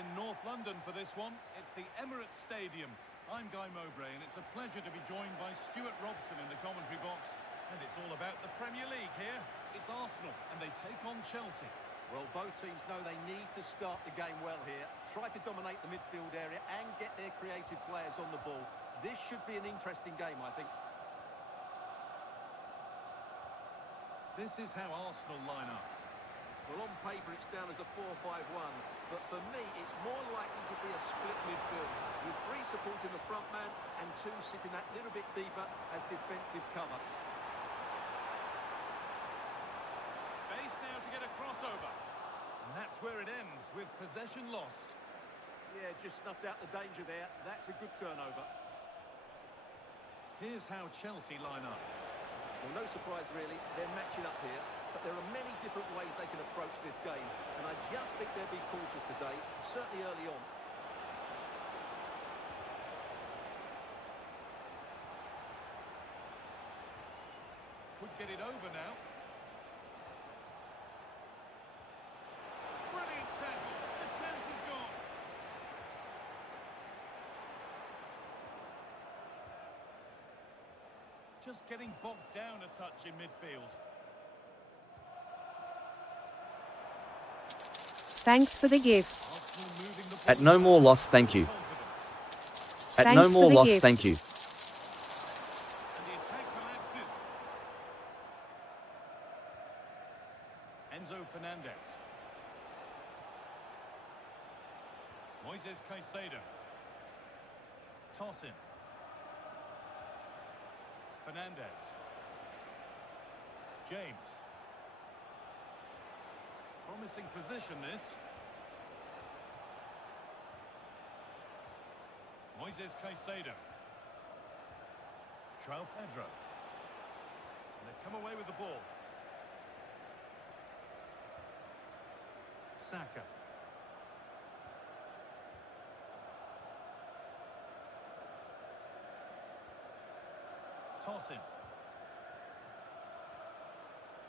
in North London for this one. It's the Emirates Stadium. I'm Guy Mowbray, and it's a pleasure to be joined by Stuart Robson in the commentary box. And it's all about the Premier League here. It's Arsenal, and they take on Chelsea. Well, both teams know they need to start the game well here. Try to dominate the midfield area and get their creative players on the ball. This should be an interesting game, I think. This is how Arsenal line up. Well, on paper it's down as a 4-5-1, but for me it's more likely to be a split midfield, with three supporting the front man and two sitting that little bit deeper as defensive cover. Space now to get a crossover. And that's where it ends, with possession lost. Yeah, just snuffed out the danger there. That's a good turnover. Here's how Chelsea line up. Well, no surprise really, they're matching up here, but there are many different ways they can approach this game, and I just think they'll be cautious today, certainly early on. Could get it over now. Brilliant tackle. The chance is gone. Just getting bogged down a touch in midfield. Thanks for the gift. At no more loss, thank you. At Thanks no more for the loss, gift. thank you. And the attack collapses. Enzo Fernandez. Moises Caicedo. Toss in. Fernandez. James. Promising position this. Moises Caicedo. João Pedro. And they've come away with the ball. Saka. Toss in.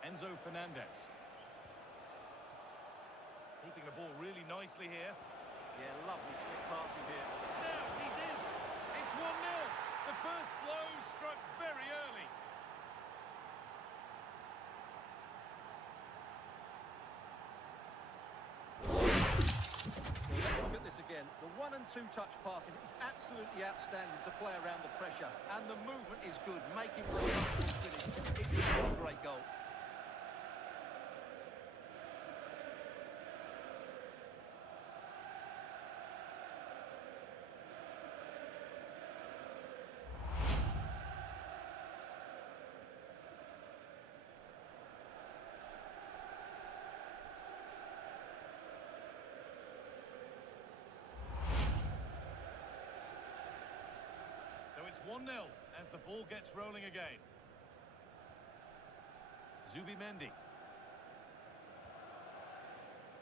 Enzo Fernandez. Keeping the ball really nicely here. Yeah, lovely slick passing here. Now he's in. It's 1-0. The first blow struck very early. Well, let's look at this again. The 1- and 2-touch passing is absolutely outstanding to play around the pressure, and the movement is good, making for a comfortable finish. It's a great goal. So it's 1-0 as the ball gets rolling again. Zubimendi.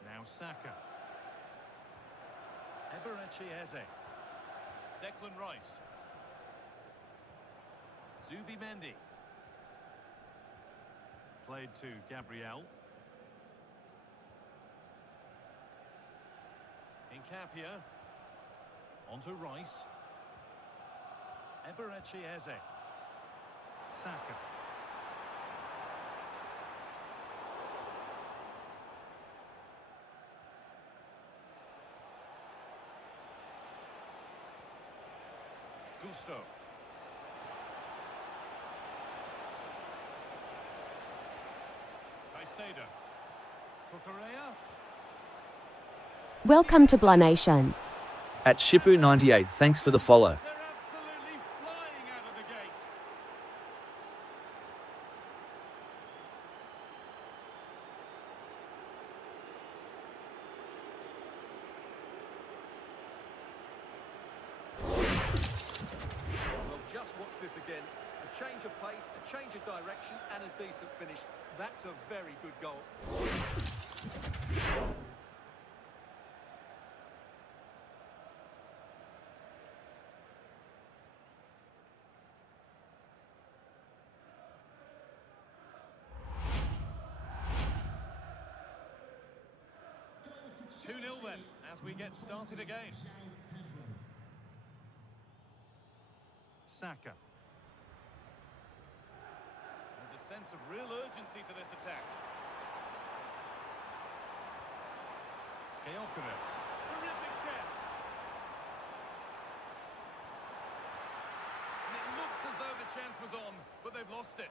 Now Saka. Eberechi Eze. Declan Rice. Zubimendi. Played to Gabriel. Incapia. Onto Rice. Eberechi Eze. Saka. Gusto. Caicedo. Cucurella. Welcome to Blah Nation. At Shipu98, thanks for the follow. They're absolutely flying out of the gate. Well, just watch this again. A change of pace, a change of direction, and a decent finish. That's a very good goal. as we get started again. Saka. There's a sense of real urgency to this attack. Gyökeres. Terrific chance. And it looked as though the chance was on, but they've lost it.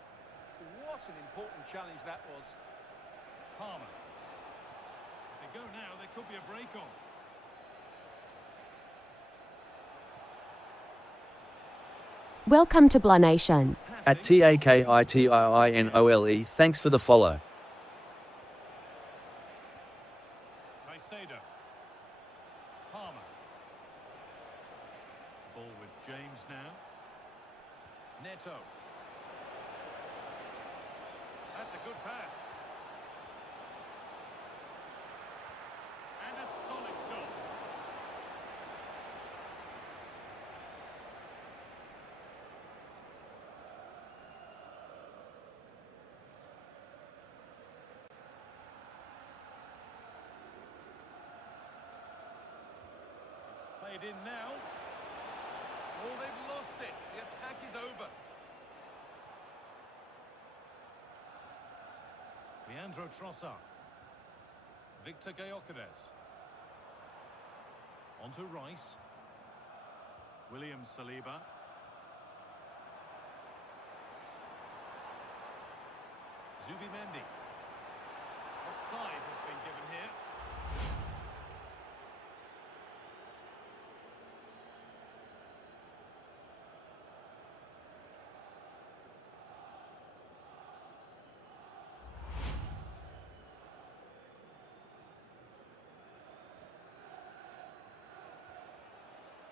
What an important challenge that was. Palmer. If they go now, there could be a break on. Welcome to Blah Nation. At TAKITIINOLE, thanks for the follow. Caicedo. Palmer. Ball with James now. Neto. That's a good pass. And a solid stop. It's played in now. Oh, they've lost it. The attack is over. Leandro Trossard. Victor Gyökeres. On to Rice. William Saliba. Zubimendi. Offside has been given here.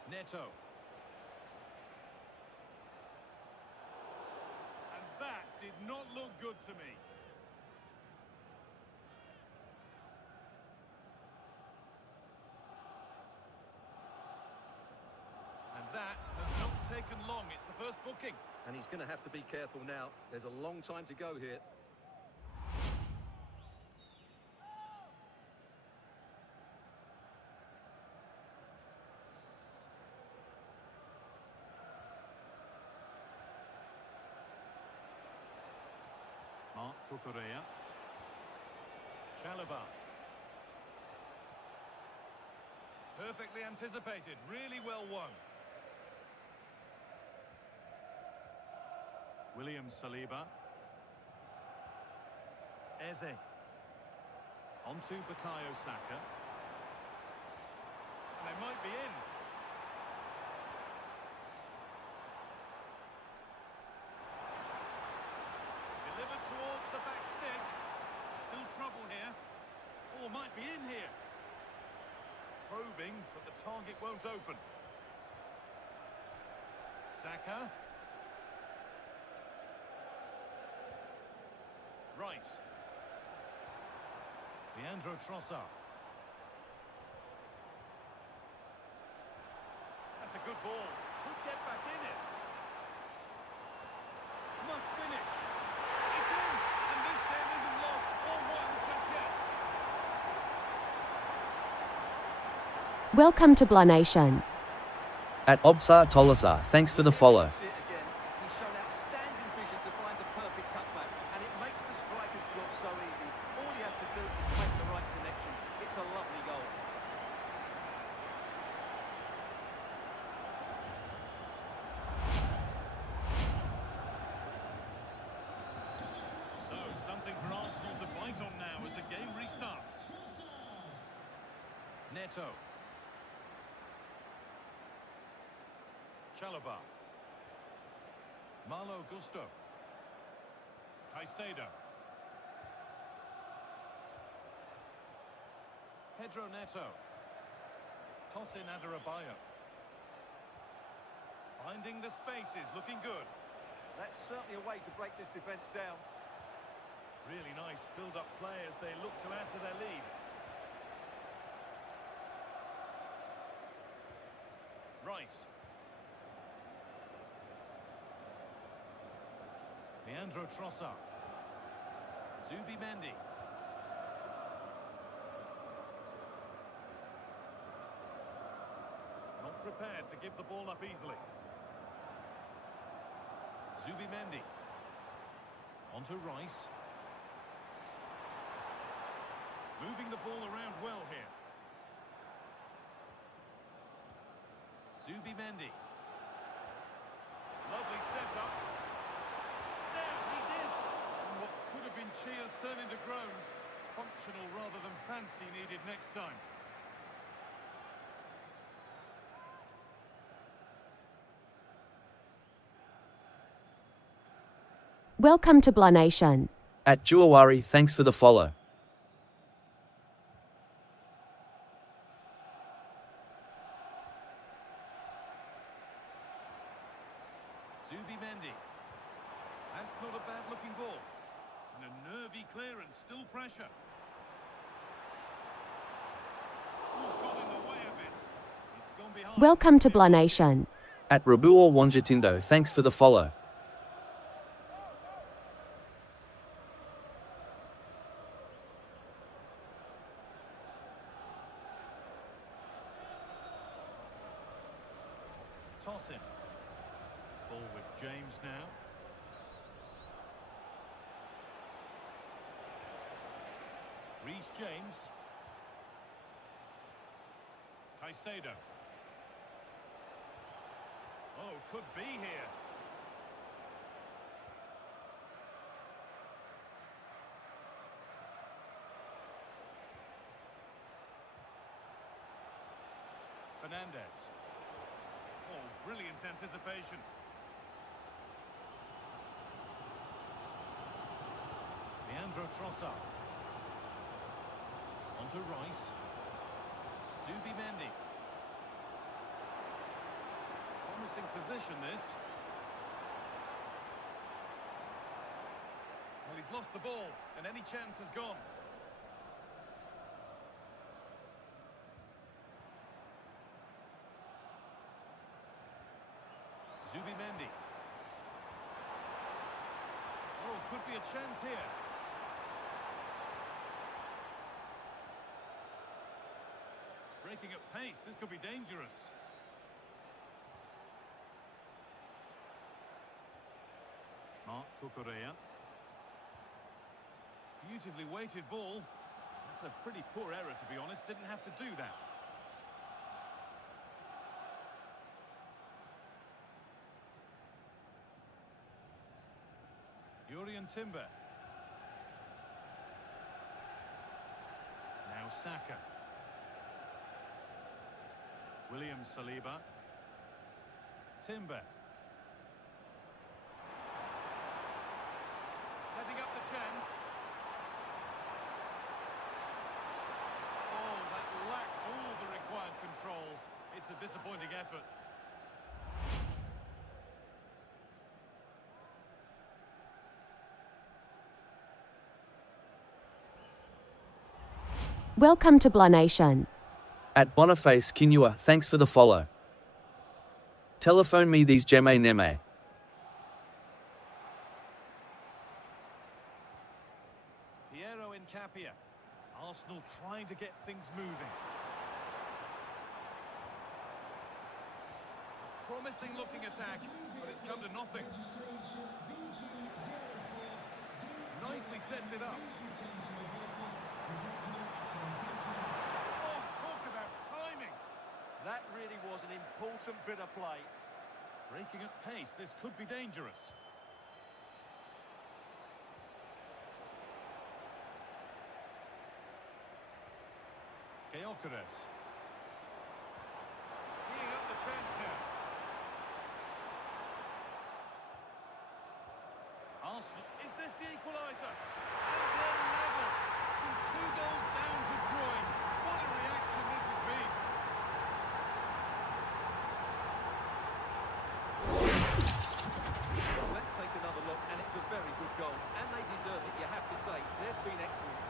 Neto. And that did not look good to me. And that has not taken long. It's the first booking. And he's going to have to be careful now. There's a long time to go here. Mark Cucurella. Chalobah. Perfectly anticipated, really well won. William Saliba. Eze. On to Bukayo Saka. They might be in. Delivered towards the back stick. Still trouble here. Oh, might be in here. Probing, but the target won't open. Saka. Rice. Leandro Trossard. That's a good ball. Could get back in it. Must finish. It's in, and this game isn't lost or won just yet. Welcome to Blah Nation. At Obsar Tolasar, thanks for the follow. See it again. He's shown outstanding vision to find the perfect cutback, and it makes the striker's job so easy. All he has to do is make the right connection. It's a lovely goal. So, something for Arsenal to bite on now as the game restarts. Neto. Chalobah. Malo Gusto. Caicedo. Pedro Neto. Tosin Adarabioyo. Finding the spaces, looking good. That's certainly a way to break this defence down. Really nice build-up play as they look to add to their lead. Rice. Leandro Trossard. Zubimendi. prepared to give the ball up easily. Zubimendi. On to Rice. Moving the ball around well here. Zubimendi. Lovely setup. Now he's in. And what could have been cheers turn into groans. Functional rather than fancy needed next time. Welcome to Blah Nation. At Juawari, thanks for the follow. Zubimendi. That's not a bad-looking ball. And a nervy clearance, still pressure. Oh, got in the way of it. It's gone behind. Welcome to Blah Nation. At Rabuor Wanjatindo, thanks for the follow. Toss in. Ball with James now. Reece James. Caicedo. Oh, could be here. Fernandez. Oh, brilliant anticipation. Leandro Trossard. On to Rice. Zubimendi. Promising position, this. Well, he's lost the ball, and any chance has gone. Zubimendi. Oh, could be a chance here. Breaking at pace, this could be dangerous. Mark Cucurella. Beautifully weighted ball. That's a pretty poor error, to be honest. Didn't have to do that. Jurriën Timber. Now Saka. William Saliba. Timber. Setting up the chance. Oh, that lacked all the required control. It's a disappointing effort. Welcome to Blah Nation. At Boniface Kinua, thanks for the follow. Telephone me these Geme Neme. Piero Incapia. Arsenal trying to get things moving. Promising looking attack, but it's come to nothing. Nicely sets it up. Oh, talk about timing. That really was an important bit of play. Breaking at pace, this could be dangerous. Gyökeres. Teeing up the chance now. Arsenal, is this the equaliser? And they're level. From 2 goals down to drawing. What a reaction this has been. Well, let's take another look, and it's a very good goal. And they deserve it, you have to say. They've been excellent.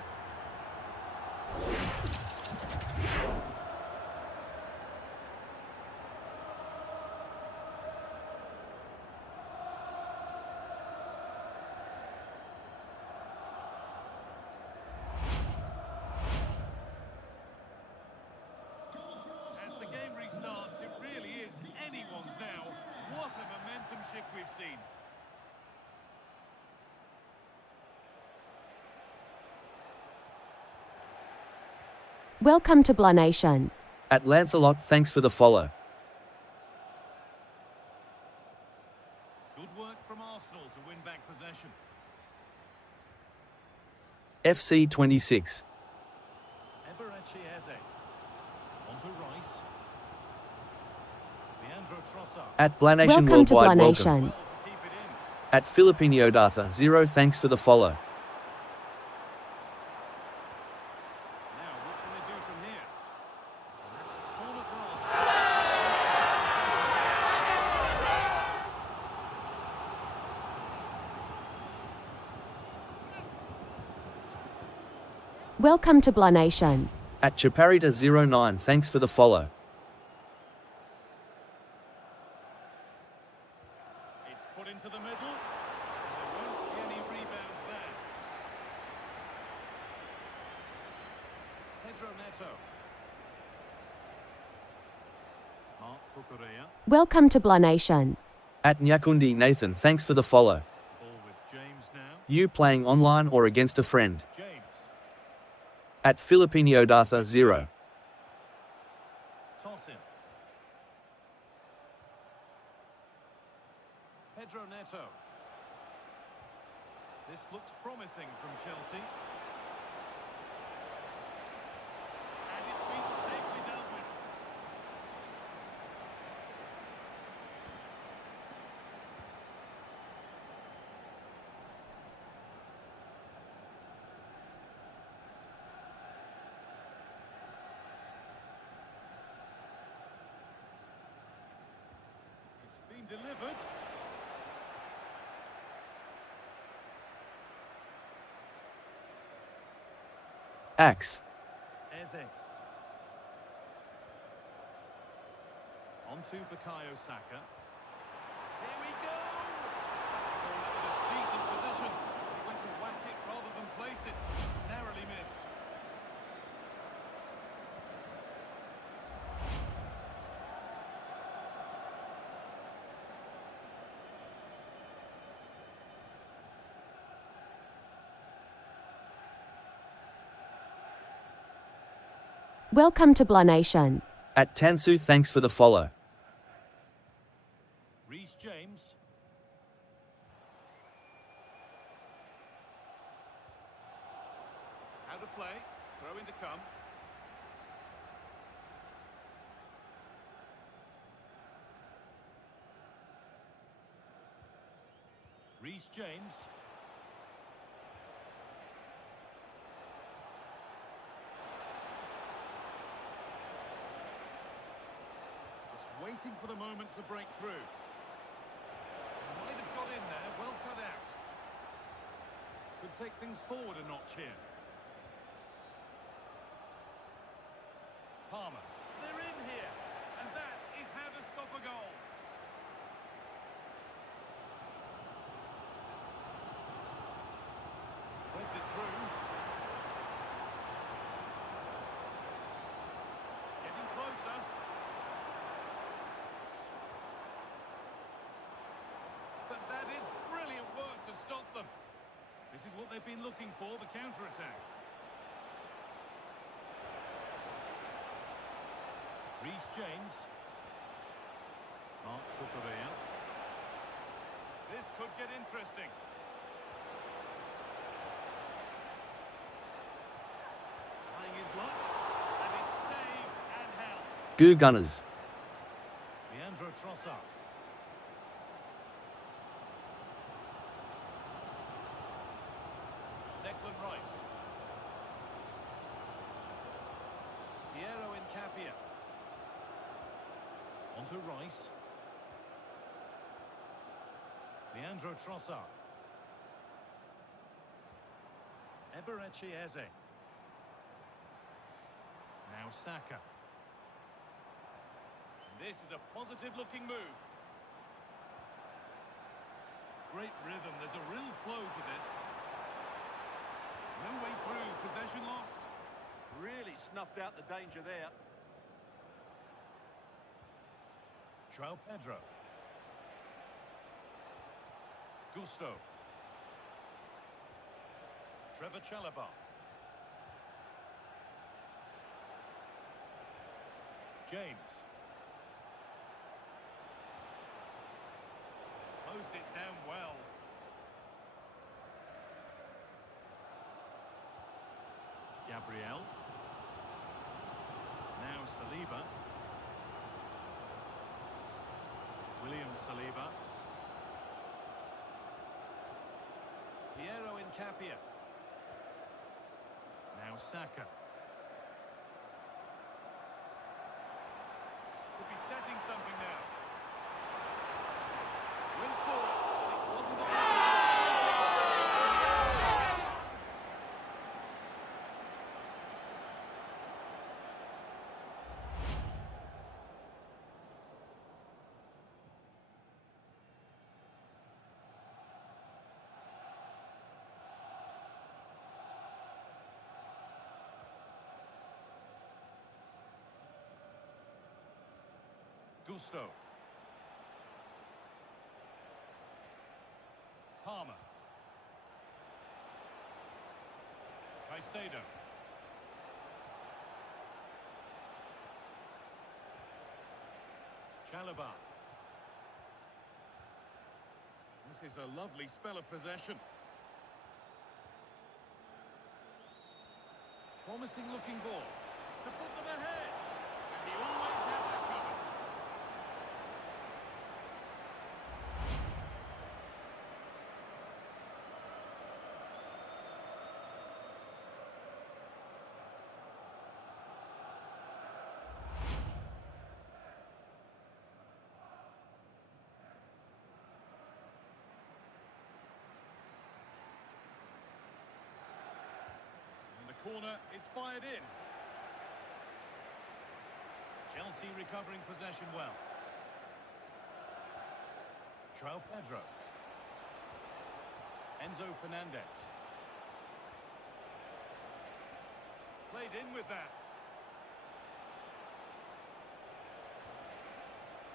momentum shift we've seen. Welcome to Blanation. At Lancelot, thanks for the follow. Good work from Arsenal to win back possession. FC 26. Eberechi Eze. Onto Rice. Leandro Trossard. At Blanation Welcome to Worldwide, welcome. Blanation. Well to keep it in. At Filipino Dartha 0, thanks for the follow. Now, what can they do from here? And that's a corner for Arsenal. Welcome to Blanation. At Chaparita 09, thanks for the follow. It's put into the middle. There won't be any rebounds there. Pedro Neto. Mark Cucurella. Welcome to Blanation. At Nyakundi Nathan, thanks for the follow. Ball with James now. You playing online or against a friend? James. At Filipino Dartha 0. Toss in. Pedro Neto. This looks promising from Chelsea. And it's been safely dealt with. It's been delivered. Axe. Eze. On to Bukayo Saka. Here we go! Oh, that was a decent position. He went to whack it rather than place it. Narrowly missed. Welcome to Blanation. At Tansu, thanks for the follow. Reece James. How to play. Throw in to come. Reece James. Just waiting for the moment to break through. Might have got in there, well cut out. Could take things forward a notch here. Palmer. They're in here. And that is how to stop a goal. Plays it through. Getting closer. But that is brilliant work to stop them. This is what they've been looking for, the counter-attack. Reece James. Mark Cucurella. This could get interesting. Trying his luck. And it's saved and held. Goo Gunners. Leandro Trossard. Declan Rice. Piero Incapia. Onto Rice. Leandro Trossard. Eberechi Eze. Now Saka. This is a positive-looking move. Great rhythm. There's a real flow to this. No way through. Possession lost. Really snuffed out the danger there. João Pedro. Gusto. Trevor Chalobah. James. Closed it down well. Gabriel. Now Saliba. William Saliba. Piero Incapia. Now Saka. Could be setting something now. Went forward. It wasn't a... Gusto. Palmer. Caicedo. Chalobah. This is a lovely spell of possession. Promising looking ball to put them ahead. And he always had that covered. Corner is fired in. Chelsea recovering possession well. João Pedro. Enzo Fernandez. Played in with that.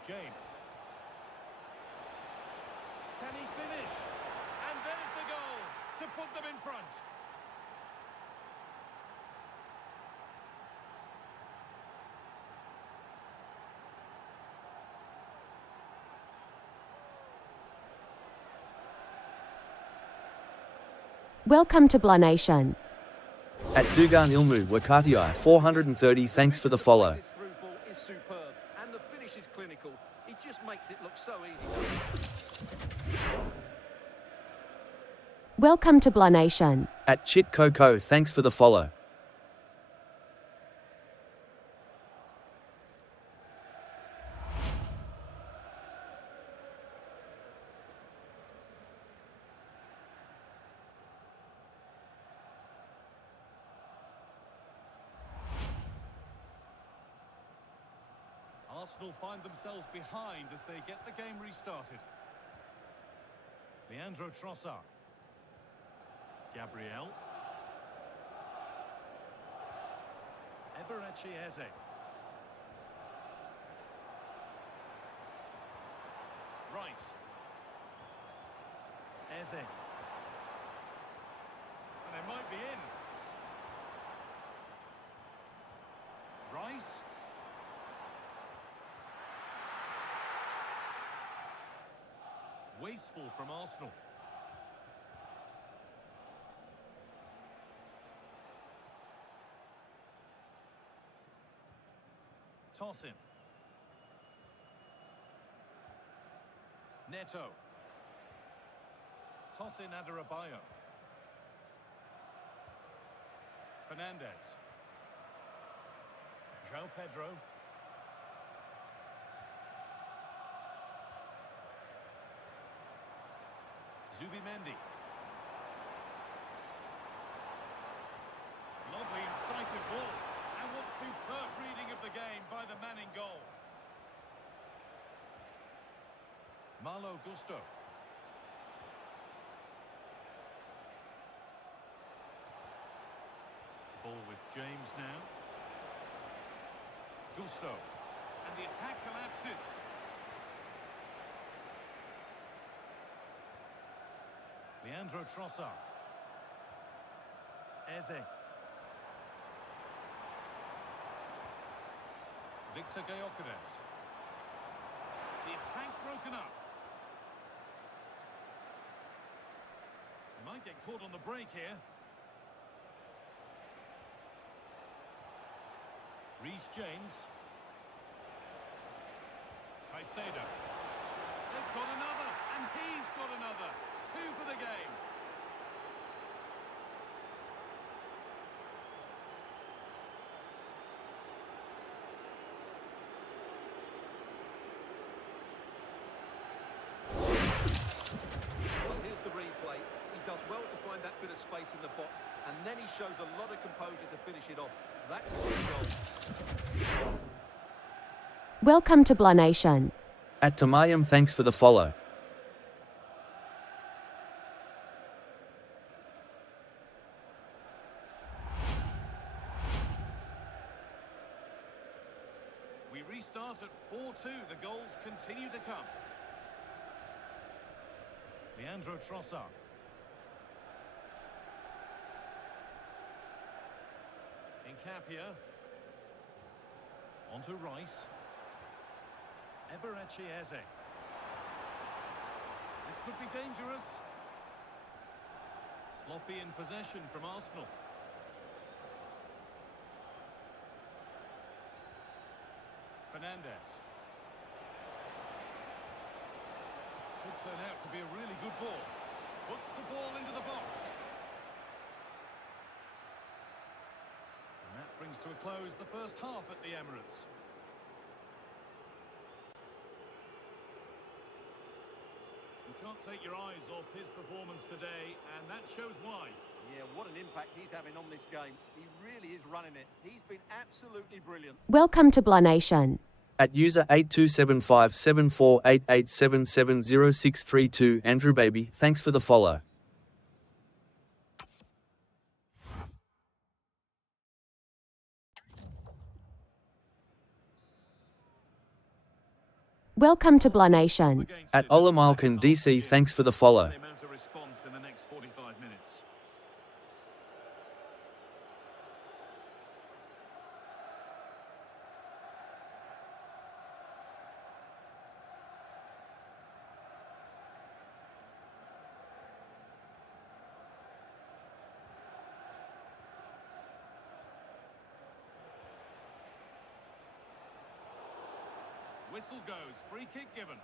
James. Can he finish? And there's the goal to put them in front. Welcome to Blanation. At Dugan Ilmu Wakatii 430, thanks for the follow. This through ball is superb, and the finish is clinical. He just makes it look so easy. Welcome to Blanation. At Chit Coco, thanks for the follow. Arsenal find themselves behind as they get the game restarted. Leandro Trossard. Gabriel. Eberechi Eze. Rice. Eze. And it might be in. Rice. Wasteful from Arsenal. Toss in. Neto. Toss in Adarabioyo. Fernandez. João Pedro. Zubimendi. Lovely incisive ball. And what superb reading of the game by the man in goal. Malo Gusto. Ball with James now. Gusto. And the attack collapses. Leandro Trossard. Eze. Victor Gyökeres. The attack broken up. He might get caught on the break here. Reece James. Caicedo. They've got another, and he's got another. 2 for the game. Well, here's the replay. He does well to find that bit of space in the box, and then he shows a lot of composure to finish it off. That's a good goal. Welcome to Blah Nation. At Tamayam, thanks for the follow. We restart at 4-2. The goals continue to come. Leandro Trossard. Incapia. On to Rice. Eberechi Eze. This could be dangerous. Sloppy in possession from Arsenal. Fernandes. Could turn out to be a really good ball. Puts the ball into the box. And that brings to a close the first half at the Emirates. You can't take your eyes off his performance today, and that shows why. Yeah, what an impact he's having on this game. He really is running it. He's been absolutely brilliant. Welcome to Blah Nation. At user 82757488770632, Andrew Baby, thanks for the follow. Welcome to Blah Nation. At Olamalkin DC, thanks for the follow. The amount of response in the next 45 minutes. Whistle goes, free kick given.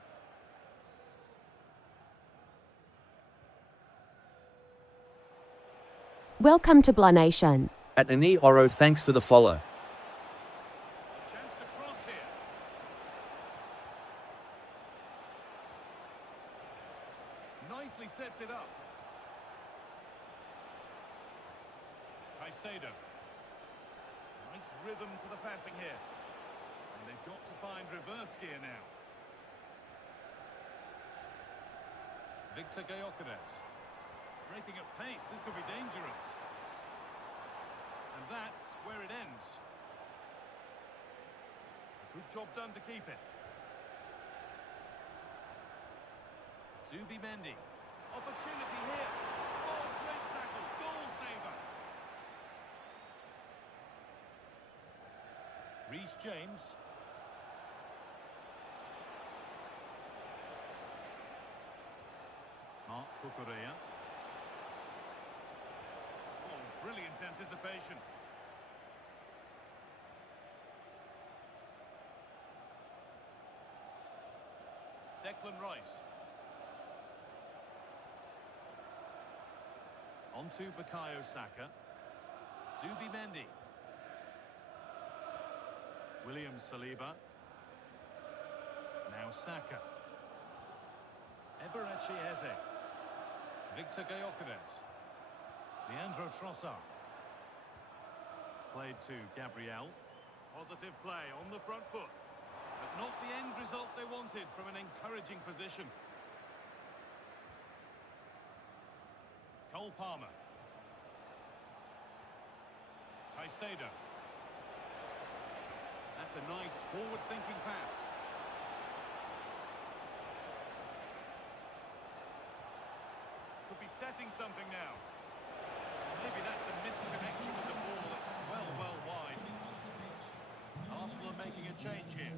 Welcome to Blah Nation. At Ani Oro, thanks for the follow. A chance to cross here. Nicely sets it up. Caicedo. Nice rhythm to the passing here. And they've got to find reverse gear now. Victor Gyökeres. Breaking at pace, this could be dangerous. And that's where it ends. Good job done to keep it. Zubimendi. Opportunity here. Oh, great tackle. Goal saver. Reece James. Mark Cucurella. Oh, brilliant anticipation. Declan Rice. On to Bukayo Saka. Zubimendi. William Saliba. Now Saka. Eberechi Eze. Victor Gyökeres. Leandro Trossard. Played to Gabriel. Positive play on the front foot. But not the end result they wanted from an encouraging position. Cole Palmer. Caicedo. That's a nice forward-thinking pass. Could be set getting something now. Maybe that's a misconnection with the ball. It's well wide. Arsenal are making a change here.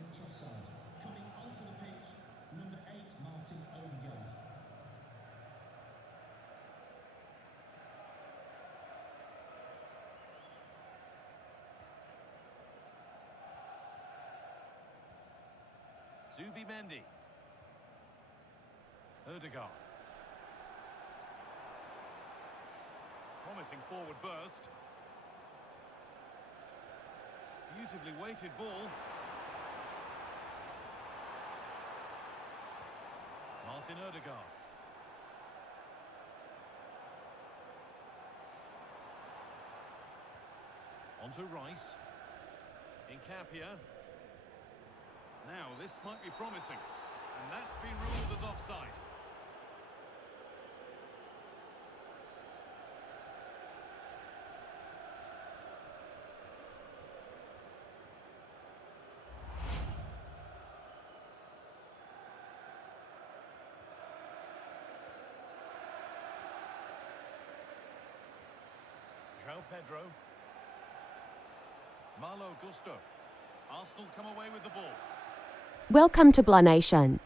Coming onto the pitch, number 8, Martin Odegaard. Zubimendi. Odegaard. Promising forward burst. Beautifully weighted ball. Martin Odegaard. On to Rice. Incapia. Now, this might be promising. And that's been ruled as offside. João Pedro. Malo Gusto. Arsenal come away with the ball. Welcome to Blah Nation.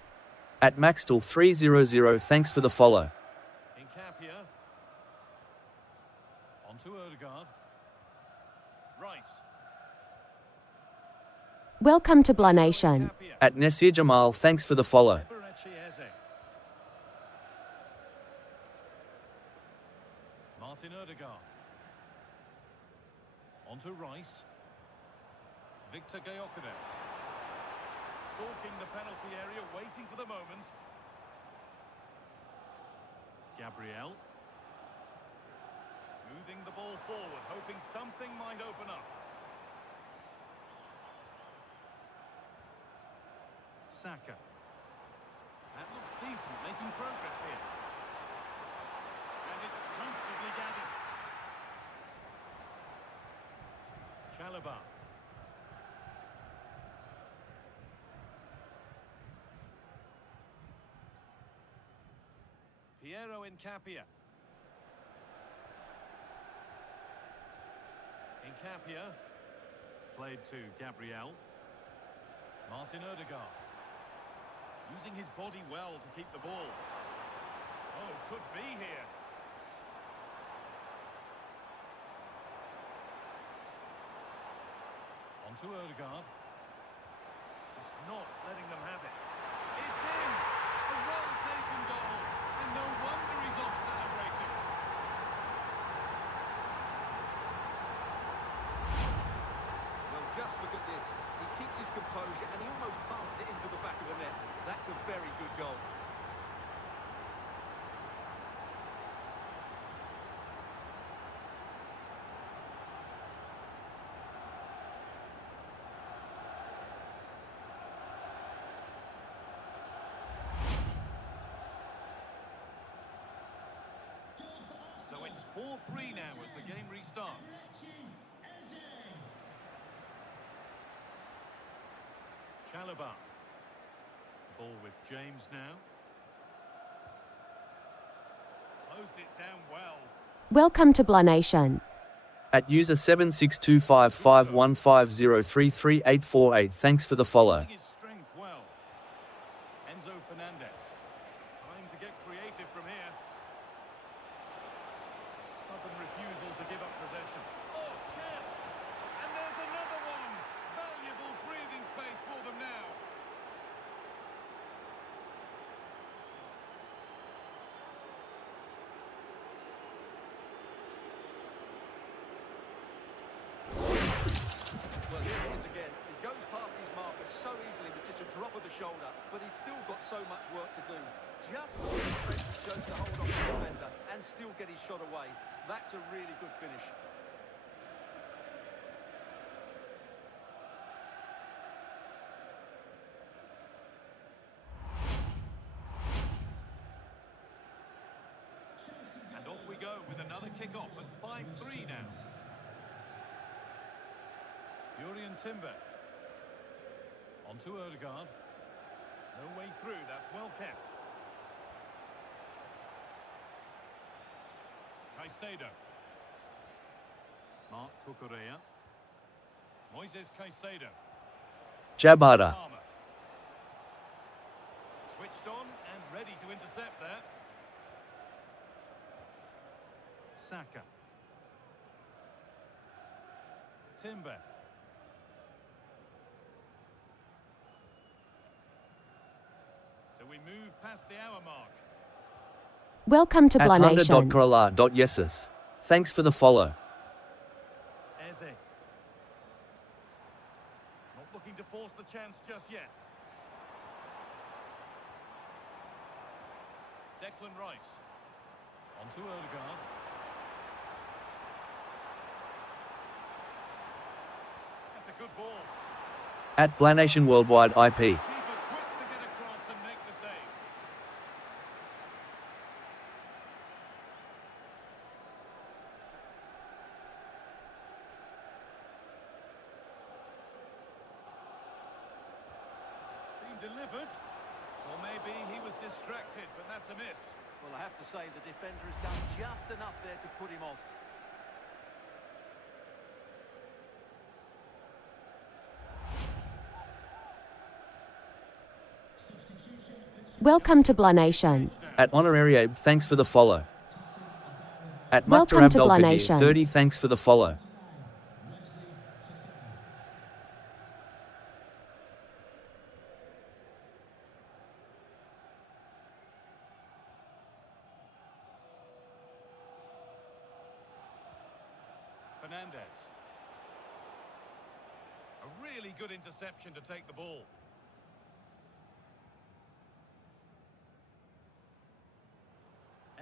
At Maxtel 300, thanks for the follow. Incapia. On to Odegaard. Rice. Welcome to Blah Nation. Incapia. At Nasir Jamal, thanks for the follow. Eberechi. Martin Odegaard. On to Rice. Victor Gyökeres. Stalking the penalty area, waiting for the moment. Gabriel. Moving the ball forward, hoping something might open up. Saka. That looks decent, making progress here. And it's comfortably gathered. Chalobah. Piero Incapia. Incapia. Played to Gabriel. Martin Odegaard. Using his body well to keep the ball. Oh, could be here. On to Odegaard. Just not letting them have it. It's in! A well-taken goal. And no wonder he's off celebrating. Well, just look at this. He keeps his composure and he almost passes it into the back of the net. That's a very good goal. So it's 4-3 now as the game restarts. Chalobah. Ball with James now. Closed it down well. Welcome to Blah Nation. At user 76255150338848, thanks for the follow. Using his strength well. Enzo Fernandez. Time to get creative from here. Stubborn refusal to give up possession. Oh, chance! And there's another one! Valuable breathing space for them now. Well, here it is again. He goes past his marker so easily with just a drop of the shoulder, but he's still got so much work to do. Just the strength he shows to hold on to the defender and still get his shot away. That's a really good finish. And off we go with another kick-off at 5-3 now. Jurien Timber. On to Odegaard. No way through, that's well kept. Caicedo. Mark Cucurella. Moises Caicedo. Jabata. Palmer. Switched on and ready to intercept there. Saka. Timber. So we move past the hour mark. Welcome to At Blanation. Hunter.Corala.Yesus. Thanks for the follow. Eze. Not looking to force the chance just yet. Declan Rice. On to Odegaard. That's a good ball. At Blanation Worldwide IP. Keeper quick to get across and make the save. It's been delivered. Or maybe he was distracted, but that's a miss. Well, I have to say the defender has done just enough there to put him off. Substitution for Welcome to Blanation. At Honorary Abe, thanks for the follow. At Welcome Mukhtar to Abdelkadir, Blanation. 30, thanks for the follow. Wesley Fofana. Fernandez. A really good interception to take the ball.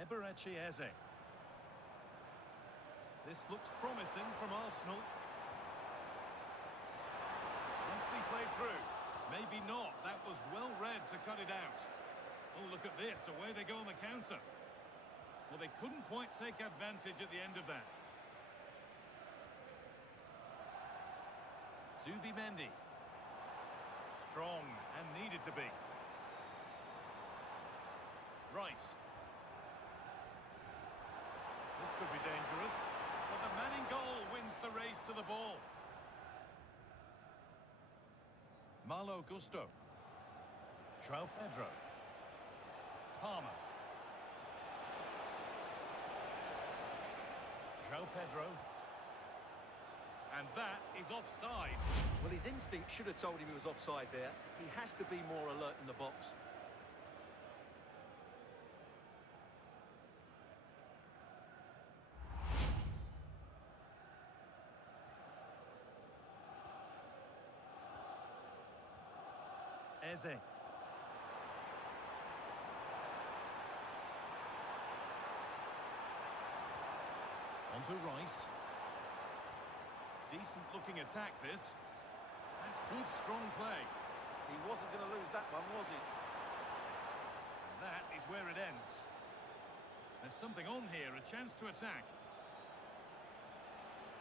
Eberechi Eze. This looks promising from Arsenal. Nicely played through. Maybe not. That was well read to cut it out. Oh, look at this. Away they go on the counter. Well, they couldn't quite take advantage at the end of that. Zubimendi. Strong and needed to be. Rice. This could be dangerous, but the man in goal wins the race to the ball. Malo Gusto. João Pedro. Palmer. João Pedro. And that is offside. Well, his instinct should have told him he was offside there. He has to be more alert in the box. Eze. On to Rice. Decent looking attack this. That's good strong play. He wasn't going to lose that one, was he? And that is where it ends. There's something on here, a chance to attack.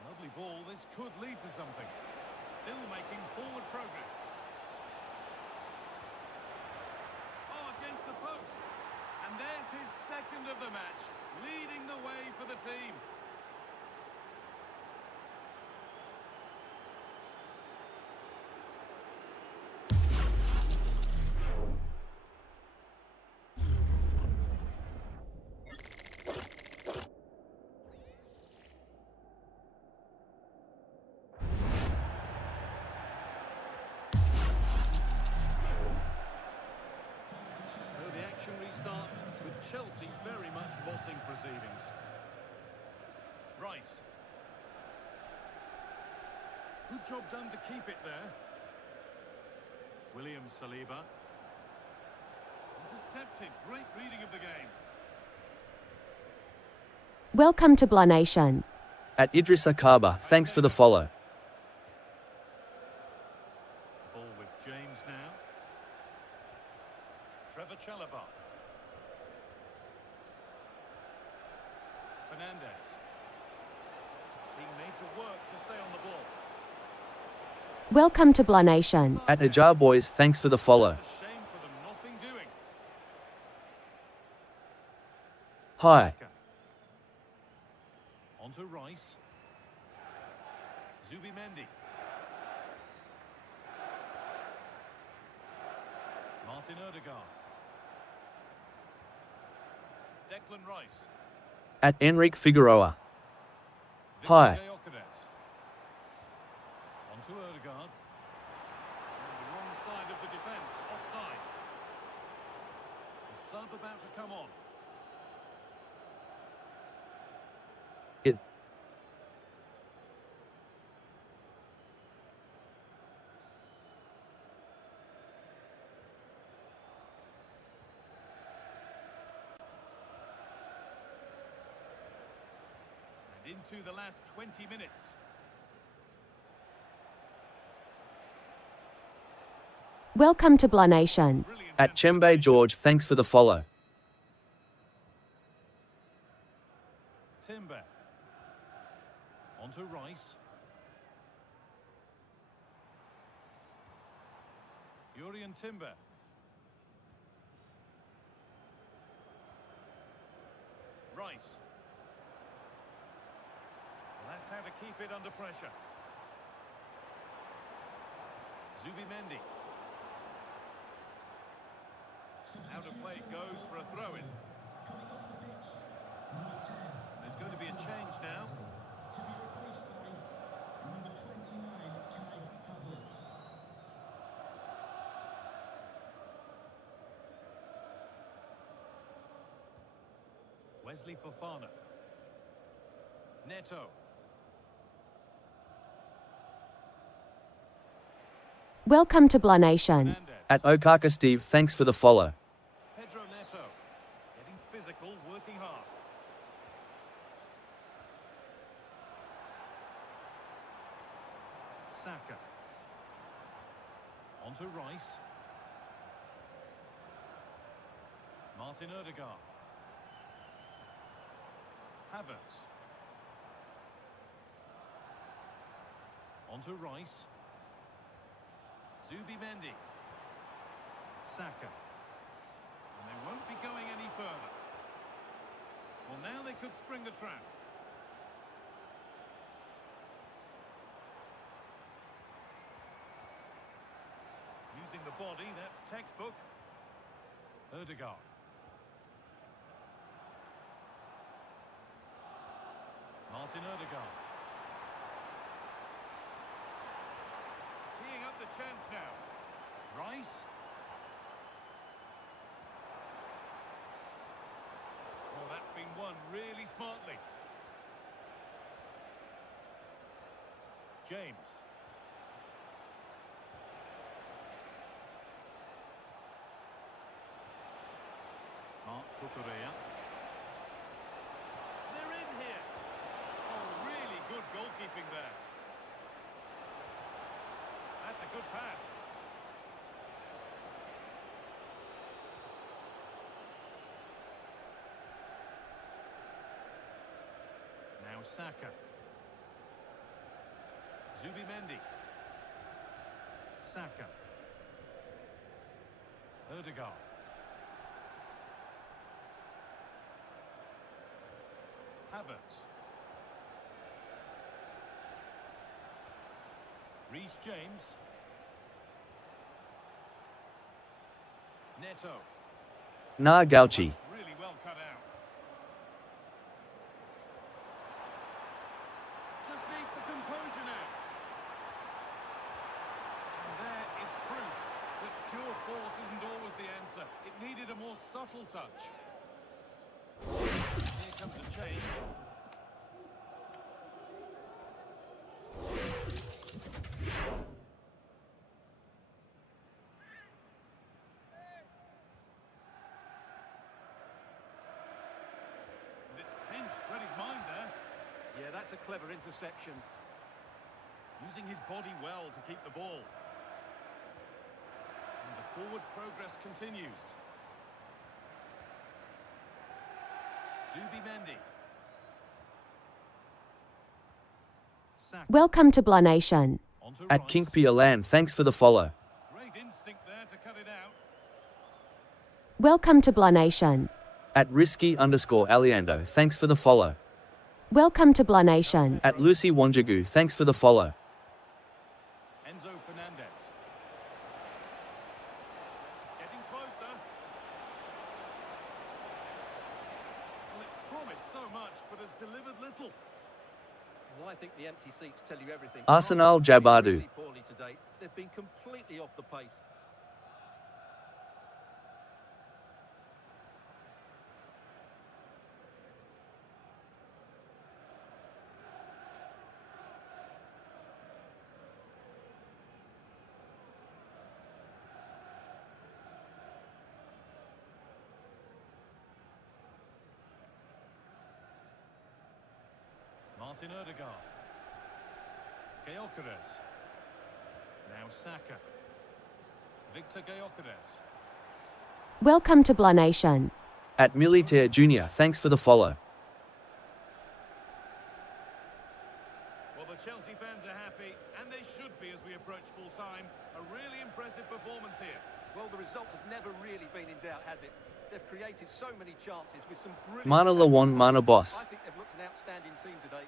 Lovely ball, this could lead to something. Still making forward progress. Oh, against the post. And there's his second of the match, leading the way for the team. So the action restarts with Chelsea very much bossing proceedings. Rice. Good job done to keep it there. William Saliba. Intercepted. Great reading of the game. Welcome to Blanation. At Idrissa Kaba, thanks for the follow. Ball with James now. Trevor Chalobah. Fernandez. Being made to work to stay on the ball. Welcome to Blanation. At Ajar Boys, thanks for the follow. It's a shame for them, nothing doing. Hi. to Rice. Zubimendi. Martin Odegaard. Declan Rice. At Enrique Figueroa. Victor Hi. Gyökeres. On to Odegaard. On the wrong side of the defence, offside. The sub about to come on. It. And into the last 20 minutes. Welcome to Blah Nation. Brilliant At Chembe George, thanks for the follow. Timber. On to Rice. Urian Timber. Rice. Well, that's how to keep it under pressure. Zubimendi. Out of play goes for a throw-in. Coming off the pitch, number 10. There's going to be a change now. To be replaced by number 29, Kai Havertz. Wesley Fofana. Neto. Welcome to Blah Nation. Mendes. At Okaka Steve, thanks for the follow. Pedro Neto. Getting physical, working hard. Saka. On to Rice. Martin Odegaard. Havertz. On to Rice. Zubimendi. Saka. And they won't be going any further. Well, now they could spring the trap. Using the body, that's textbook. Odegaard. Martin Odegaard. Teeing up the chance now. Rice. Oh, that's been won really smartly. James. Mark Cucurella. They're in here. Oh, really good goalkeeping there. That's a good pass. Now Saka. Zubimendi. Saka. Odegaard. Havertz. Reece James. Neto. Na Gauchi. Really well cut out. Just needs the composure now. And there is proof that pure force isn't always the answer. It needed a more subtle touch. Here comes a change. And it's pinched, read his mind there. Yeah, that's a clever interception. Using his body well to keep the ball. And the forward progress continues. Zubimendi. Saka. Welcome to Blah Nation. On to At Rice. King Pialan, thanks for the follow. Great instinct there to cut it out. Welcome to Blah Nation. At Risky_Aliando, thanks for the follow. Welcome to Blah Nation. At Lucy Wanjagu, thanks for the follow. Enzo Fernandez. Getting closer. Well, it promised so much, but has delivered little. Well, I think the empty seats tell you everything. Arsenal Arsenal have Jabadu. played really poorly today. They've been completely off the pace. Martin Odegaard. Gyökeres. Now Saka. Victor Gyökeres. Welcome to Blah Nation. At Militaire Jr., thanks for the follow. Well, the Chelsea fans are happy, and they should be as we approach full time. A really impressive performance here. Well, the result has never really been in doubt, has it? They've created so many chances with some brilliant... Mana Lawan Mana I Boss. think they've looked an outstanding team today.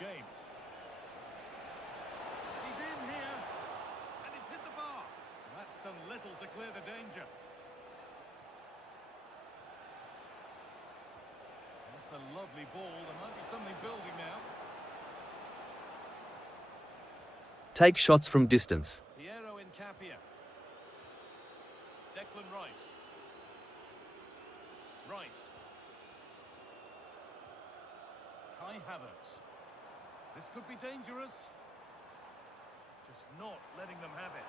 James. He's in here, and it's hit the bar. That's done little to clear the danger. That's a lovely ball. There might be something building now. Take shots from distance. Piero Incapia. Declan Rice. Rice. Kai Havertz. This could be dangerous. Just not letting them have it.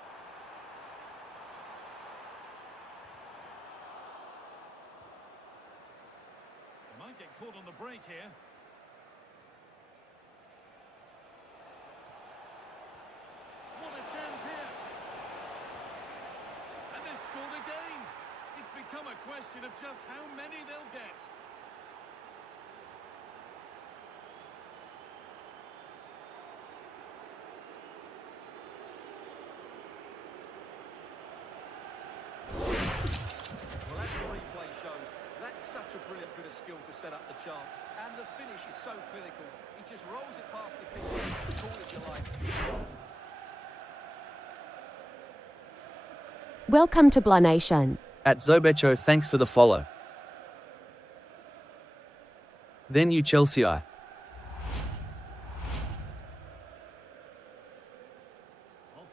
They might get caught on the break here. What a chance here. And they've scored again. It's become a question of just how many they'll get. Well, as the replay shows, that's such a brilliant bit of skill to set up the chance. And the finish is so clinical. He just rolls it past the keeper, call it you like. Welcome to Blah Nation. At Zobecho, thanks for the follow. Then you Chelsea. Off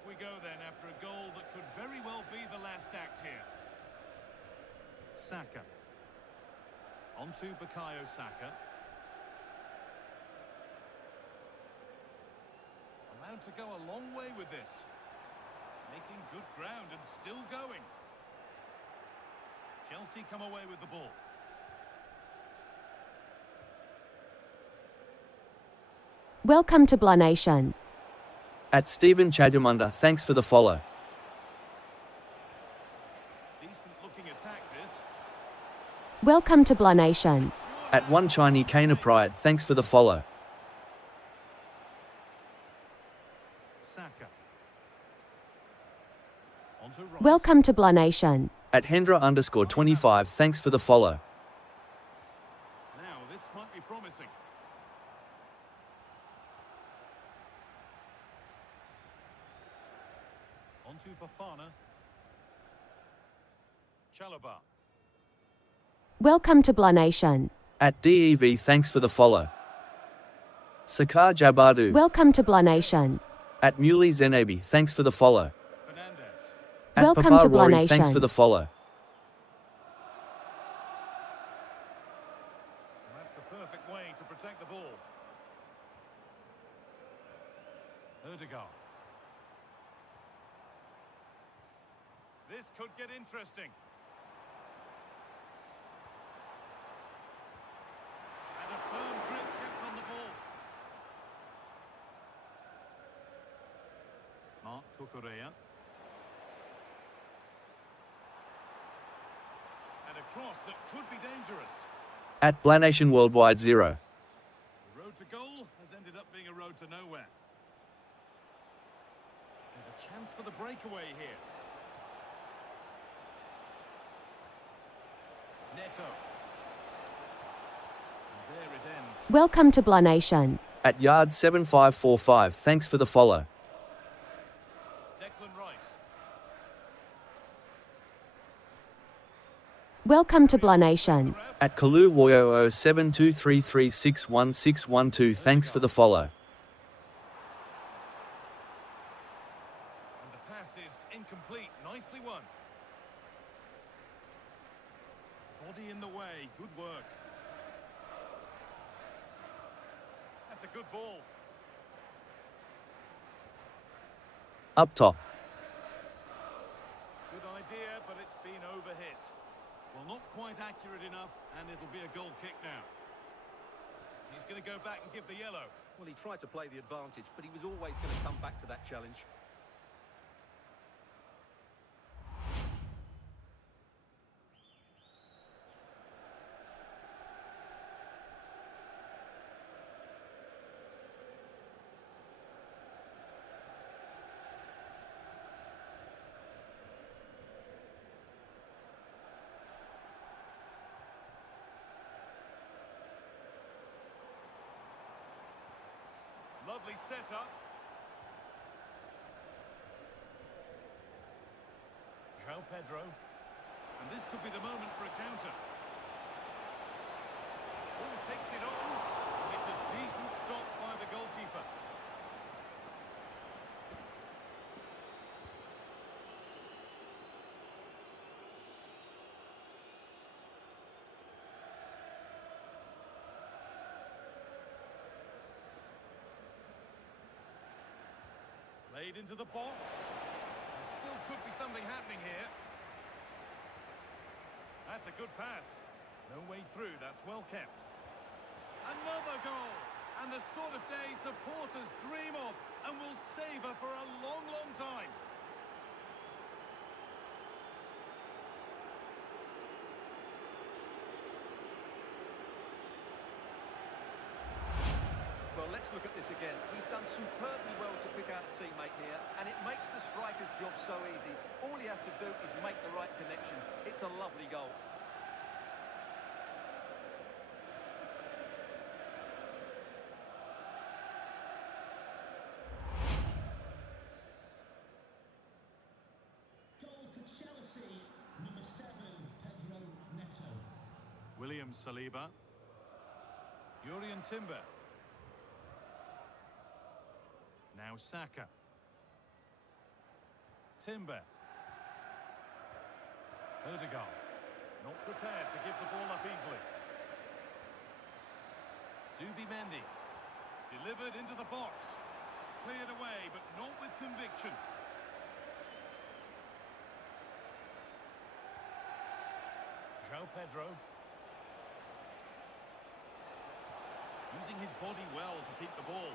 we go then after a goal that could very well be the last act here. Saka. On to Bukayo Saka. Allowed to go a long way with this. Making good ground and still going. Chelsea come away with the ball. Welcome to Blah Nation. At Stephen Chadamunda, thanks for the follow. Decent looking attack this. Welcome to Blah Nation. At One Chinese Kana Pride, thanks for the follow. Saka. On to Rice. Welcome to Blah Nation. At Hendra_25, thanks for the follow. Now this might be promising. On to Fofana. Chalobah. Welcome to Blah Nation. At DEV, thanks for the follow. Sakar Jabadu. Welcome to Blah Nation. At Muley Zenabi, thanks for the follow. Fernandez. At Welcome Papa to Blah Rory, thanks Nation. for the follow. And that's the perfect way to protect the ball. Odegaard. This could get interesting. And a firm grip kept on the ball. Mark Cucurella. And a cross that could be dangerous. At Blanation Worldwide 0. The road to goal has ended up being a road to nowhere. There's a chance for the breakaway here. Neto. And there it ends. Welcome to Blah Nation. At yard 7545, thanks for the follow. Declan Rice. Welcome to Blah Nation. At Kalu Woyo 7233361612, thanks for the follow. And the pass is incomplete. Nicely won. Body in the way. Good work. That's a good ball. Up top. Good idea, but it's been overhit. Well, not quite accurate enough, and it'll be a goal kick now. He's going to go back and give the yellow. Well, he tried to play the advantage, but he was always going to come back to that challenge. Lovely setup. João Pedro. And this could be the moment for a counter. Oh, takes it on. It's a decent stop by the goalkeeper. Played into the box. There still could be something happening here. That's a good pass. No way through, that's well kept. Another goal! And the sort of day supporters dream of and will savour for a long, long time. Well, let's look at this again. He's done superbly well to pick out a teammate here, and it makes the striker's job so easy. All he has to do is make the right connection. It's a lovely goal. Goal for Chelsea, number 7, Pedro Neto. William Saliba. Jurrien Timber. Now Saka. Timber. Odegaard. Not prepared to give the ball up easily. Zubimendi. Delivered into the box. Cleared away, but not with conviction. João Pedro. Using his body well to keep the ball.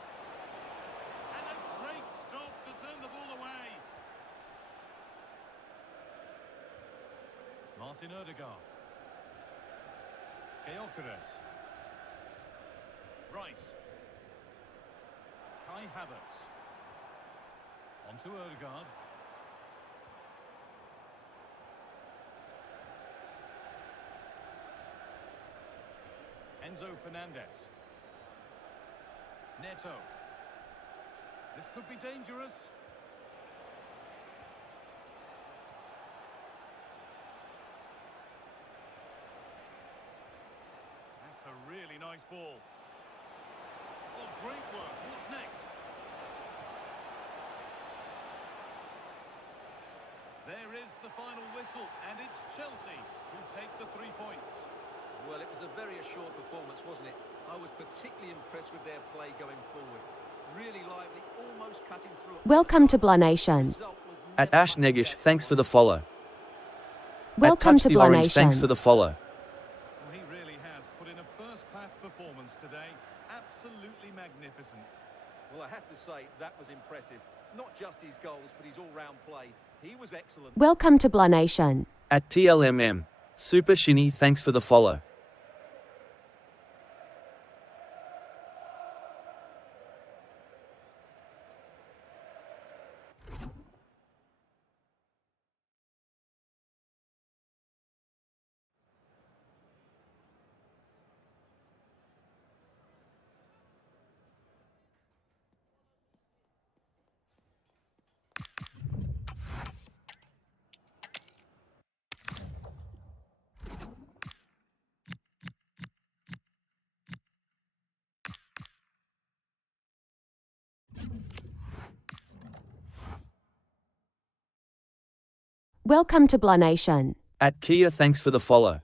And a great stop to turn the ball away. Martin Odegaard. Gyökeres. Rice. Kai Havertz. On to Odegaard. Enzo Fernandez. Neto. This could be dangerous. That's a really nice ball. Oh, great work. What's next? There is the final whistle, and it's Chelsea who take the 3 points. Well, it was a very assured performance, wasn't it? I was particularly impressed with their play going forward. Really lively, almost cutting through. Welcome to Blah Nation. Result was At never Ash Negish, thanks for the follow. Welcome At to Touch the Blah Orange, thanks Nation. for the follow. Well, he really has put in a first-class performance today. Absolutely magnificent. Well, I have to say, that was impressive. Not just his goals, but his all-round play. He was excellent. Welcome to Blah Nation. At TLMM. Super Shinny, thanks for the follow. Welcome to Blah Nation. At Kia, thanks for the follow.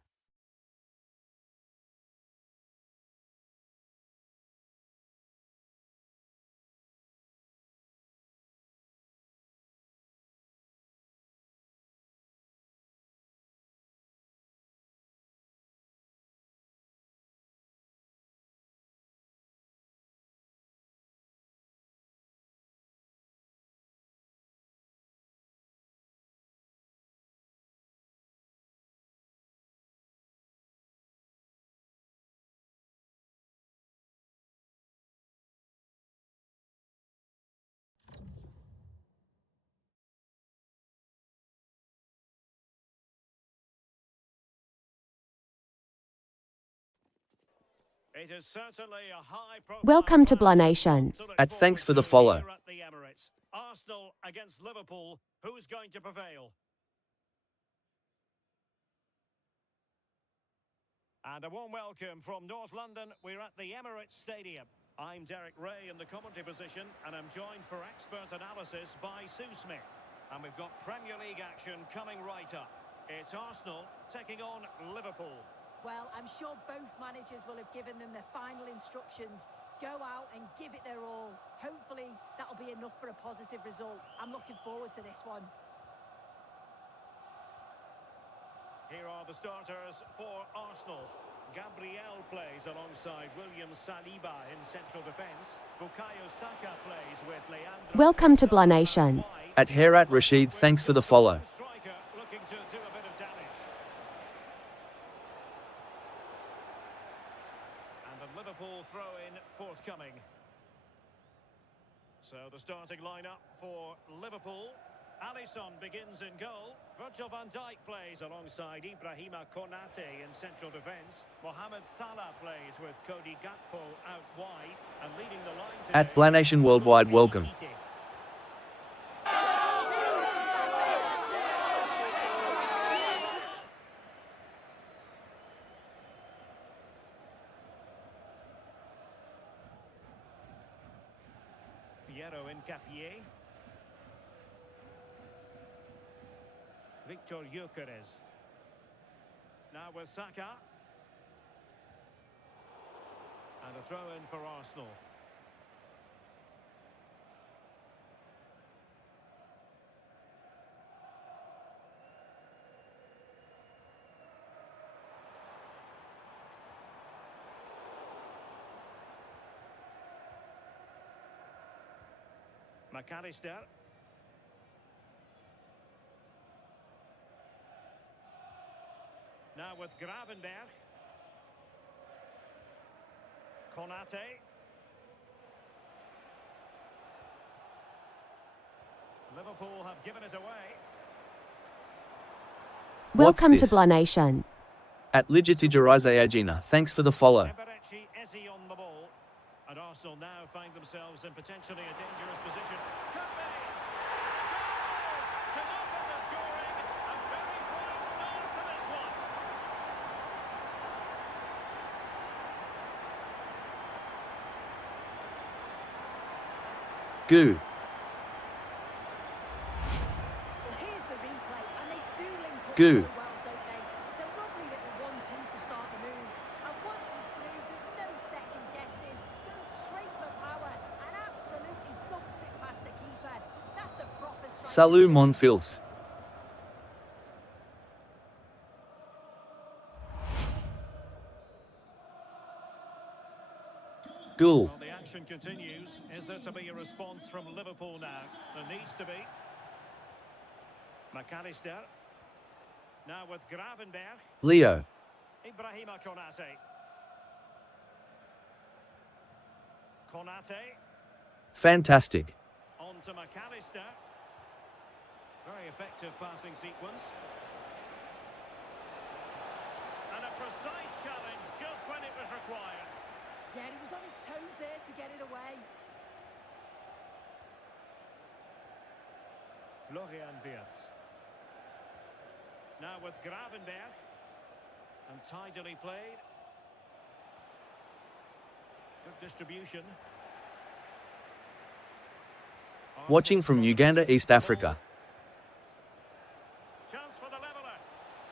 It is certainly a high-profile Welcome to Blah clash Nation. to look At forward thanks for the to follow. here at the Emirates. Arsenal against Liverpool. Who's going to prevail? And a warm welcome from North London. We're at the Emirates Stadium. I'm Derek Ray in the commentary position, and I'm joined for expert analysis by Sue Smith. And we've got Premier League action coming right up. It's Arsenal taking on Liverpool. Well, I'm sure both managers will have given them their final instructions. Go out and give it their all. Hopefully, that'll be enough for a positive result. I'm looking forward to this one. Here are the starters for Arsenal. Gabriel plays alongside William Saliba in central defence. Bukayo Saka plays with Leandro. Welcome to Blah Nation. At Herat Rashid, thanks for the follow. Striker looking to do a bit of damage. And the Liverpool throw-in forthcoming. So the starting lineup for Liverpool. Alisson begins in goal. Virgil van Dijk plays alongside Ibrahima Konate in central defence. Mohamed Salah plays with Cody Gakpo out wide. And leading the line today At Blah Nation Worldwide, welcome. Piero Incapié. Victor Gyökeres. Now with Saka. And a throw-in for Arsenal. McAllister. Now with Gravenberg. Konate. Liverpool have given it away. Welcome to this? Blah Nation. At Ligitijarize Agina, thanks for the follow. Eberechi Eze on the ball. And Arsenal now find themselves in potentially a dangerous position. Could be! Goal! To open the scoring. A very fine start to this one. Goo. Well, here's the replay, and they do link up Goo. so well, don't they? It's a lovely little 1-2 to start the move. And once he's through, there's no second guessing. Goes straight for power and absolutely dumps it past the keeper. That's a proper strike. Salut mon fils. Ghoul. Well, the action continues. Is there to be a response from Liverpool now? There needs to be. McAllister. Now with Gravenberg. Leo. Ibrahima Konate. Konate. Fantastic. On to McAllister. Very effective passing sequence. And a precise challenge just when it was required. Yeah, he was on his toes there to get it away. Florian Wirtz. Now with Gravenberg. And tidily played. Good distribution. Watching from Uganda, East Africa. Chance for the leveller.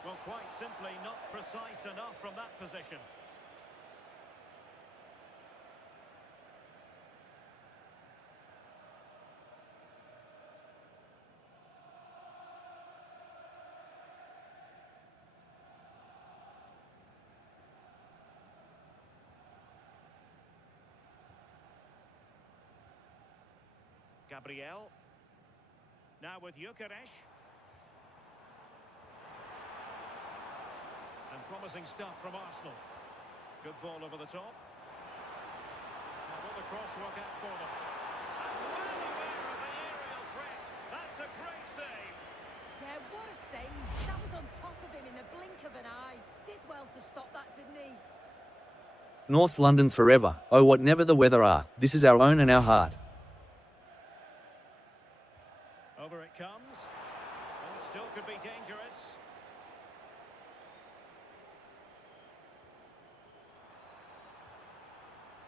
Well, quite simply not precise enough from that position. Gabriel. Now with Gyökeres. And promising stuff from Arsenal. Good ball over the top. Now will the cross work out for them? And well aware of the aerial threat. That's a great save. Yeah, what a save. That was on top of him in the blink of an eye. Did well to stop that, didn't he? North London forever. Oh, whatever the weather are, this is our own and our heart. Over it comes. And it still could be dangerous.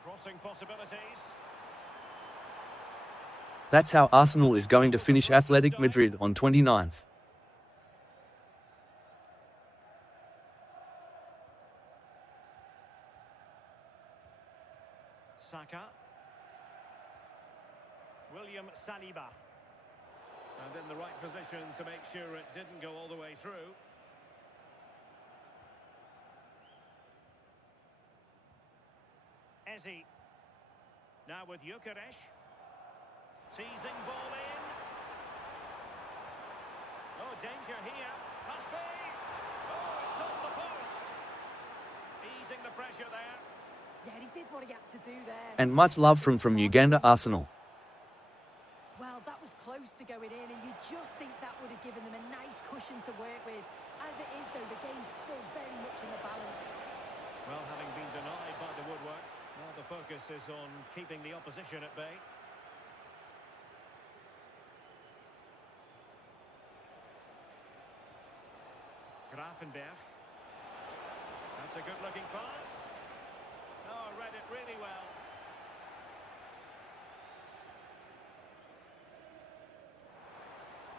Crossing possibilities. That's how Arsenal is going to finish Athletic Madrid on 29th. Saka. William Saliba. And in the right position to make sure it didn't go all the way through. Eze. Now with Gyökeres. Teasing ball in. Oh, danger here. Must be. Oh, it's off the post. Easing the pressure there. Yeah, he did what he had to do there. And much love from Uganda, Arsenal. Well, that was close to going in, and you just think that would have given them a nice cushion to work with. As it is, though, the game's still very much in the balance. Well, having been denied by the woodwork, now the focus is on keeping the opposition at bay. Grafenberg. That's a good-looking pass. Oh, read it really well.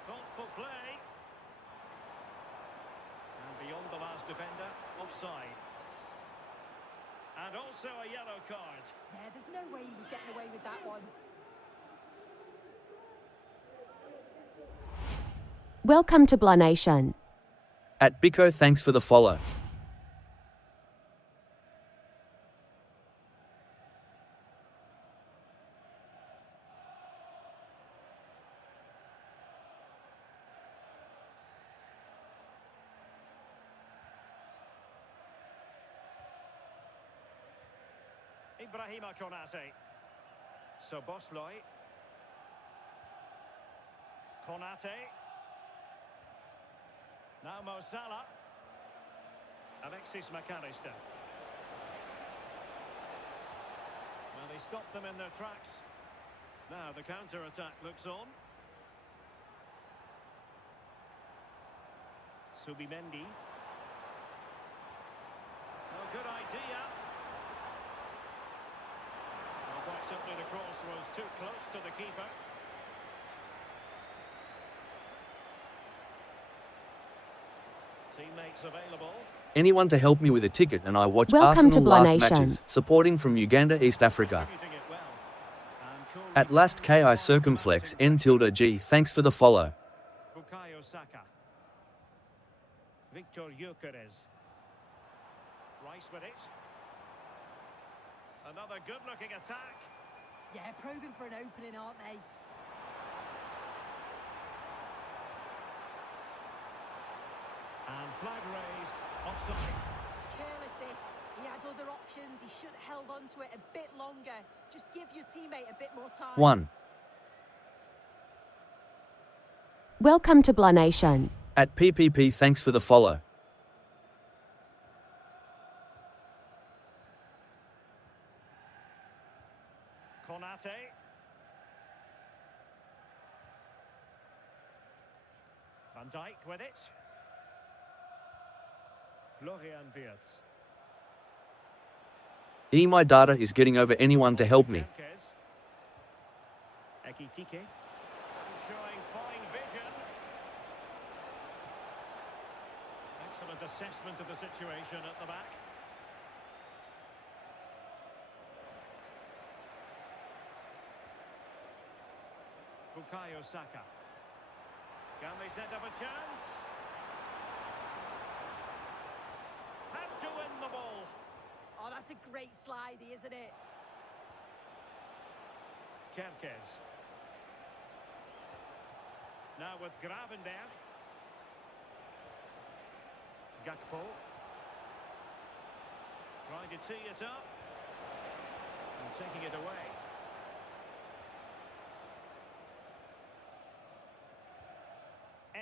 Thoughtful play. And beyond the last defender, offside. And also a yellow card. Yeah, there's no way he was getting away with that one. Welcome to Blah Nation. At Biko, thanks for the follow. Ibrahima Konate. Szoboszlai. Konate. Now Mo Salah. Alexis McAllister. Well, they stopped them in their tracks. Now the counter-attack looks on. Subimendi. No good idea. Well, quite simply the cross was too close to the keeper. Teammates available. Anyone to help me with a ticket and I watch Welcome to Arsenal Blah last Nation. matches, supporting from Uganda, East Africa. Executing it well. And coolly At last KI circumflex N tilde G, thanks for the follow. Bukayo Saka. Victor Gyökeres. Rice with it. Another good-looking attack. Yeah, probing for an opening, aren't they? And flag raised. Offside. Careless this. He had other options. He should have held on to it a bit longer. Just give your teammate a bit more time. 1. Welcome to Blah Nation. At PPP, thanks for the follow. Konate. Van Dijk with it. Florian Wirtz. My data is getting over anyone to help me. Ekitike. showing fine vision. Excellent assessment of the situation at the back. Bukayo Saka. Can they set up a chance? Had to win the ball. Oh, that's a great slidey, isn't it? Kerkez. Now with Gravenberg. Gakpo. Trying to tee it up. And taking it away.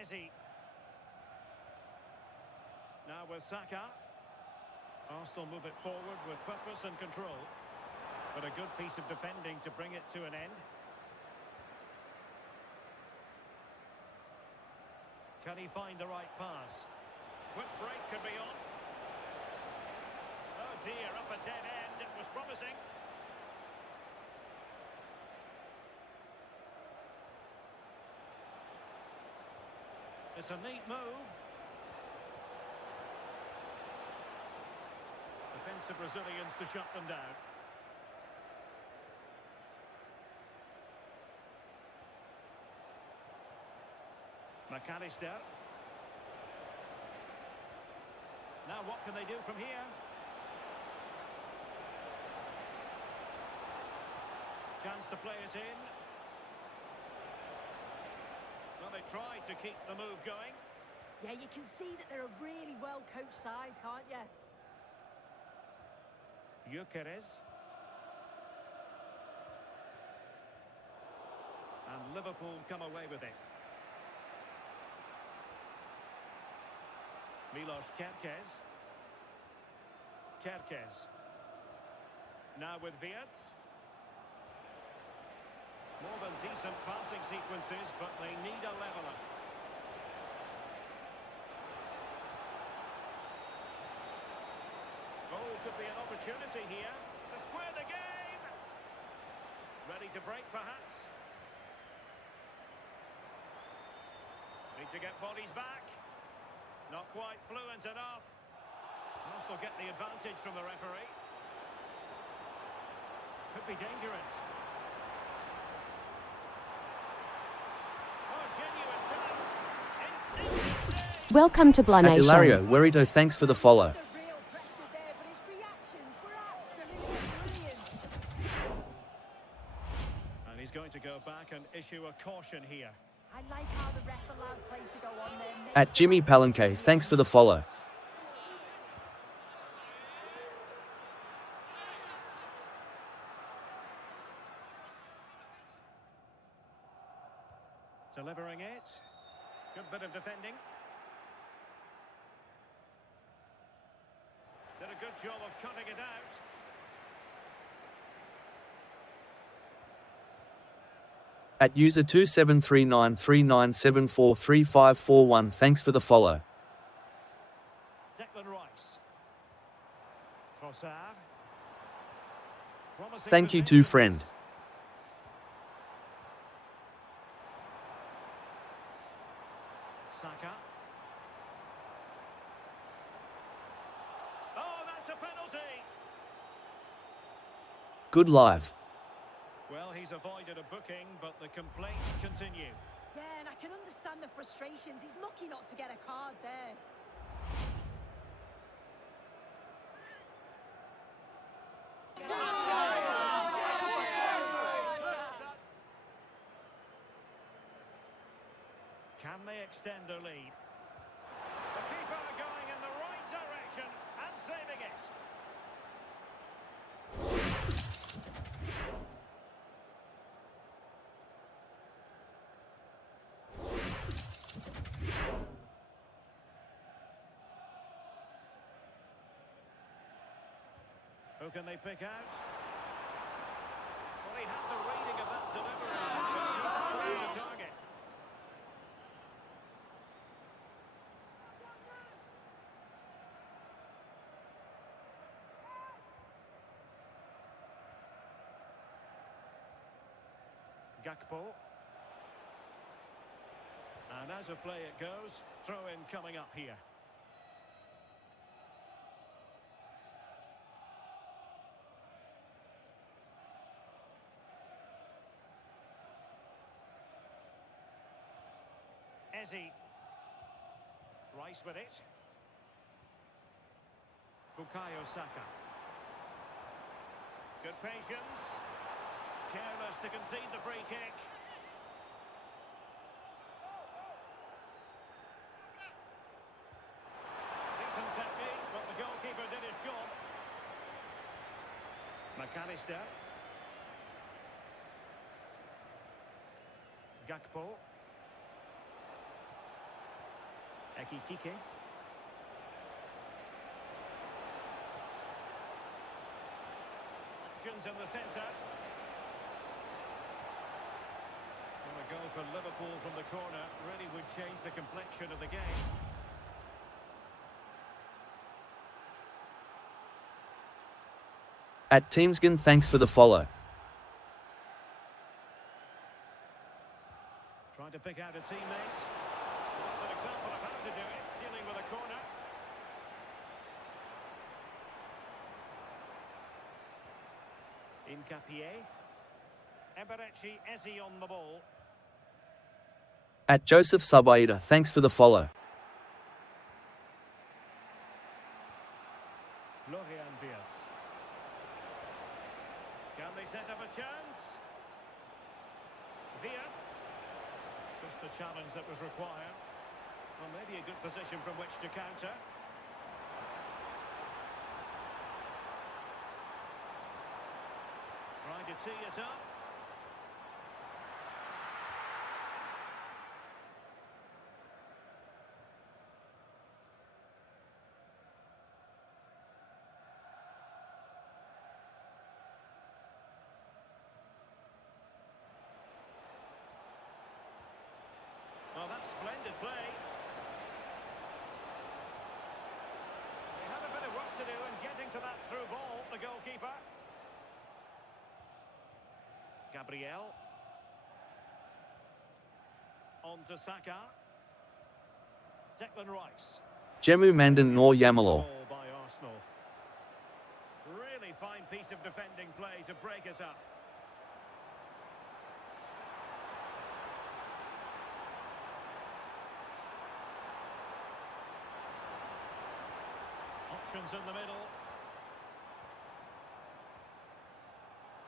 Eze. Now with Saka. Arsenal move it forward with purpose and control. But a good piece of defending to bring it to an end. Can he find the right pass? Quick break could be on. Oh dear, up a dead end. It was promising. It's a neat move. Defensive Brazilians to shut them down. McAllister. Now what can they do from here? Chance to play it in. Well, they tried to keep the move going. Yeah, you can see that they're a really well-coached side, can't you? Gyökeres. And Liverpool come away with it. Milos Kerkez. Kerkez. Now with Wirtz. More than decent passing sequences, but they need a leveller. Oh, could be an opportunity here to square the game. Ready to break, perhaps. Need to get bodies back. Not quite fluent enough. Also get the advantage from the referee. Could be dangerous. Oh, genuine chance. Instinctive. Welcome to At Ilario Blanation. Werito, thanks for the follow. The real pressure there, but his reactions were absolutely brilliant. And he's going to go back and issue a caution here. I like how the ref allowed play to go on there. At Jimmy Palanque, thanks for the follow. Delivering it. Good bit of defending. Did a good job of cutting it out. At user 273939743541, thanks for the follow. Declan Rice. Trossard. Promising Thank you too, position. friend. Saka. Oh, that's a penalty. Good live. Well, he's avoided a booking, but the complaints continue. Yeah, and I can understand the frustrations. He's lucky not to get a card there. Can they extend their lead? The keeper going in the right direction and saving it. Who can they pick out? Well, he had the reading of that delivery. Just short of the target. Gakpo. And as of play it goes, throw in coming up here. Eze. Rice with it. Bukayo Saka. Good patience. Careless to concede the free kick. Decent technique, but the goalkeeper did his job. McAllister. Gakpo. Ekitike. Options in the centre. Well, a goal for Liverpool from the corner really would change the complexion of the game. At Teamskin, thanks for the follow. Trying to pick out a teammate. That's an example of how to do it, dealing with a corner. Nkapie. Eberechi Eze on the ball. At Joseph Subaida, thanks for the follow. Florian Wirtz. Can they set up a chance? Wirtz. Just the challenge that was required. Well, maybe a good position from which to counter. Trying to tee it up. Well, that's splendid play. They have a bit of work to do in getting to that through ball, the goalkeeper. Gabriel. On to Saka. Declan Rice. Jemu Mandan Nor Yamalor. Ball by Arsenal. Really fine piece of defending play to break us up. Options in the middle.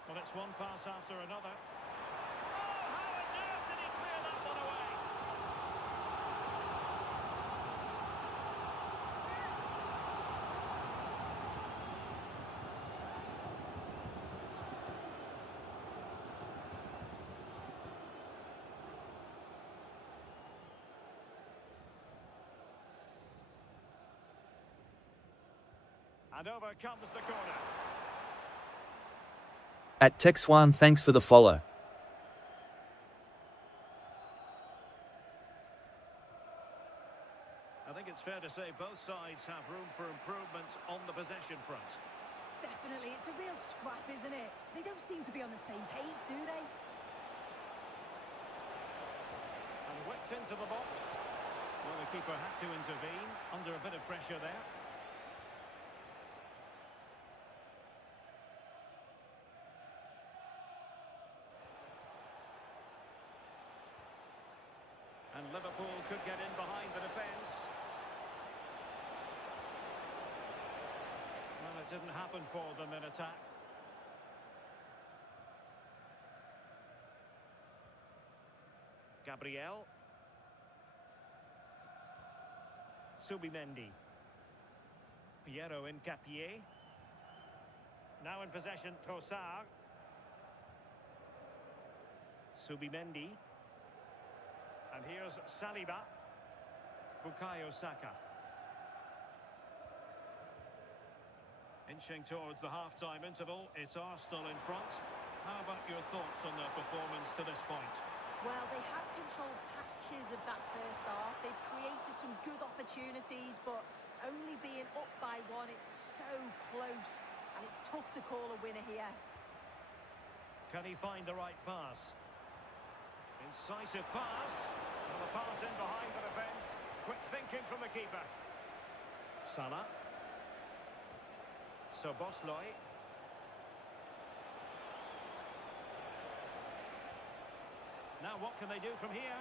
Well, it's one pass after another. Oh, how on earth did he clear that one away? And over comes the corner. At Texwan, thanks for the follow. I think it's fair to say both sides have room for improvement on the possession front. Definitely, it's a real scrap, isn't it? They don't seem to be on the same page, do they? And whipped into the box. Well, the keeper had to intervene under a bit of pressure there. And Liverpool could get in behind the defence. Well, it didn't happen for them in attack. Gabriel. Subimendi. Piero Nkapie. Now in possession, Trossard. Subimendi. And here's Saliba. Bukayo Saka. Inching towards the half-time interval, it's Arsenal in front. How about your thoughts on their performance to this point? Well, they have controlled patches of that first half. They've created some good opportunities, but only being up by one, it's so close. And it's tough to call a winner here. Can he find the right pass? Incisive pass. Well, the pass in behind the defence. Quick thinking from the keeper. Salah. Szoboszlai. Now what can they do from here?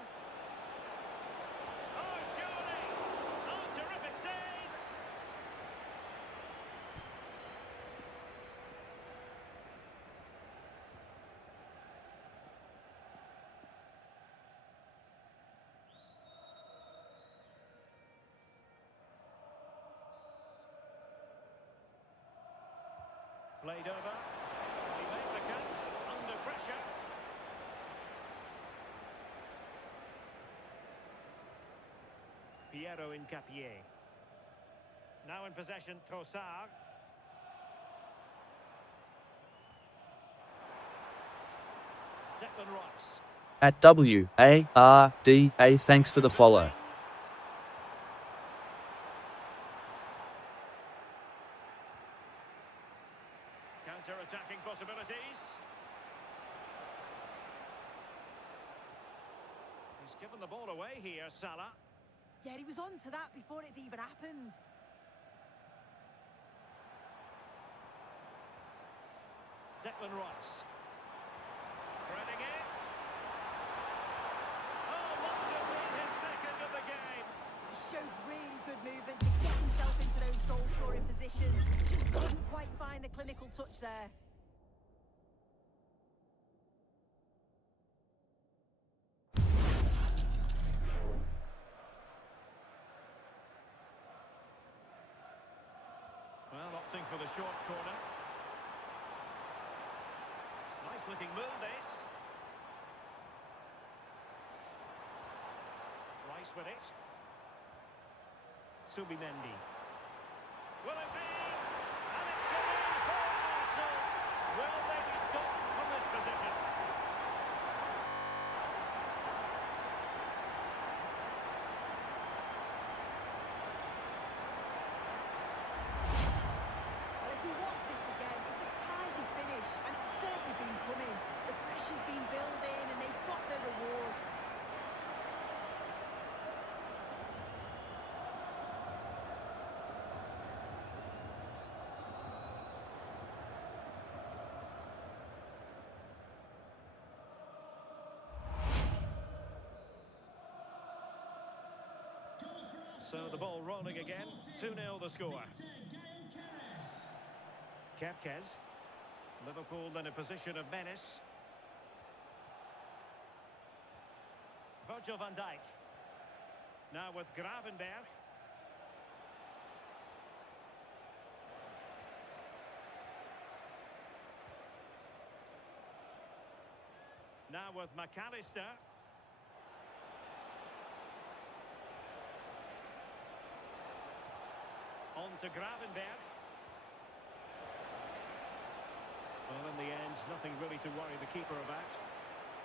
Oh, surely! Oh, terrific save! Played over. He made the catch under pressure. Piero Incapié. Now in possession, Trossard. Declan Rice. At WARDA, thanks for the follow. Counter-attacking possibilities. He's given the ball away here, Salah. Yeah, he was on to that before it even happened. Declan Rice. Threading it. Oh, might have been his second of the game. He showed really good movement to get himself into those goal-scoring positions. Just couldn't quite find the clinical touch there. Well, opting for the short corner. Nice looking move, this. Rice with it. Subimendi. Will it be? And it's come in for Arsenal. Will they be stopped from this position? Well, if you watch this again, it's a tidy finish, and it's certainly been coming. The pressure's been building, and they've got their rewards. So the ball rolling again. 2-0 the score. Kepkes. Liverpool in a position of menace. Virgil van Dijk. Now with Gravenberg. Now with McAllister. On to Gravenberg. Well, in the end, nothing really to worry the keeper about.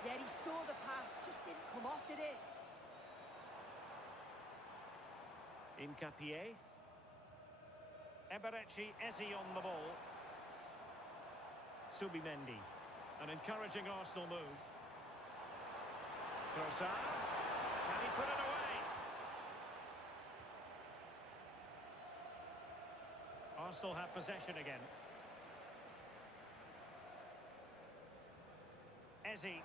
Yeah, he saw the pass, just didn't come off, did it? Incapié. Eberechi Eze on the ball. Subimendi. An encouraging Arsenal move. Trossard. Can he put it away? Arsenal have possession again. Eze.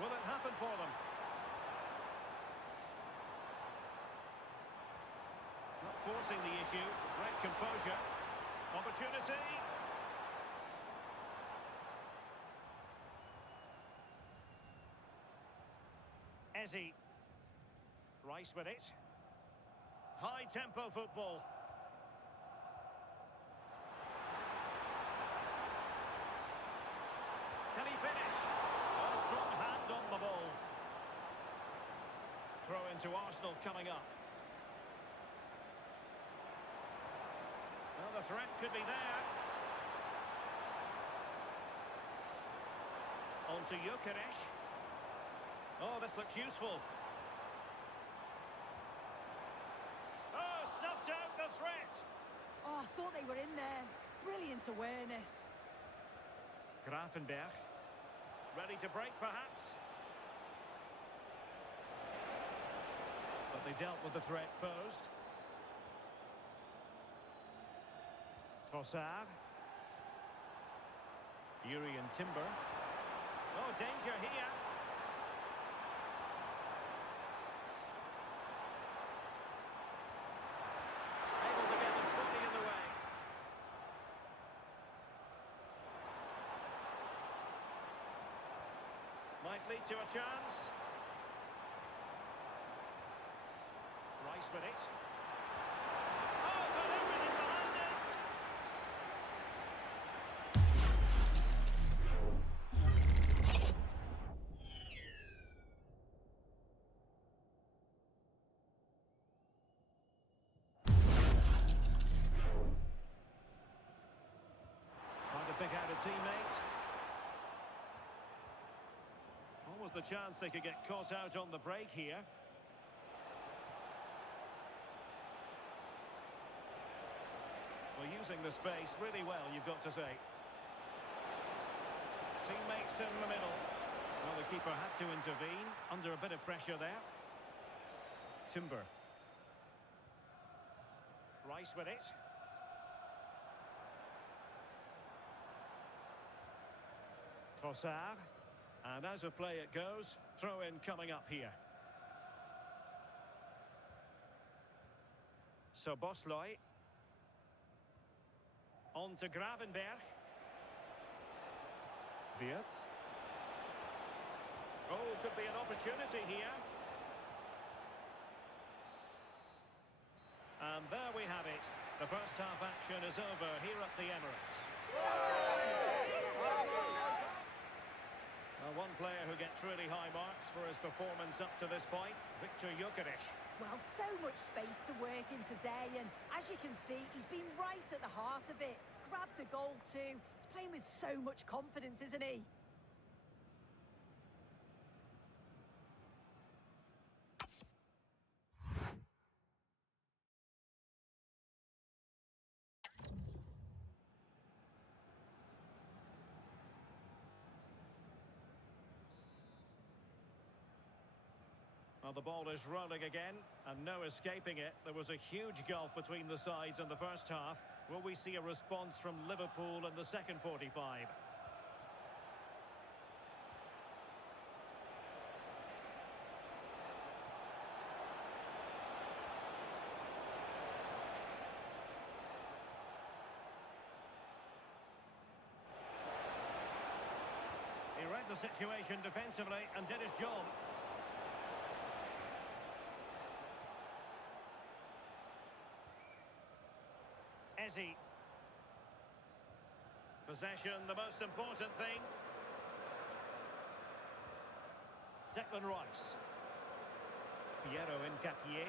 Will it happen for them? Not forcing the issue. Great composure. Opportunity. Eze. Rice with it. High tempo football. Can he finish? A strong hand on the ball. Throw into Arsenal coming up. Well, the threat could be there. On to Gyökeres. Oh, this looks useful. Oh, snuffed out the threat. Oh, I thought they were in there. Brilliant awareness. Gravenberg. Ready to break, perhaps? they dealt with the threat posed. Trossard. Yuri and Timber. Oh, danger here. Able to get his body in the way. Might lead to a chance. Rice with it. Oh, got everything behind it. Trying to pick out a teammate. What was the chance they could get caught out on the break here? Well, using the space really well, you've got to say. Teammates in the middle. Well, the keeper had to intervene under a bit of pressure there. Timber. Rice with it. Trossard. And as a play it goes, throw in coming up here. So Bosloy. On to Gravenberg. Wirtz. Oh, could be an opportunity here. And there we have it. The first half action is over here at the Emirates. Well, one player who gets really high marks for his performance up to this point, Viktor Gyökeres. Well, so much space to work in today, and as you can see, he's been right at the heart of it. Grabbed the goal too. He's playing with so much confidence, isn't he? Well, the ball is rolling again, and no escaping it. There was a huge gulf between the sides in the first half. Will we see a response from Liverpool in the second 45? He read the situation defensively and did his job. Ezzy. Possession, the most important thing. Declan Rice. Piero Incapié.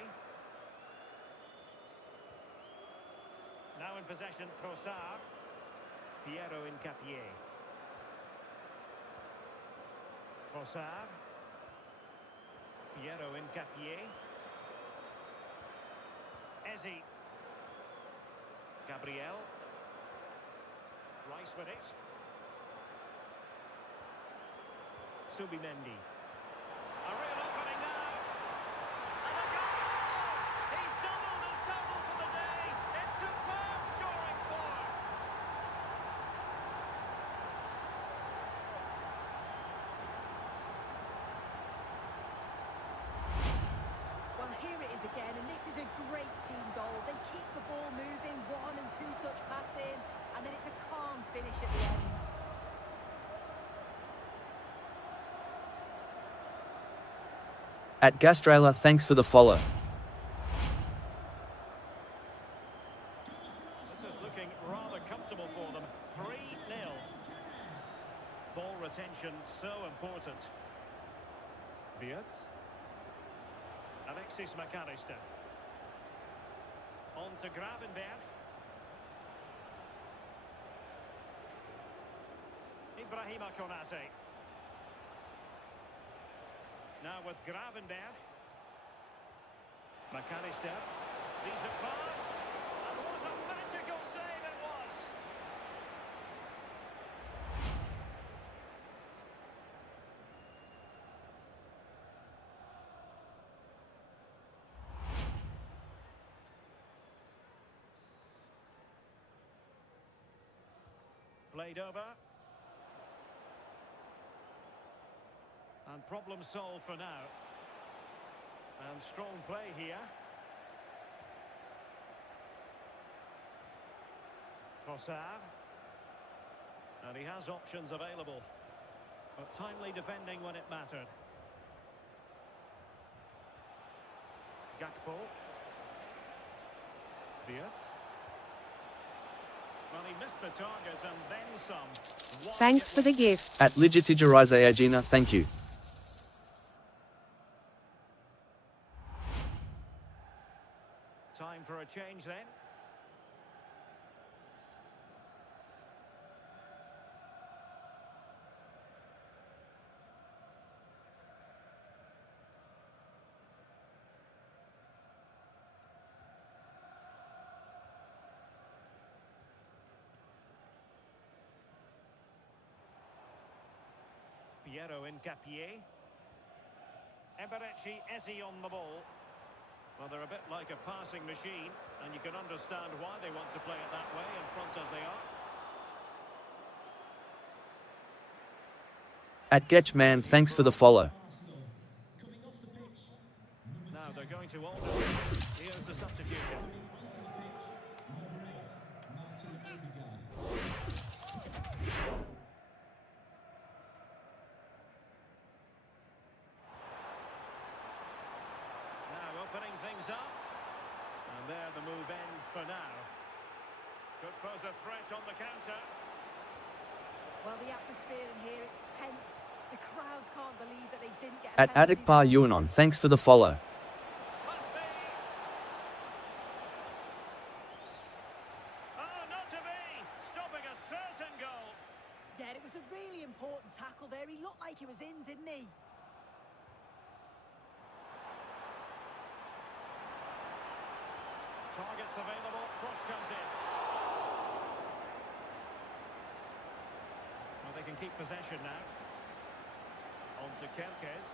Now in possession, Trossard. Piero Incapié. Trossard. Piero Incapié. Ezzy. Gabriel. Rice with it. Subimendi. A real opening now. And a goal! He's doubled his total for the day. It's superb scoring form. Well, here it is again, and this is a great team goal. They keep the ball moving, 1- and 2-touch passing, and then it's a calm finish at the end. At Gastrela, thanks for the follow. This is looking rather comfortable for them. 3-0. Ball retention so important. Wirtz. Alexis McAllister. On to Gravenberg. Ibrahima Konate. Now with Gravenberg. McAllister. Decent pass. And what a magical save it was. Played over. And problem solved for now. And strong play here. Trossard. And he has options available. But timely defending when it mattered. Gakpo. Wirtz. Well, he missed the target and then some. Thanks for the gift. At Ligitigerizayagina, thank you. Time for a change then. Piero Incapié. Eberechi Eze on the ball. Well, they're a bit like a passing machine, and you can understand why they want to play it that way, in front as they are. At Getchman, thanks for the follow. Arsenal. Coming off the pitch, Now they're going to alter. Here's the substitution. coming onto the pitch, number 8, Martin Odegaard. Now opening things up. And there the move ends for now. Could pose a threat on the counter. Well, the atmosphere in here is tense. The crowd can't believe that they didn't get a At penalty Adikpar there. Yuanon, thanks for the follow. Must be. Oh, not to be. Stopping a certain goal. Yeah, it was a really important tackle there. He looked like he was in, didn't he? Targets available. Cross comes in. Well, they can keep possession now. On to Kerkez.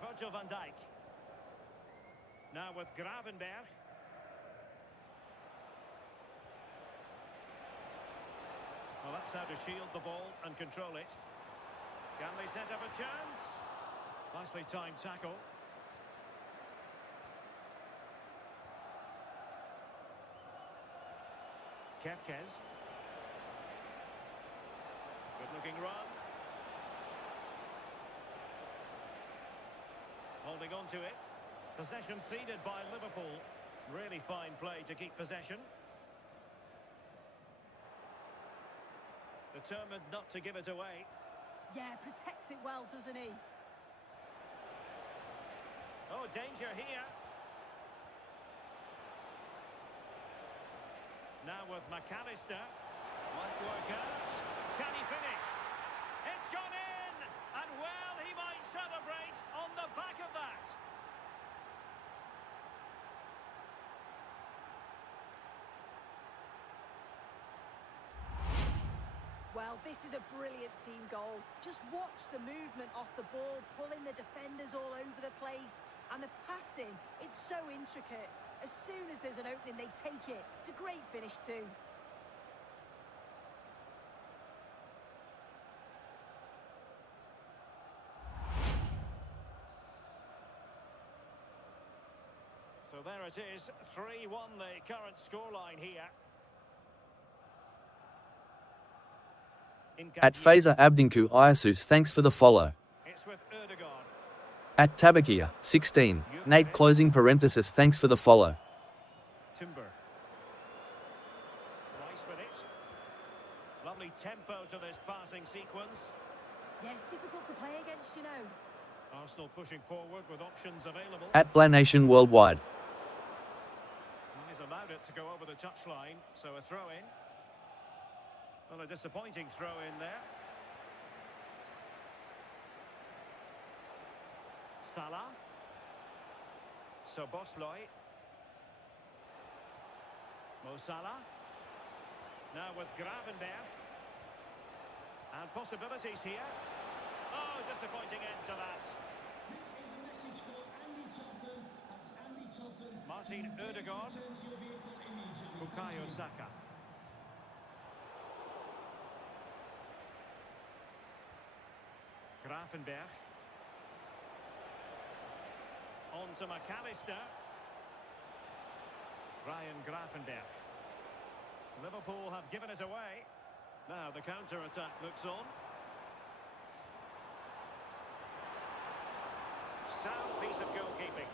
Virgil van Dijk. Now with Gravenberg. Well, that's how to shield the ball and control it. Can they set up a chance? Nicely timed tackle. Kerkez. Good looking run. Holding on to it. Possession ceded by Liverpool. Really fine play to keep possession. Determined not to give it away. Yeah, protects it well, doesn't he? Oh, danger here. Now with McAllister. Might work out. Can he finish? It's gone in! And well, he might celebrate on the back of that. Well, this is a brilliant team goal. Just watch the movement off the ball, pulling the defenders all over the place. And the passing, it's so intricate. As soon as there's an opening, they take it. It's a great finish too. So there it is, 3-1 the current scoreline here. At Fazer Abdinku Iasus, thanks for the follow. It's with Ødegaard. At Tabakia, 16. Nate closing parenthesis, thanks for the follow. Timber. Rice with it. Lovely tempo to this passing sequence. Yeah, it's difficult to play against, you know. Arsenal pushing forward with options available. At Blanation Worldwide. He's allowed it to go over the touchline, so a throw-in. Well, a disappointing throw-in there. Salah. Szoboszlai. Mo Salah. Now with Gravenberg. And possibilities here. Oh, disappointing end to that. This is a message for Andy Topham. That's Andy Topham. Martin Ødegaard. Turn to your vehicle immediately. Bukayo Saka. Grafenberg. On to McAllister. Ryan Grafenberg. Liverpool have given it away. Now the counter-attack looks on. Sound piece of goalkeeping.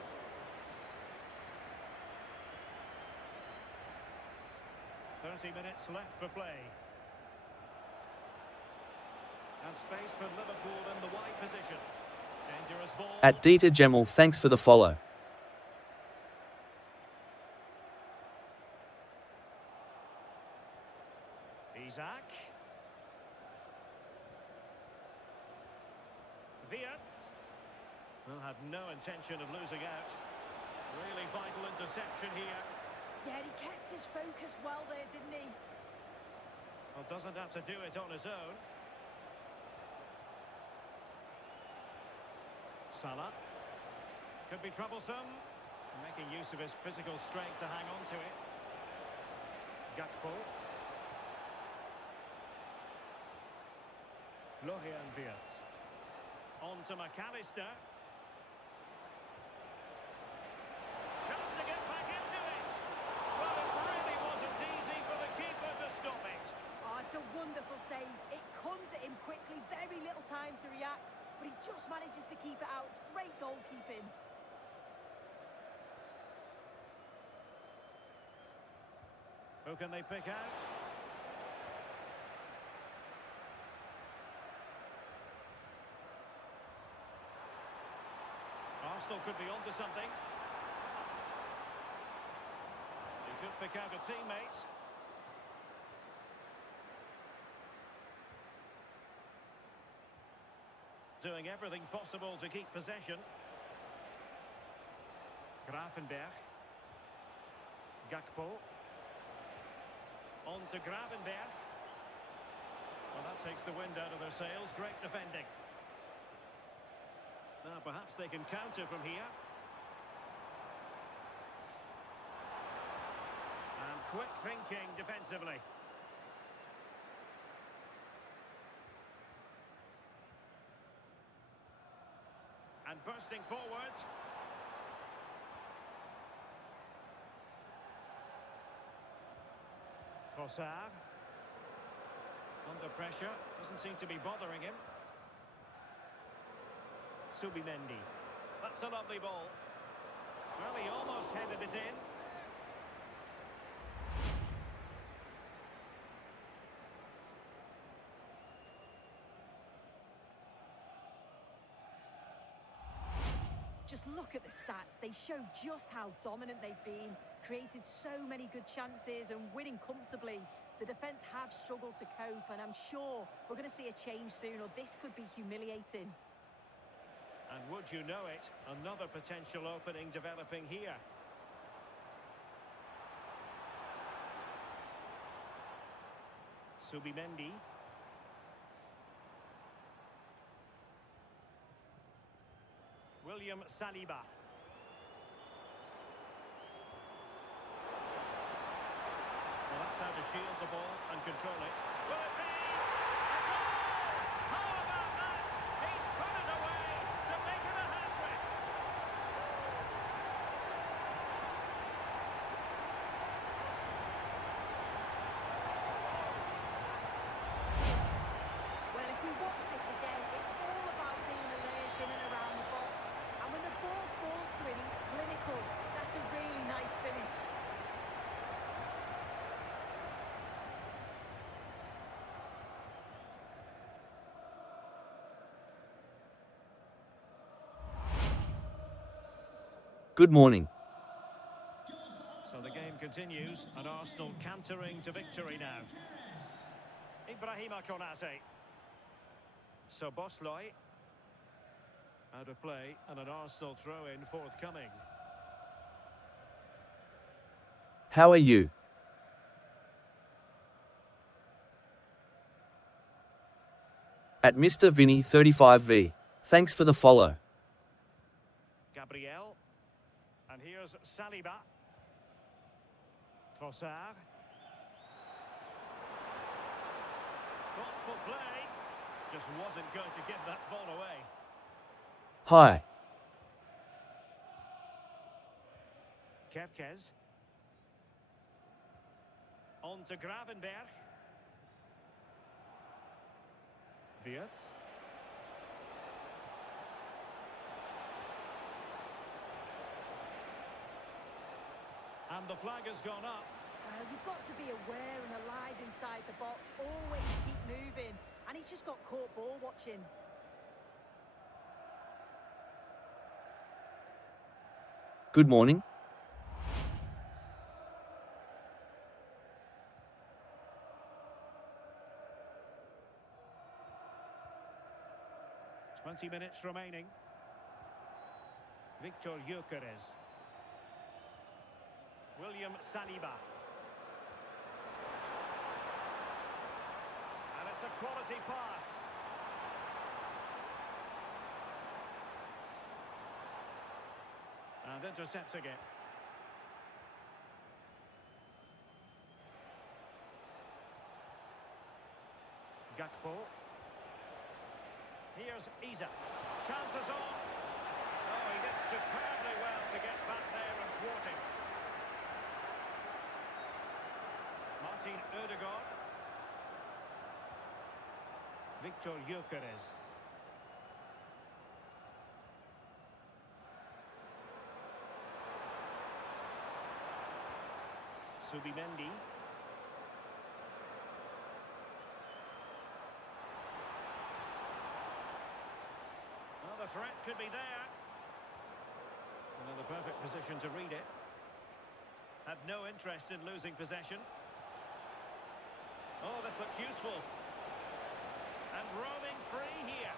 Minutes left for play. And space for Liverpool in the wide position. Dangerous ball. At Dieter Gemmel, thanks for the follow. Isaac. Wirtz. Will have no intention of losing out. Really vital interception here. Yeah, he kept his focus well there, didn't he? Well, doesn't have to do it on his own. Salah. Could be troublesome. Making use of his physical strength to hang on to it. Gakpo. Florian Wirtz. On to McAllister. Chance to get back into it. Well, it really wasn't easy for the keeper to stop it. Oh, it's a wonderful save. It comes at him quickly, very little time to react, but he just manages to keep it out. It's great goalkeeping. Who can they pick out? Arsenal could be onto something. He could pick out a teammate. Doing everything possible to keep possession. Grafenberg. Gakpo. On to Gravenberg. Well, that takes the wind out of their sails. Great defending. Now, perhaps they can counter from here. And quick thinking defensively. And bursting forward. Trossard. Under pressure. Doesn't seem to be bothering him. Subimendi. That's a lovely ball. Well, he almost headed it in. Just look at the stats. They show just how dominant they've been. Created so many good chances and winning comfortably. The defence have struggled to cope, and I'm sure we're going to see a change soon, or this could be humiliating. And would you know it, another potential opening developing here. Subimendi. William Saliba. Well, that's how to shield the ball and control it. Will it be? A goal! How about that? He's put it away to make it a hat-trick. Well, if we watch this again, it's all about being alert in and around the box. And when the ball falls to him, he's clinical. That's a really nice finish. Good morning. So the game continues, and Arsenal cantering to victory now. Ibrahima Konate. So Bosloy. Out of play, and an Arsenal throw-in forthcoming. How are you? At Mr. Vinny 35V. Thanks for the follow. Gabriel. And here's Saliba. Trossard. Thoughtful play. Just wasn't going to give that ball away. Hi. Kerkez. On to Gravenberg. Wirtz. And the flag has gone up. You've got to be aware and alive inside the box. Always keep moving. And he's just got caught ball watching. Good morning. Twenty minutes remaining. Victor Gyökeres. William Saliba. And it's a quality pass. And intercepts again. Gakpo. Here's Isa. Chances on. Oh, he did superbly well to get back there and thwart him. Martin Ødegaard. Victor Gyökeres. Subimendi. Well, the threat could be there. Another perfect position to read it. Had no interest in losing possession. Oh, this looks useful. And roaming free here.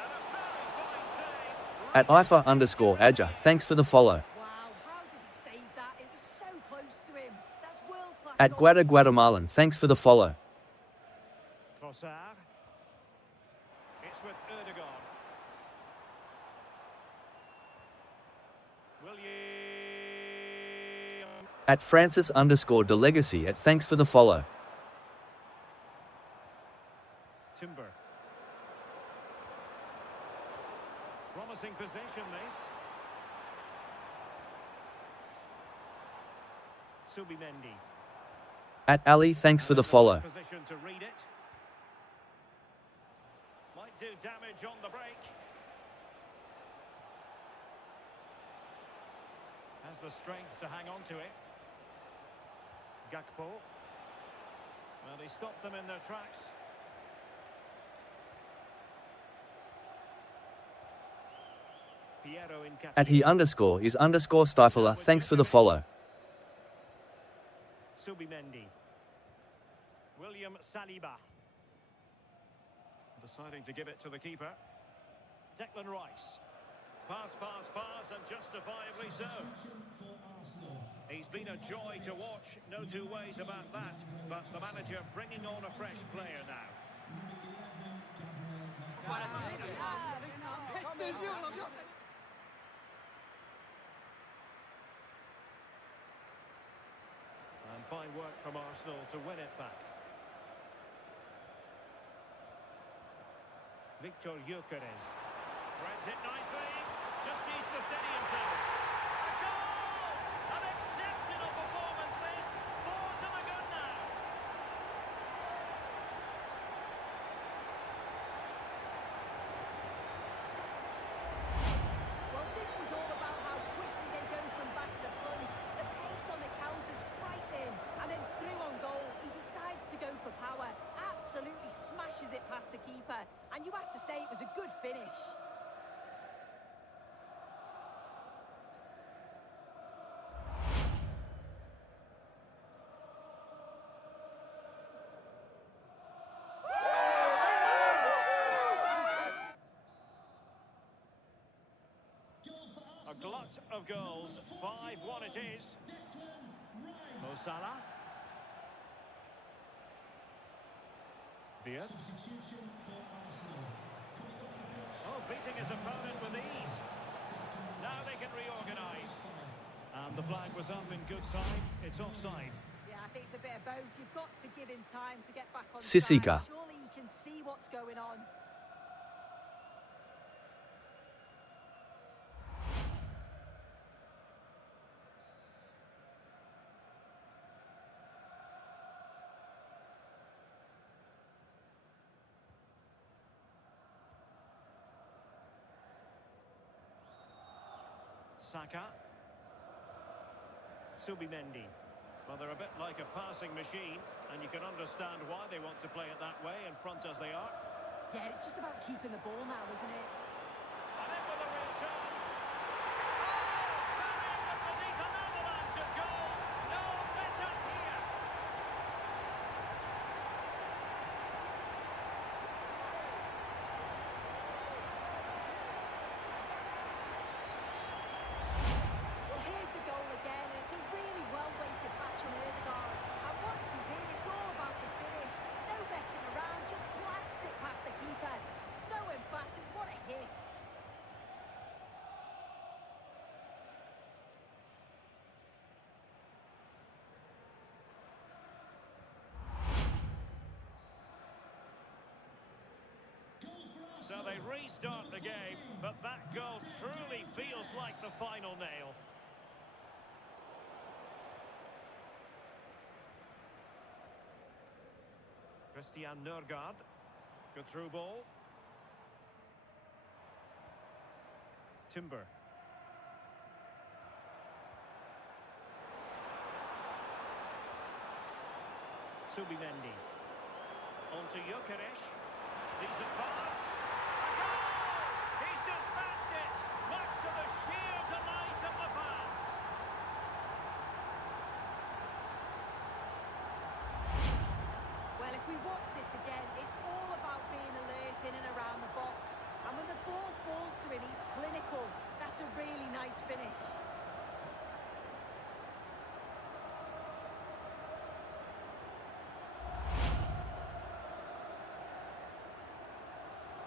And a very fine save. At IFA_Adja, thanks for the follow. Wow, how did he save that? It was so close to him. That's world-class. At Guadamalan, thanks for the follow. Trossard. It's with Ødegaard. William. At Francis_DeLegacy at thanks for the follow. Timber. Promising possession, this. Subimendi. At Ali, thanks for the follow. Position to read it. Might do damage on the break. Has the strength to hang on to it. Gakpo. Well, he stopped them in their tracks. Piero in At he_is_Stifler, thanks for the follow. Subimendi. William Saliba. Deciding to give it to the keeper. Declan Rice. Pass, pass, pass, and justifiably so. He's been a joy to watch, no two ways about that. But the manager bringing on a fresh player now. And fine work from Arsenal to win it back. Victor Gyökeres. Threads it nicely. Just needs to steady himself. A goal! An exceptional performance this. 4 to the good now. Well, this is all about how quickly they go from back to front. The pace on the counter's frightening. And then through on goal, he decides to go for power. Absolutely smashes it past the keeper. And you have to say it was a good finish. A glut of goals. 5-1 it is. Mo Salah. Wirtz. Oh, beating his opponent with ease. Now they can reorganise. And the flag was up in good time. It's offside. Yeah, I think it's a bit of both. You've got to give him time to get back on Sissika. track. Surely he can see what's going on. Saka. Subimendi. Well, they're a bit like a passing machine, and you can understand why they want to play it that way, in front as they are. Yeah, it's just about keeping the ball now, isn't it? And in with a real chance. Oh, burying them beneath an avalanche of goals. No let up here. Well, here's the goal again. It's a really well-weighted pass from Ødegaard. And once he's in, it's all about the finish. No messing around, just blasts it past the keeper. So emphatic, what a hit. So they restart the game, but that goal truly feels like the final nail. Christian Nørgaard. Good through ball. Timber. Subimendi. On to Gyökeres. Decent pass. A goal! He's dispatched it, much to the sheer delight of the fans. Well, if we watch this again, it's all about being alert in and around the box. And when the ball falls to him, he's clinical. That's a really nice finish.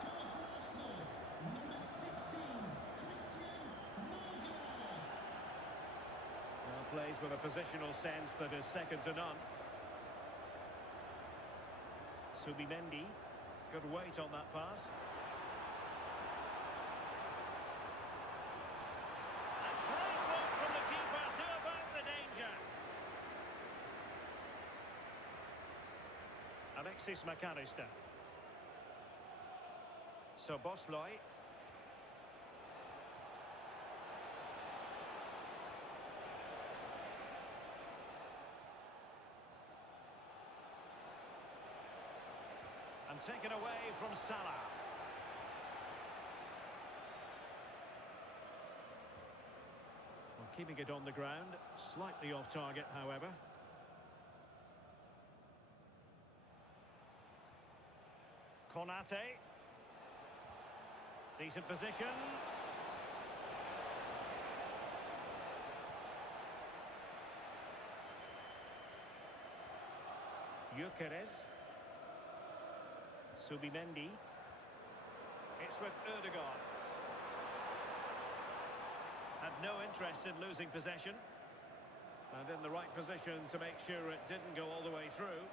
Goal for Arsenal, number 16, Christian Nørgaard. Well, plays with a positional sense that is second to none. Subimendi. Good weight on that pass. A great block from the keeper to avert the danger. Alexis McAllister. So Bosloy. And taken away from Salah. Well, keeping it on the ground, slightly off target, however. Konate. Decent position. Gyökeres. Subimendi. It's with Ødegaard. Had no interest in losing possession. And in the right position to make sure it didn't go all the way through.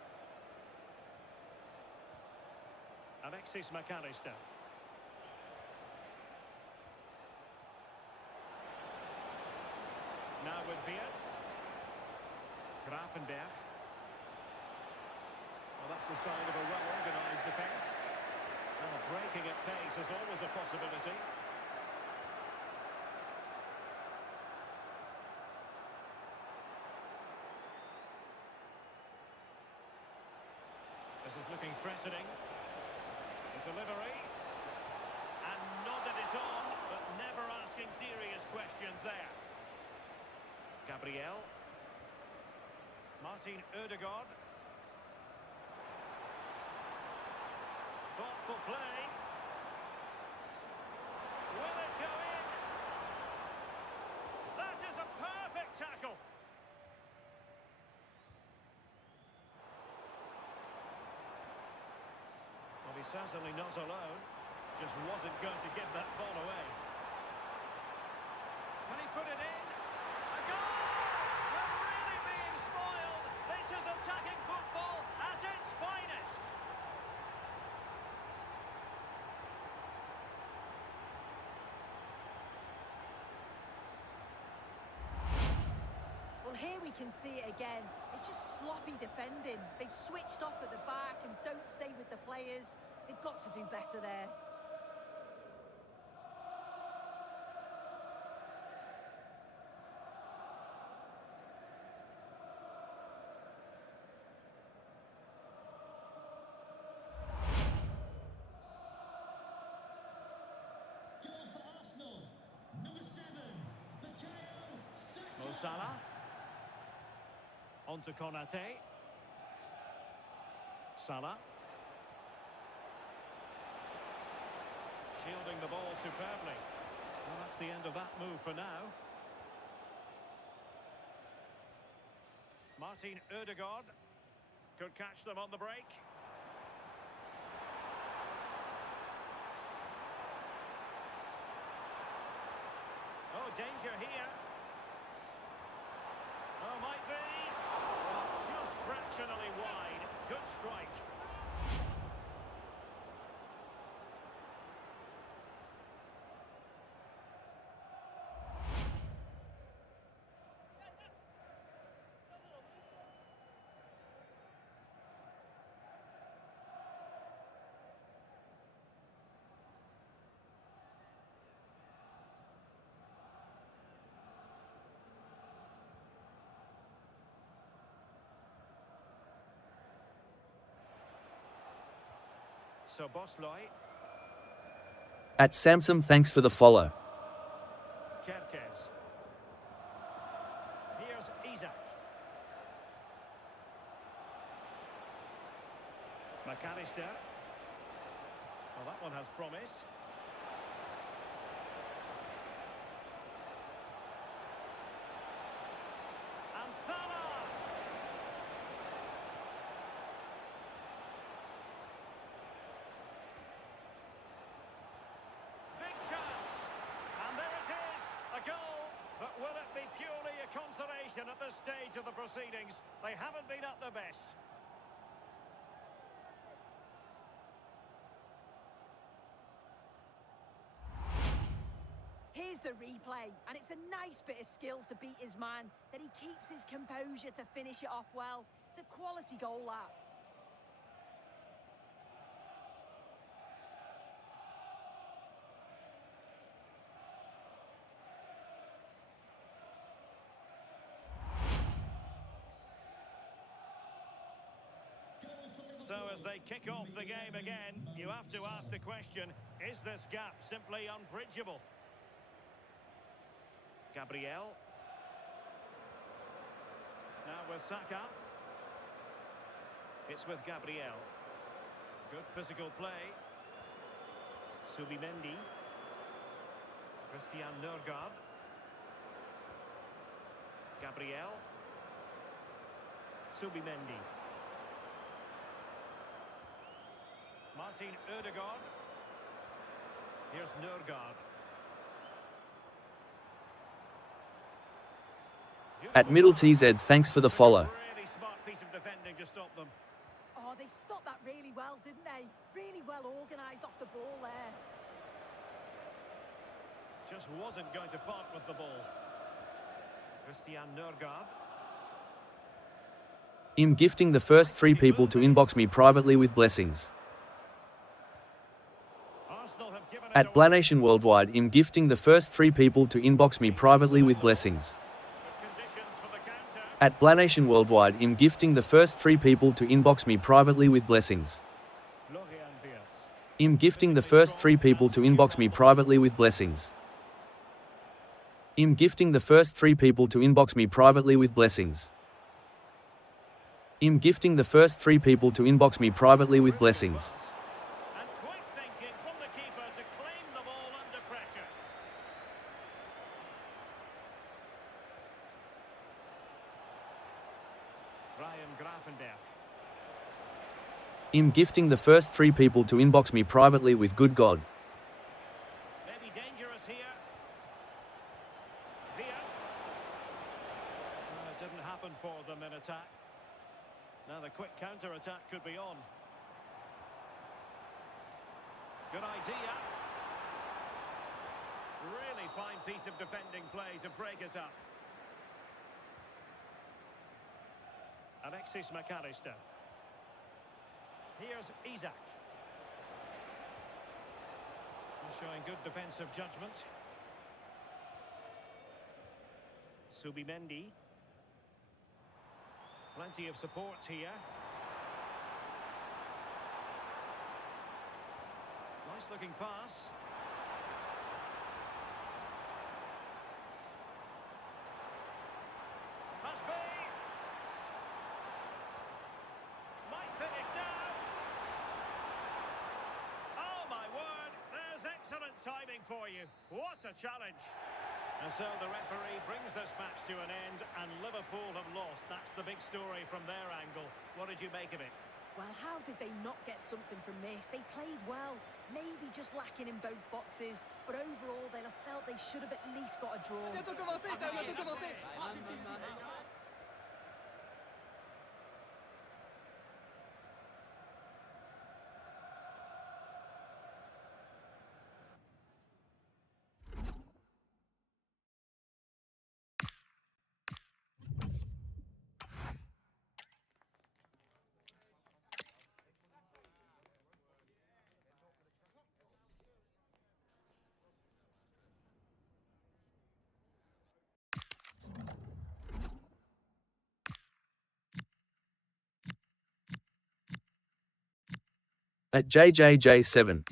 Alexis McAllister. Now with Beers. Grafenberg. Well, that's the sign of a well-organised defence. Well, breaking at pace is always a possibility. This is looking threatening. The delivery. And nodded it on, but never asking serious questions there. Gabriel. Martin Ødegaard. Thoughtful play. Will it go in? That is a perfect tackle. Well, he's certainly not alone. Just wasn't going to give that ball away. Can he put it in? A goal! We're really being spoiled. This This is attacking football at its finest. Well, here we can see it again. It's just sloppy defending. They've switched off at the back and don't stay with the players. They've got to do better there. Goal for Arsenal. Number 7, Bukayo Saka. Mo Salah. On to Konate. Salah. Shielding the ball superbly. Well, that's the end of that move for now. Martin Ødegaard could catch them on the break. Oh, danger here. Oh, might be. Oh, just fractionally wide. Good strike. So Bosloy, At Samsung, thanks for the follow. Kerkez. Here's Isak. McAllister. Well, that one has promise. And Salah! Big chance. And there it is, a goal. But will it be purely a consolation at this stage of the proceedings? They haven't been at their best. Here's the replay, and it's a nice bit of skill to beat his man, that he keeps his composure to finish it off well. It's a quality goal, that. Goal for Liverpool. So as they kick off the game again, you have to ask the question, is this gap simply unbridgeable? Gabriel. Now with Saka. It's with Gabriel. Good physical play. Subimendi. Christian Nørgaard. Gabriel. Subimendi. Martin Ødegaard. Here's Nørgaard. At Middle TZ, thanks for the follow. Really smart piece of defending to stop them. Oh, they stopped that really well, didn't they? Really well organised off the ball there. Just wasn't going to part with the ball. Christian Nørgaard. I'm gifting the first 3 people to inbox me privately with blessings. Arsenal have given it At away. Blanation Worldwide, I'm gifting the first 3 people to inbox me privately with blessings. Good conditions for the counter. At Blanation Worldwide, I'm gifting the first 3 people to inbox me privately with blessings. Florian Wirtz. I'm gifting the first 3 people to inbox me privately with blessings. I'm gifting the first 3 people to inbox me privately with blessings. I'm gifting the first 3 people to inbox me privately with blessings. And quick thinking from the keeper to claim the ball under pressure. Ryan Gravenberch. I'm gifting the first 3 people to inbox me privately with good God. Maybe dangerous here. Wirtz. It didn't happen for them in attack. fine piece of defending play to break us up. Alexis McAllister. Here's Isak. He's showing good defensive judgment. Subimendi. Plenty of support here. Nice looking pass. Must be. Might finish now. Oh my word, there's excellent timing for you. What a challenge. And so the referee brings this match to an end, and Liverpool have lost. That's the big story from their angle. What did you make of it? Well, how did they not get something from this? They played well, maybe just lacking in both boxes, but overall they'll have felt they should have at least got a draw. At JJJ7.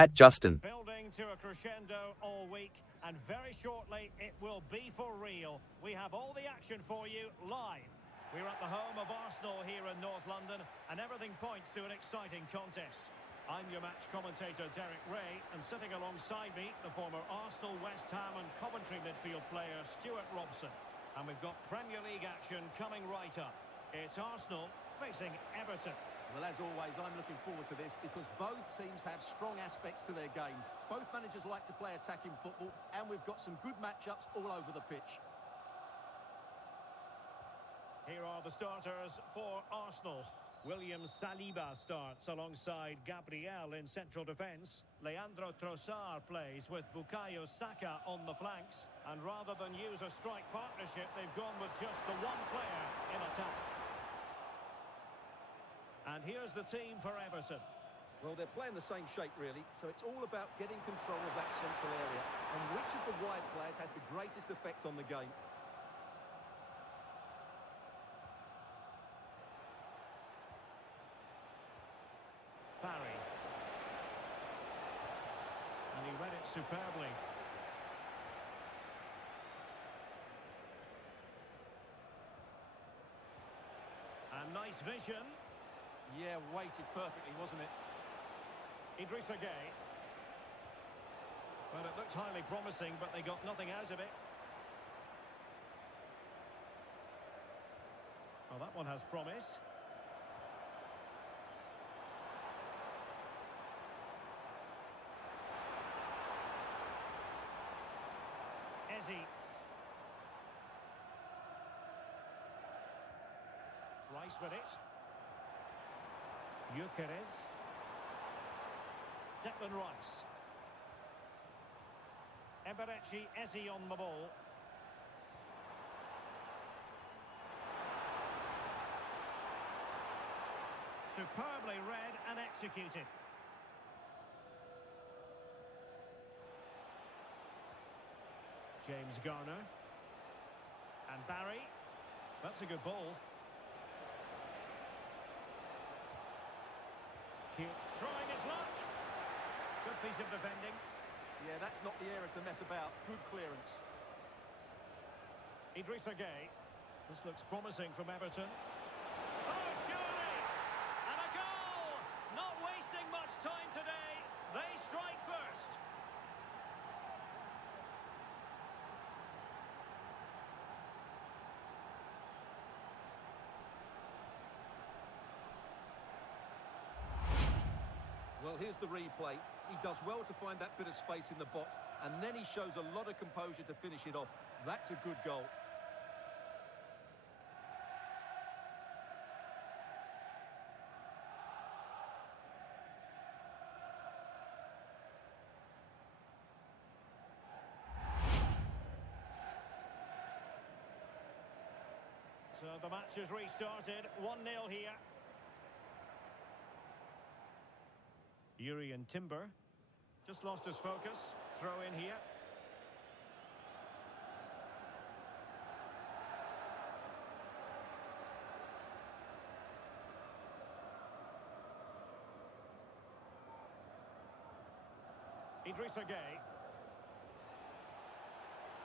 At Justin. Building to a crescendo all week, and very shortly it will be for real. We have all the action for you live. We're at the home of Arsenal here in North London, and everything points to an exciting contest. I'm your match commentator Derek Ray, and sitting alongside me, the former Arsenal, West Ham and Coventry midfield player Stuart Robson. And we've got Premier League action coming right up. It's Arsenal facing Everton. Well, as always, I'm looking forward to this because both teams have strong aspects to their game. Both managers like to play attacking football, and we've got some good matchups all over the pitch. Here are the starters for Arsenal. William Saliba starts alongside Gabriel in central defence. Leandro Trossard plays with Bukayo Saka on the flanks. And rather than use a strike partnership, they've gone with just the one player in attack. And here's the team for Everton. Well, they're playing the same shape, really, so it's all about getting control of that central area and which of the wide players has the greatest effect on the game. Barry. And he read it superbly. And nice vision. Yeah, weighted perfectly, wasn't it? Idrissa Gueye. Well, it looked highly promising, but they got nothing out of it. Well, that one has promise. Eze. Rice with it. Gyökeres. Declan Rice. Eberechi Eze on the ball. Superbly read and executed. James Garner. And Barry. That's a good ball. Trying his luck. Good piece of defending. Yeah, that's not the area to mess about. Good clearance. Idrissa Gueye. This looks promising from Everton. Oh, surely! And a goal! Not wasting much time today. They strike first. Well, here's the replay. He does well to find that bit of space in the box, and then he shows a lot of composure to finish it off. That's a good goal. So the match has restarted. 1-0 here. Urian Timber. Just lost his focus. Throw in here. Idrissa Gueye.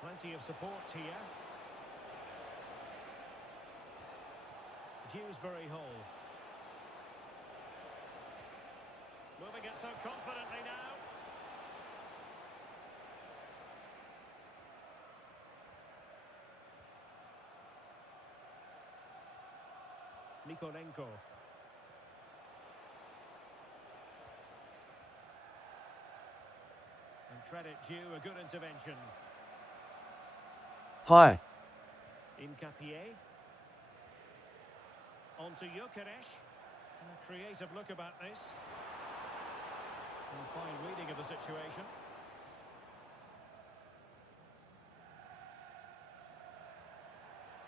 Plenty of support here. Dewsbury Hall. Moving it so confidently now. Nikolenko. And credit due, a good intervention. Hi. Incapié. On to Gyökeres. And a creative look about this. And a fine reading of the situation.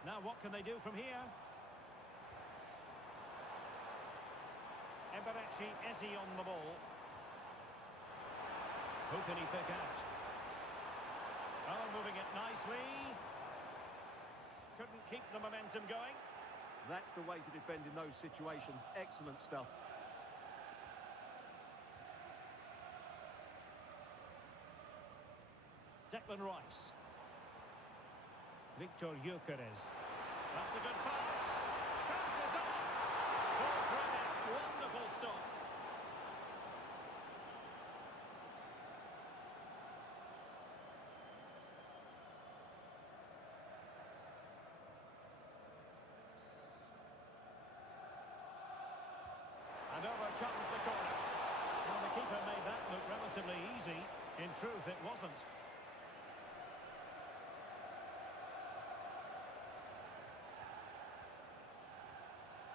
Now what can they do from here? Eberechi Eze on the ball. Who can he pick out? Oh, moving it nicely. Couldn't keep the momentum going. That's the way to defend in those situations. Excellent stuff. Declan Rice. Victor Gyökeres. That's a good pass. Chances up. Full credit. Wonderful stop. And over comes the corner. Well, the keeper made that look relatively easy. In truth, it wasn't.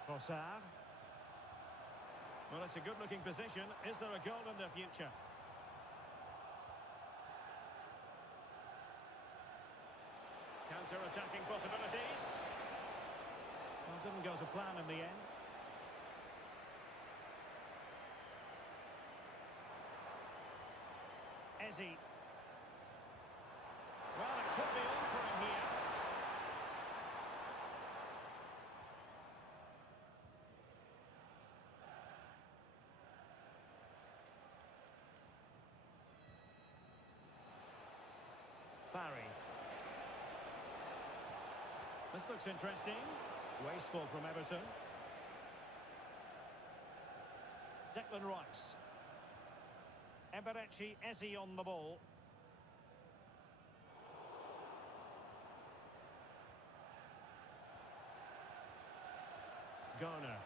Trossard. Well, it's a good-looking position. Is there a goal in the future? Counter-attacking possibilities. Well, didn't go to plan in the end. Eze. Well, it could be on for him here. Barry. This looks interesting. Wasteful from Everton. Declan Rice. Eberechi Eze on the ball. Garner.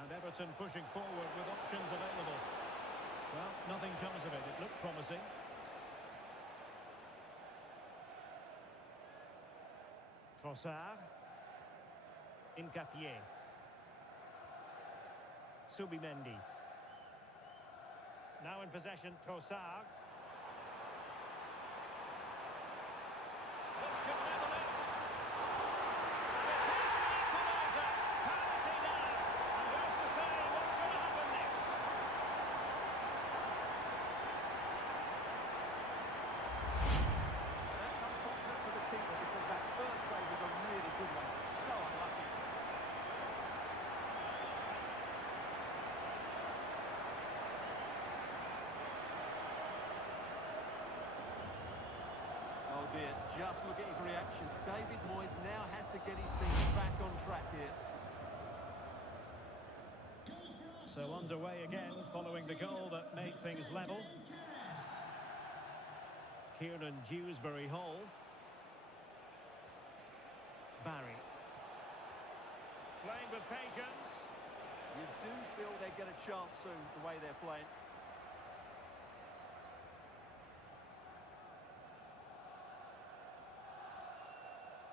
And Everton pushing forward with options available. Well, nothing comes of it. It looked promising. Trossard. Incapié. Subimendi. Now in possession, Trossard. This could level it. And it is the equaliser. Penalty now. And who's to say what's going to happen next? That's unfortunate for the keeper because Just look at his reaction. David Moyes now has to get his team back on track here. So underway again, following the goal that made things level. Kieran Dewsbury-Hall. Barry. Playing with patience. You do feel they get a chance soon, the way they're playing.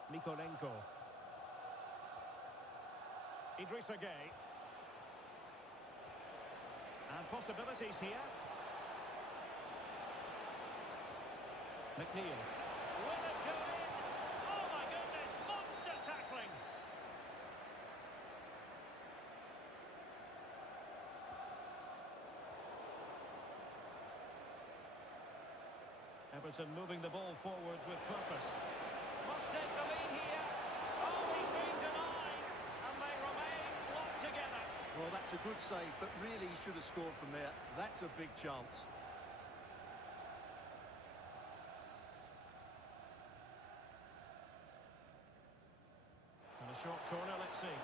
Mikolenko. Idrissa Gueye. And possibilities here. McNeil. Will it go in? Oh my goodness, monster tackling! Everton moving the ball forward with purpose. Must take the lead here. Oh, he's been denied. And they remain locked together. Well, that's a good save, but really he should have scored from there. That's a big chance. And a short corner, let's see.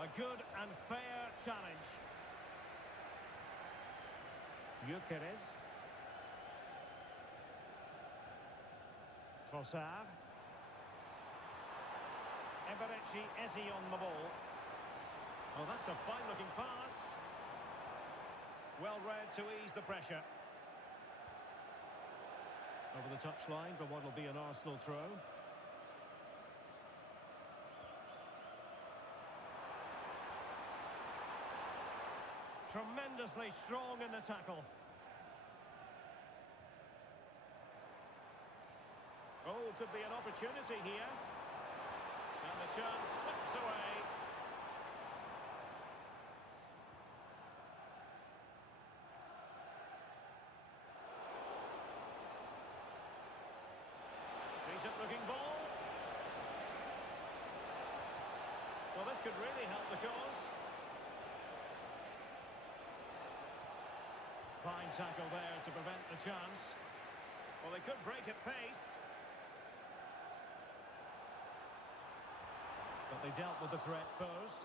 A good and fair challenge. Gyökeres. Trossard. Eberechi Eze on the ball. Oh, that's a fine-looking pass. Well read to ease the pressure. Over the touchline for what will be an Arsenal throw. Tremendously strong in the tackle. Oh, could be an opportunity here. And the chance slips away. Decent looking ball. Well, this could really help the cause. Fine tackle there to prevent the chance. Well, they could break at pace. But they dealt with the threat posed.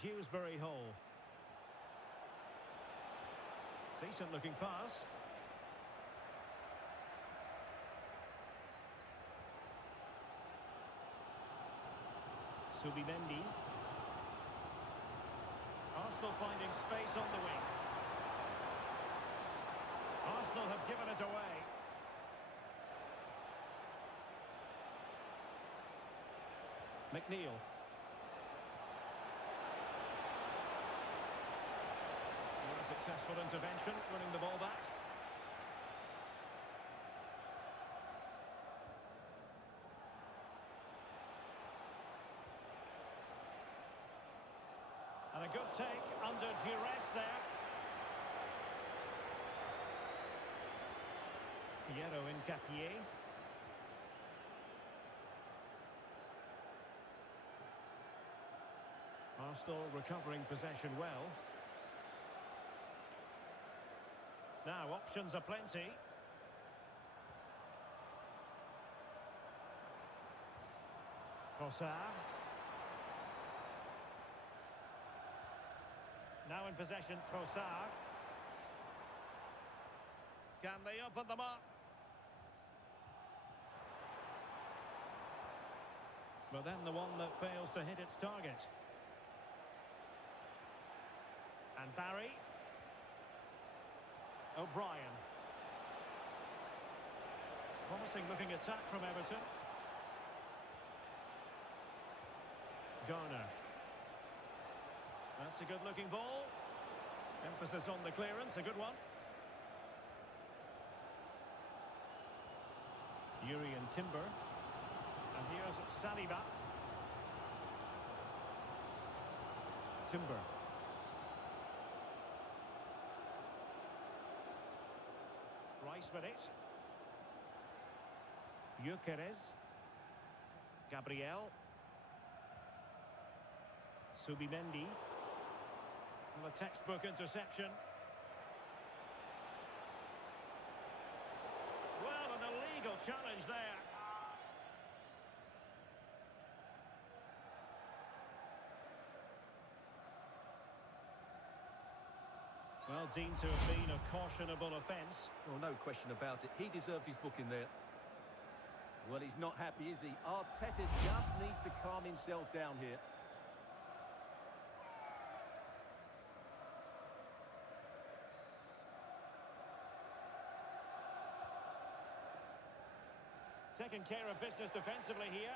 Dewsbury-Hall. Decent looking pass. Subimendi. Arsenal finding space on the wing. Arsenal have given it away. McNeil. A successful intervention, winning the ball back. And a good take under duress there. Piero Hincapié. Arsenal recovering possession well. Now options are plenty. Trossard. Now in possession, Trossard. Can they open them up? But then the one that fails to hit its target. And Barry. O'Brien. Promising looking attack from Everton. Garner. That's a good looking ball. Emphasis on the clearance, a good one. Yuri and Timber. And here's Saliba. Timber. Rice with it. Gyökeres. Gabriel. Subimendi. Well, a textbook interception. Well, an illegal challenge there. Well, deemed to have been a cautionable offence. Well, no question about it. He deserved his booking there. Well, he's not happy, is he? Arteta just needs to calm himself down here. Taking care of business defensively here.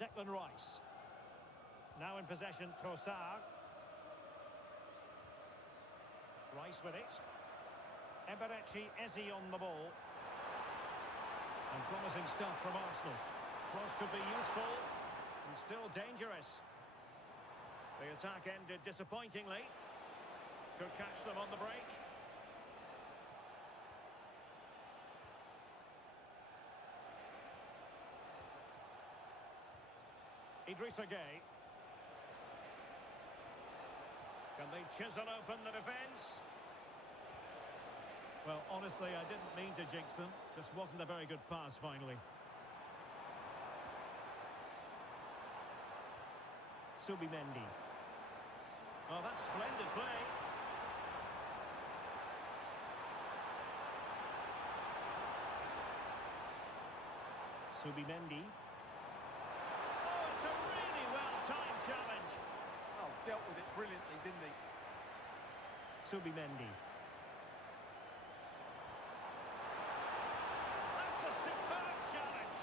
Declan Rice. Now in possession, Trossard. Rice with it. Eberechi Eze on the ball. And promising stuff from Arsenal. Cross could be useful and still dangerous. The attack ended disappointingly. Could catch them on the break. Idrissa Gueye. Can they chisel open the defence? Well, honestly, I didn't mean to jinx them. Just wasn't a very good pass, finally. Subimendi. Oh, that's splendid play. Subimendi. Oh, it's a really well-timed challenge. Oh, dealt with it brilliantly, didn't he? Subimendi. That's a superb challenge.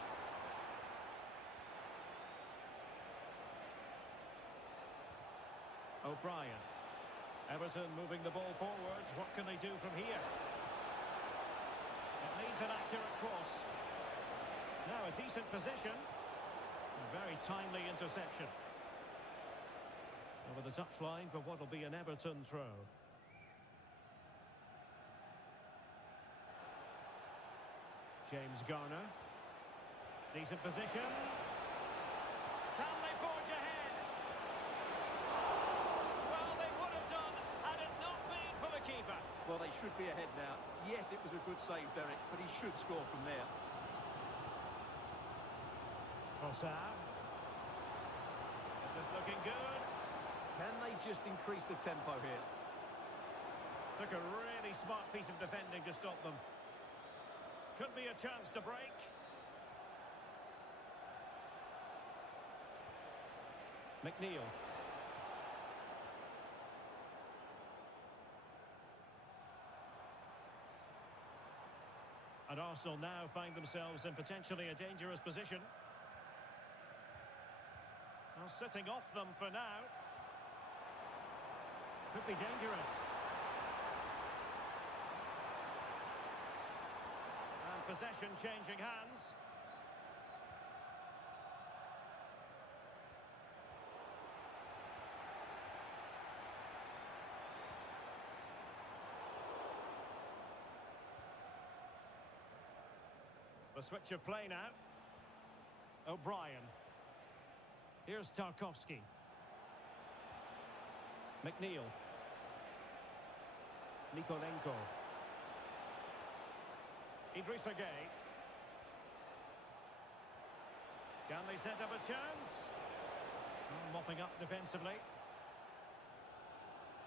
O'Brien. Everton moving the ball forwards. What can they do from here? It needs an accurate cross. Now a decent position. A very timely interception. Over the touchline for what will be an Everton throw. James Garner. Decent position. Can they forge ahead? Well, they would have done had it not been for the keeper. Well, they should be ahead now. Yes, it was a good save, Derek, but he should score from there. Trossard. This is looking good. Can they just increase the tempo here? Took a really smart piece of defending to stop them. Could be a chance to break. McNeil. And Arsenal now find themselves in potentially a dangerous position. Well, sitting off them for now. Could be dangerous. And possession changing hands. The switch of play now. O'Brien. Here's Tarkowski. McNeil. Nikolenko. Idrissa Gueye. Can they set up a chance? Mopping up defensively.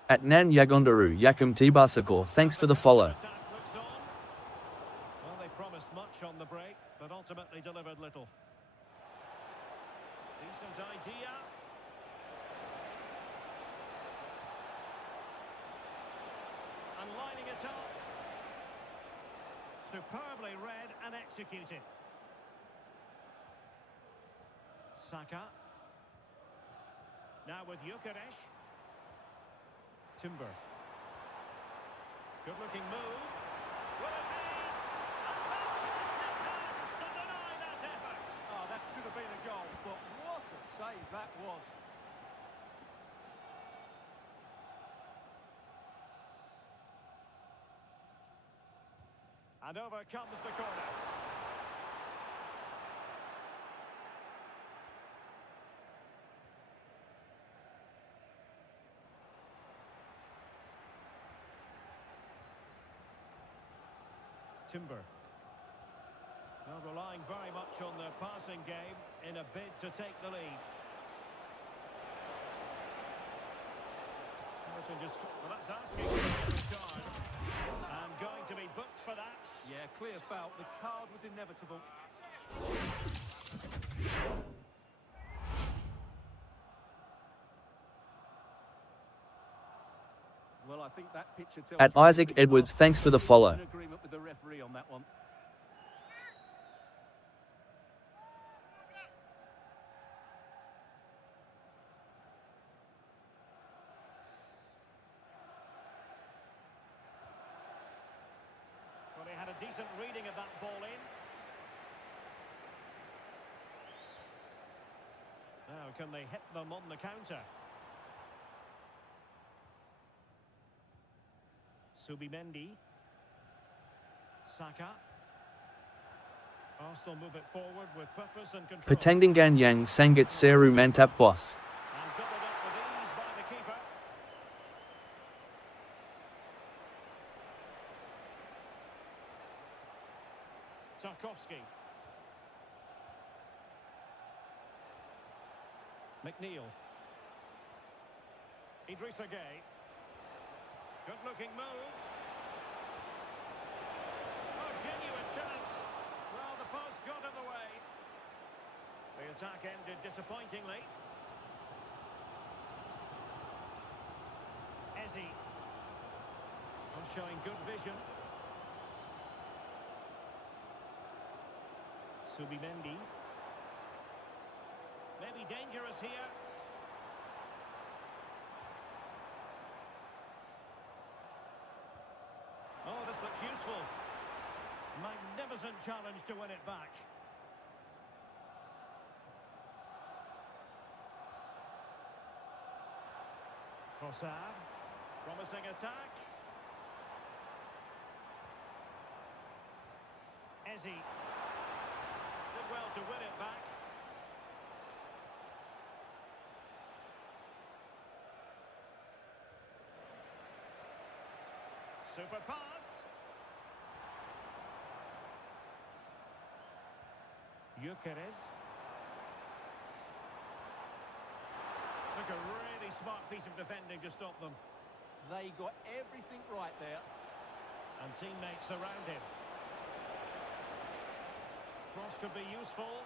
At Nan Yagondaru Yakum Tibasakor, thanks for the follow. Attack looks on. Well, they promised much on the break, but ultimately delivered little. Decent idea. And lining it up. Superbly read and executed. Saka. Now with Gyökeres. Timber. Good-looking move. Will it be? A fantastic pass to deny that effort. Oh, that should have been a goal, but what a save that was. And over comes the corner. Timber. Well, relying very much on their passing game in a bid to take the lead. Well, that's asking for a card. And going to be booked for that. Yeah, clear foul. The card was inevitable. Well, I think that picture tells At you Isaac everything. Edwards, thanks for the follow. In agreement with the referee on that one. Well, he had a decent reading of that ball in. Now, can they hit them on the counter? Subimendi. Saka. Arsenal move it forward with purpose and control. Petangdangan yang sangat seru mantap boss. And doubled up with ease by the keeper. Tarkowski. McNeil. Idrissa Gueye. Good-looking move. Oh, genuine chance. Well, the post got in the way. The attack ended disappointingly. Eze. Well, showing good vision. Subimendi. Maybe dangerous here. Oh, this looks useful. Magnificent challenge to win it back. Trossard. Promising attack. Eze. Did well to win it back. Super pass. Gyökeres. Took a really smart piece of defending to stop them. They got everything right there. And teammates around him. Cross could be useful.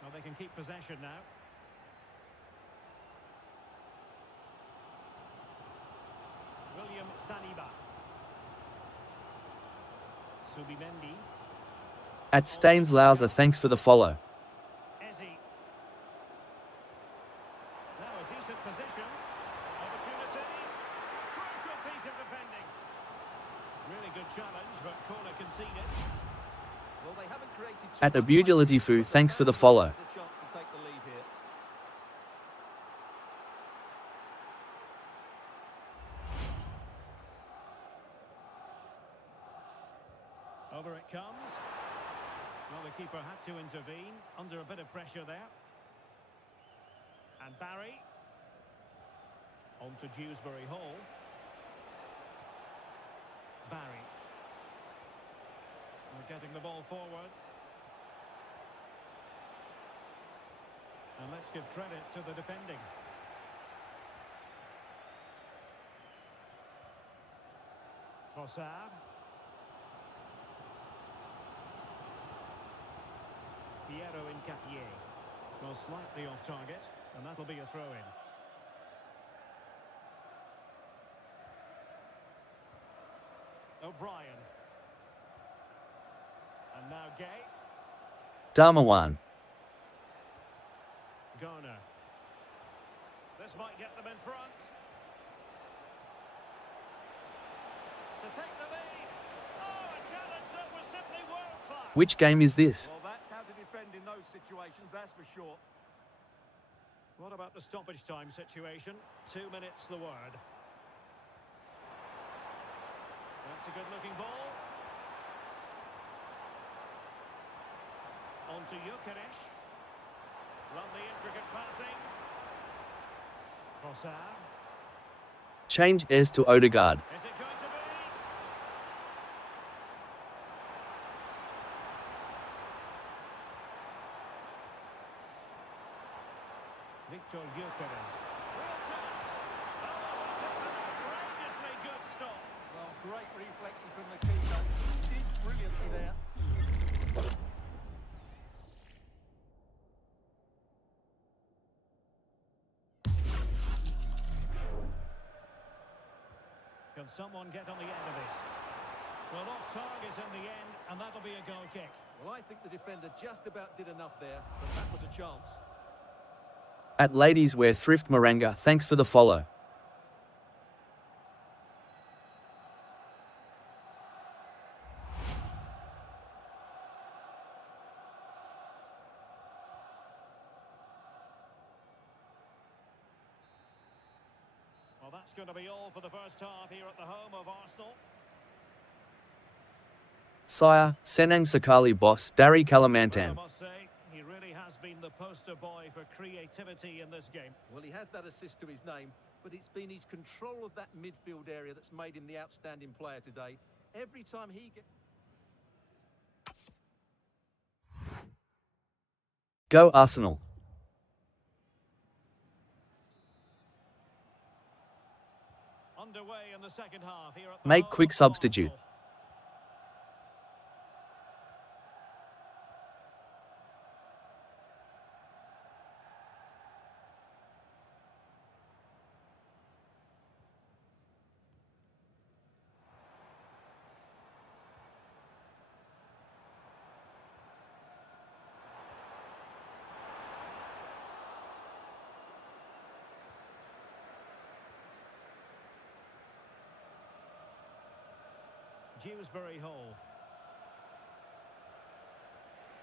Well, they can keep possession now. William Saliba. Subimendi. At Staines Lauser, thanks for the follow. Eze. Now a decent position. Opportunity. Crucial piece of defending. Really good challenge, but corner conceded. Well, they haven't created too At much Abudilatifu, thanks for the follow. There's a chance to take the lead here. Over it comes. Well, the keeper had to intervene under a bit of pressure there. And Barry. On to Dewsbury Hall. Barry. We're getting the ball forward. And let's give credit to the defending. Trossard. Piero Incapié. Well, slightly off target, and that'll be a throw-in. O'Brien. And now Gay. Darmawan. Garner. This might get them in front. To take the lead. Oh, a challenge that was simply world-class. Which game is this? Well, that's how to defend in those situations, that's for sure. What about the stoppage time situation? 2 minutes the word. That's a good-looking ball. On to Gyökeres. Run the intricate passing. Trossard. Change S to Odegaard. Is it going to be? Victor Gyökeres. Real chance. Oh, it's an outrageously good stop. Well, great reflection from the keeper. He did brilliantly there. Can someone get on the end of this? Well, off target in the end, and that'll be a goal kick. Well, I think the defender just about did enough there, but that was a chance. At Ladies Wear Thrift Moringa, thanks for the follow. Well, that's going to be all for the first half here at the home of Arsenal. Sire, Senang Sakali boss, Dari Well, I Kalimantan. must say, he really has been the poster boy for creativity in this game. Well, he has that assist to his name, but it's been his control of that midfield area that's made him the outstanding player today. Every time he gets... Go Arsenal. Underway in the second half here at the Make home quick of substitute. Arsenal. Dewsbury Hall.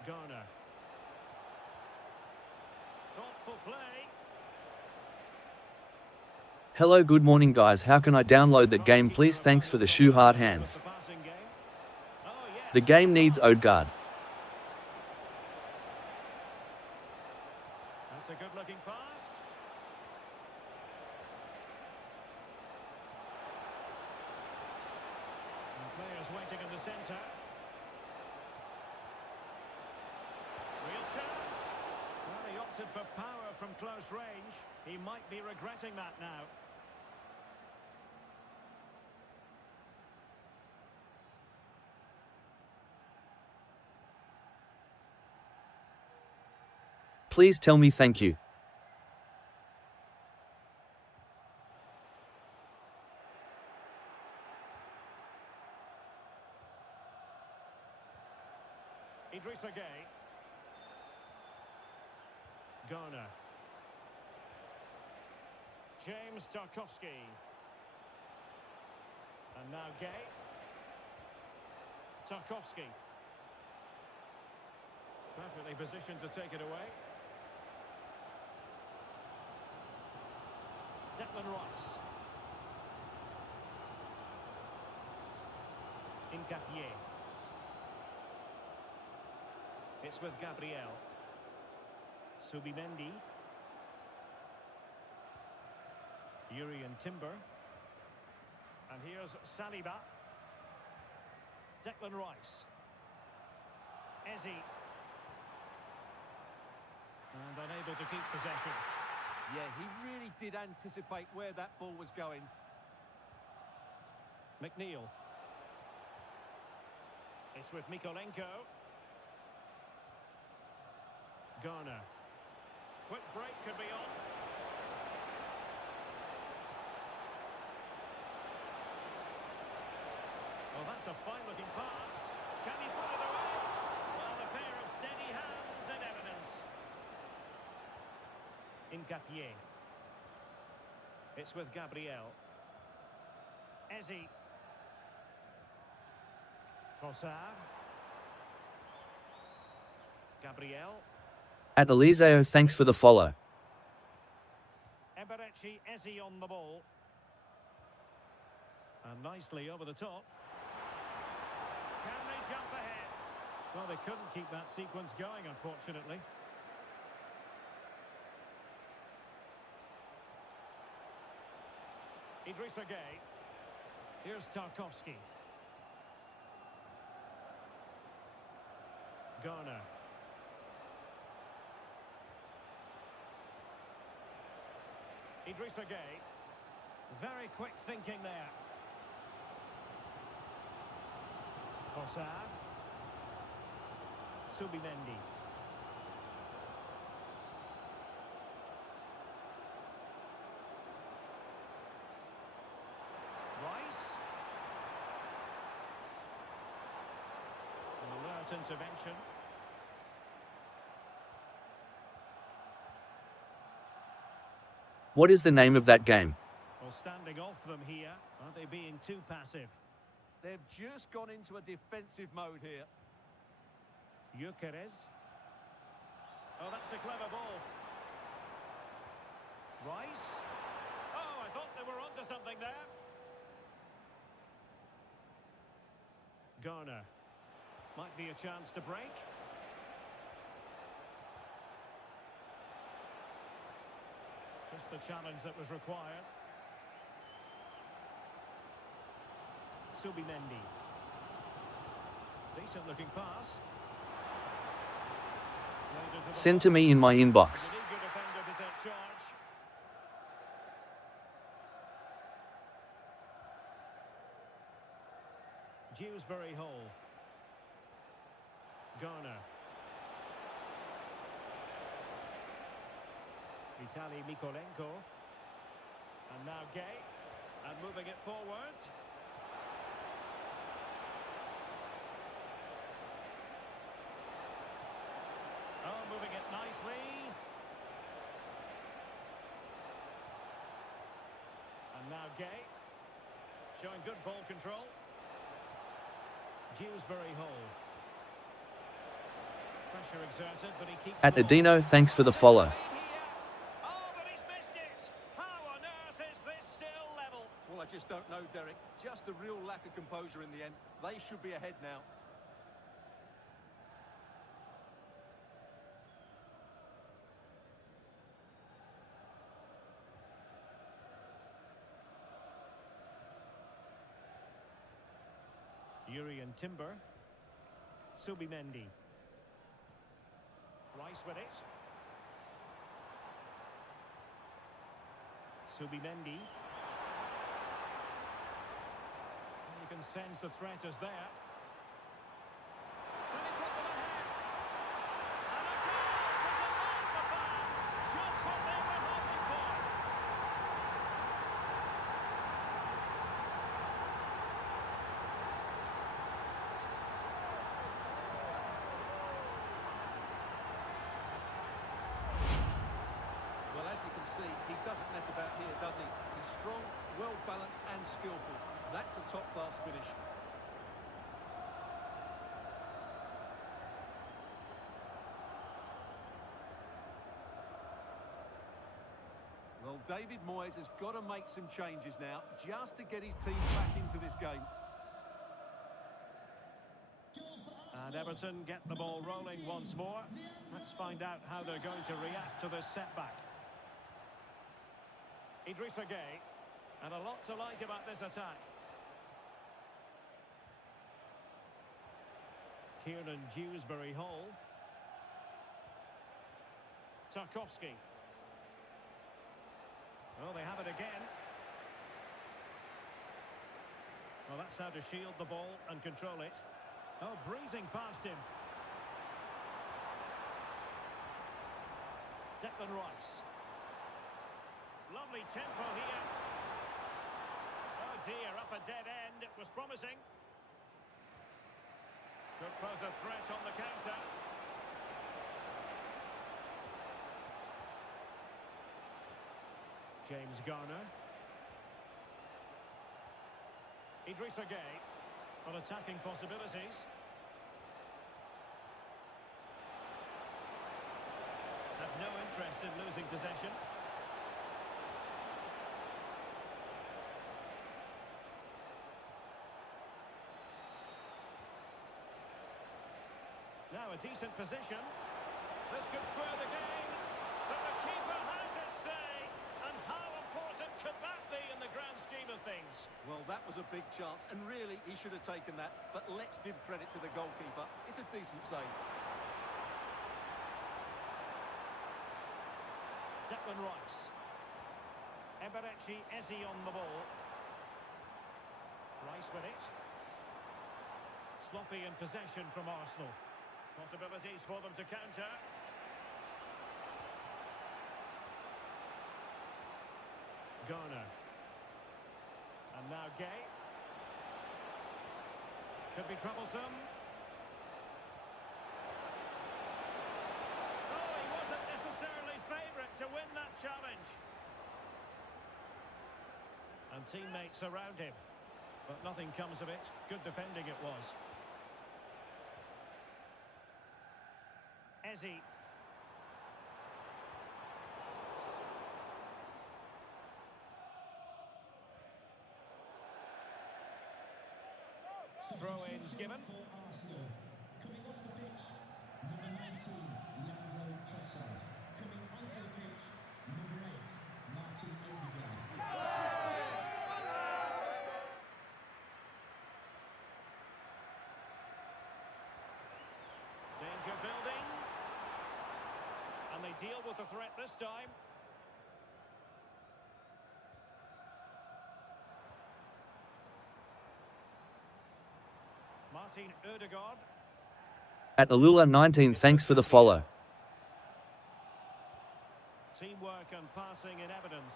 Garner. Thoughtful play. Hello, good morning guys. How can I download that game please? Thanks for the shoe hard hands. The passing game. Oh, yes. The game needs Odegaard. That's a good-looking pass. And players waiting in the centre. Real chance. Well, he opted for power from close range. He might be regretting that now. Please tell me thank you. Idrissa Gueye. Garner. James Tarkowski. And now Gueye. Tarkowski. Perfectly positioned to take it away. Declan Rice. Incapié. It's with Gabriel. Subimendi. Urian Timber. And here's Saliba. Declan Rice. Eze. And unable to keep possession. Yeah, he really did anticipate where that ball was going. McNeil. It's with Mikolenko. Garner. Quick break could be on. Well, that's a fine-looking pass. Can he put it away? Well, a pair of steady hands in evidence. Incapié. It's with Gabriel. Eze. Trossard. Gabriel. At Eliseo, thanks for the follow. Eberechi Eze on the ball. And nicely over the top. Can they jump ahead? Well, they couldn't keep that sequence going, unfortunately. Idrissa Gueye. Here's Tarkowski. Garner. Idrissa Gueye. Very quick thinking there. Trossard. Subimendi. Rice. An alert intervention. What is the name of that game? Well, standing off them here. Are they being too passive? They've just gone into a defensive mode here. Gyökeres. Oh, that's a clever ball. Rice. Oh, I thought they were onto something there. Garner. Might be a chance to break. Just the challenge that was required. Subimendi. Decent looking pass. Played into the Send to box. me in my inbox. An eager defender to take charge. Dewsbury Hall. Garner. Vitaly Mikolenko. And now Gay. And moving it forward. Oh, moving it nicely. And now Gay. Showing good ball control. Dewsbury Hall. Pressure exerted, but he keeps At the ball. Adino, thanks for the follow. Oh, but he's missed it. How on earth is this still level? Well, I just don't know, Derek. Just a real lack of composure in the end. They should be ahead now. Urian Timber. Subimendi. Rice with it. Subimendi. You can sense the threat is there. Can he put them ahead? And a goal to delight the fans. Just what they were hoping for. Well, as you can see, he doesn't mess about here, does he? He's strong, well-balanced and skillful. That's a top-class finish. Well, David Moyes has got to make some changes now, just to get his team back into this game. And Everton get the ball rolling once more. Let's find out how they're going to react to this setback. Idrissa Gueye. And a lot to like about this attack. Kieran Dewsbury Hall. Tarkowski. Well, they have it again. Well, that's how to shield the ball and control it. Oh, breezing past him. Declan Rice. Lovely tempo here. Oh dear, up a dead end. It was promising. Could pose a threat on the counter. James Garner. Idrissa Gueye. On attacking possibilities. Have no interest in losing possession. Now a decent position. This could square the game. But the keeper has his say. And how important could that be in the grand scheme of things? Well, that was a big chance, and really, he should have taken that. But let's give credit to the goalkeeper. It's a decent save. Declan Rice. Eze on the ball. Rice with it. Sloppy in possession from Arsenal. Possibilities for them to counter. Garner. And now Gay. Could be troublesome. Oh, he wasn't necessarily favourite to win that challenge. And teammates around him. But nothing comes of it. Good defending it was. Eze. Throw-ins given. For Arsenal. Coming off the pitch, number 19, Leandro Trossard. Coming onto the pitch, number 8, Martin Odegaard. Danger building. And they deal with the threat this time. Martin Odegaard. At Alula 19, thanks for the follow. Teamwork and passing in evidence.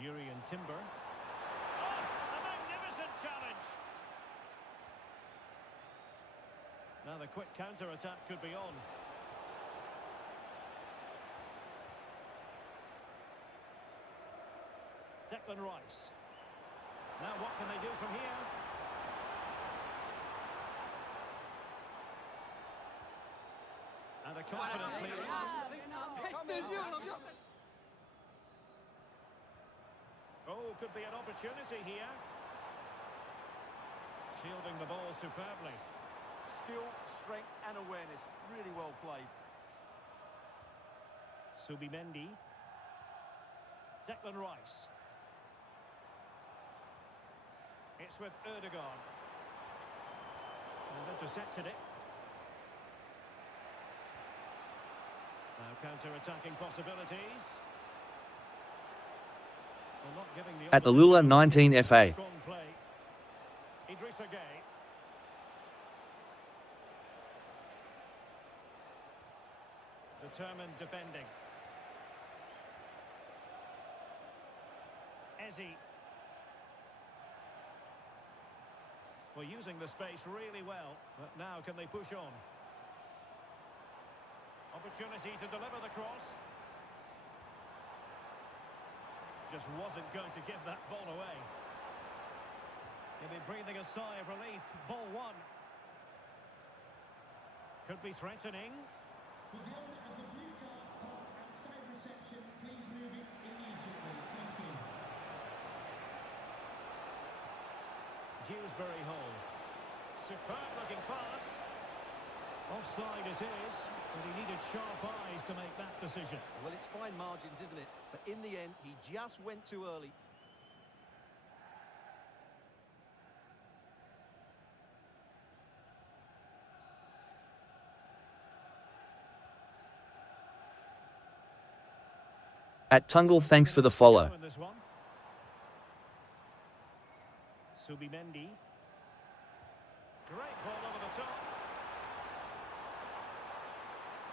Urian Timber. Oh, a magnificent challenge. Now the quick counter-attack could be on. Declan Rice. Now what can they do from here? And a confident clearance. Oh, could be an opportunity here. Shielding the ball superbly. Skill, strength and awareness. Really well played. Subimendi. Declan Rice. It's with Odegaard. And intercepted it. Now counter-attacking possibilities. Well, not giving the At Alula 19 FA. strong play. Idrissa Gueye. Determined defending. Eze. Well, using the space really well, but now can they push on? Opportunity to deliver the cross. Just wasn't going to give that ball away. He'll be breathing a sigh of relief. Ball one. Could be threatening. Would the owner of the blue car parked outside reception please move it immediately? Thank you. Dewsbury Hall. Superb looking pass. Offside it is, but he needed sharp eyes to make that decision. Well, it's fine margins, isn't it? But in the end, he just went too early. At Tungle, thanks for the follow. In this one. Subimendi. Great ball over the top.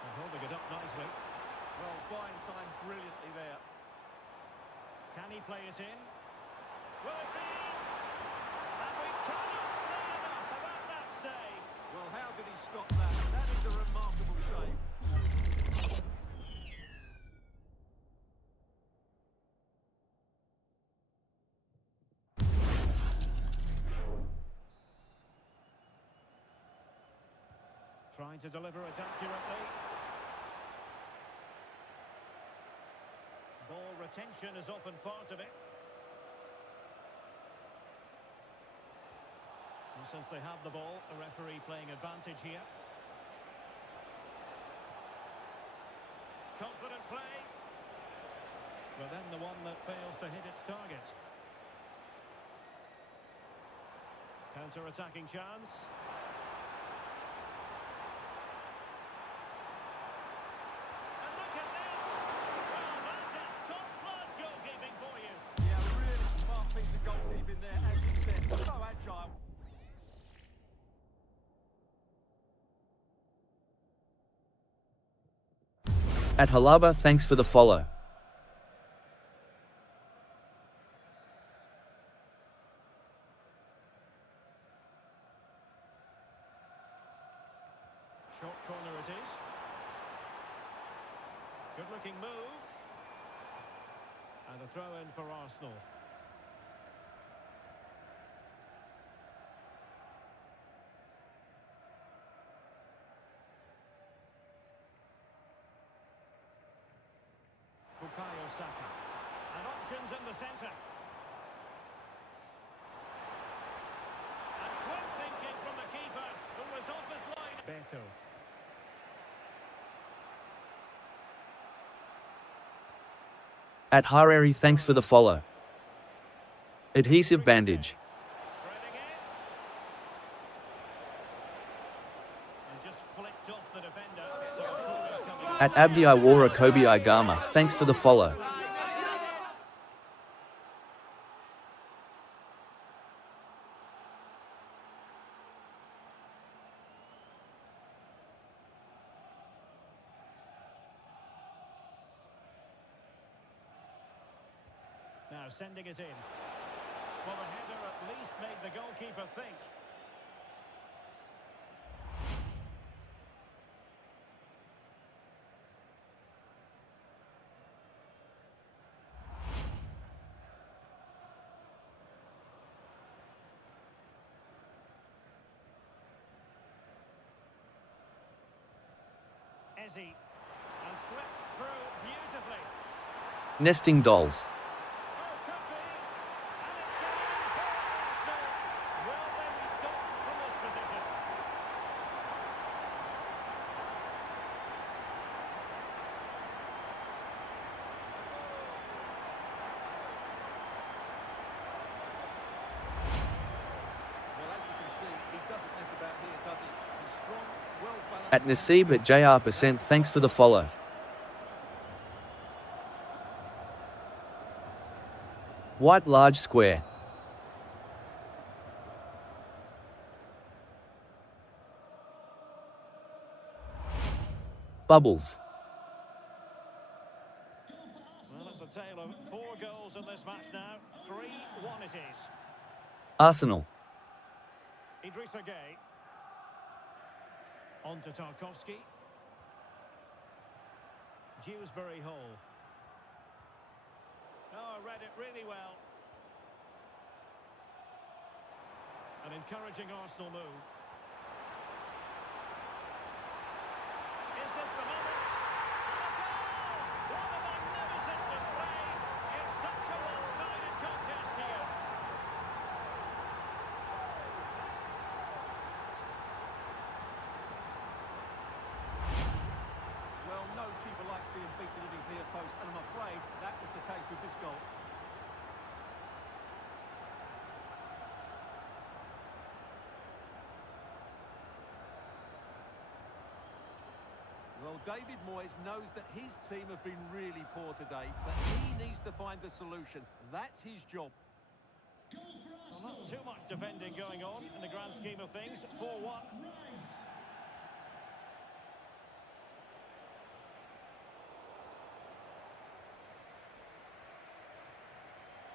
And holding it up nicely. Well, buying time brilliantly there. Can he play it in? Will it be? And we cannot say enough about that save. Well, how did he stop that? That is a remarkable save. Trying to deliver it accurately. Ball retention is often part of it. And since they have the ball, the referee playing advantage here. Confident play. But then the one that fails to hit its target. Counter-attacking chance. At Halaba, thanks for the follow. Short corner it is. Good looking move. And a throw in for Arsenal. Bukayo Saka. And options in the centre. And quick thinking from the keeper, who was off his line. Beto. At Harari, thanks for the follow. Adhesive bandage. Threading it. And just flicked off the defender. So a corner coming. At Abdi Iwara Kobe Igama, thanks for the follow. Now sending it in. Well, the header at least made the goalkeeper think. Eze. And slipped through beautifully. Nesting dolls. Oh, could be. And it's going in for Arsenal. Will they be stopped from this position? Well, as you can see, he doesn't mess about here, does he? He's strong, well-balanced. At Nasib at JR%, thanks for the follow. White large square. Bubbles. Well, it's a tale of 4 goals in this match now. 3-1 it is. Arsenal. Idrissa Gueye. On to Tarkowski. Dewsbury Hall. Oh, read it really well. An encouraging Arsenal move. Is this the moment? And a goal! What a magnificent display! It's such a one-sided contest here. Well, no keeper likes being beaten at his near post, and I'm afraid that was the case with this goal. Well, David Moyes knows that his team have been really poor today, but he needs to find the solution. That's his job. Goal for Well, Arsenal. not too much defending going on in the grand scheme of things. 4-1. Rice.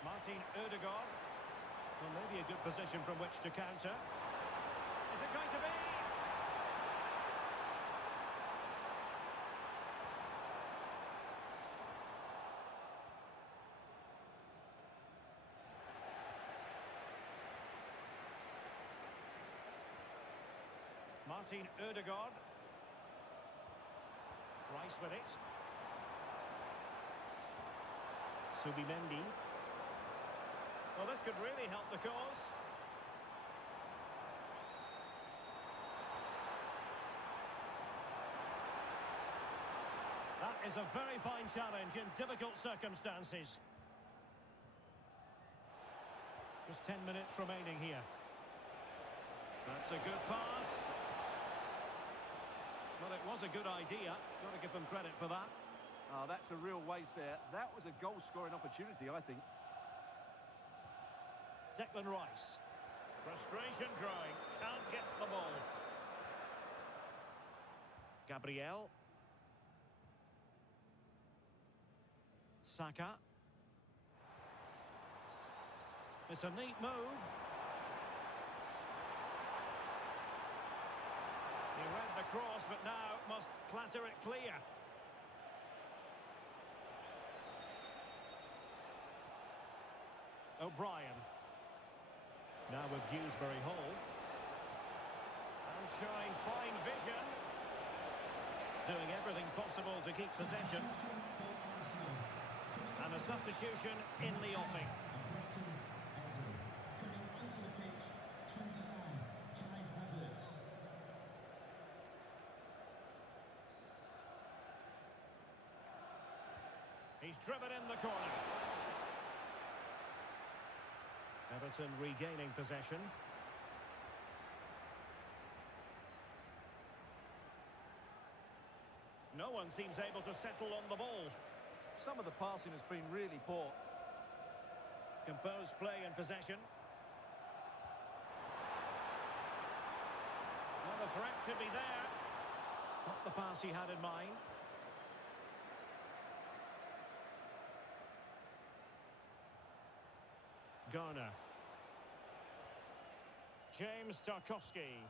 Martin Ødegaard. Well, maybe a good position from which to counter. Is it going to be? Martin Ødegaard. Rice with it. Subimendi. Well, this could really help the cause. That is a very fine challenge in difficult circumstances. Just 10 minutes remaining here. That's a good pass. Well, it was a good idea. Got to give them credit for that. Oh, that's a real waste there. That was a goal-scoring opportunity, I think. Declan Rice. Frustration growing. Can't get the ball. Gabriel. Saka. It's a neat move. He read the cross, but now must clatter it clear. O'Brien. Now with Dewsbury Hall. And showing fine vision. Doing everything possible to keep possession. And a substitution in the offing. Coming onto the pitch, 29, Kai Havertz. He's driven in the corner. Everton regaining possession. No one seems able to settle on the ball. Some of the passing has been really poor. Composed play in possession. Well, the threat could be there. Not the pass he had in mind. Garner. James Tarkowski.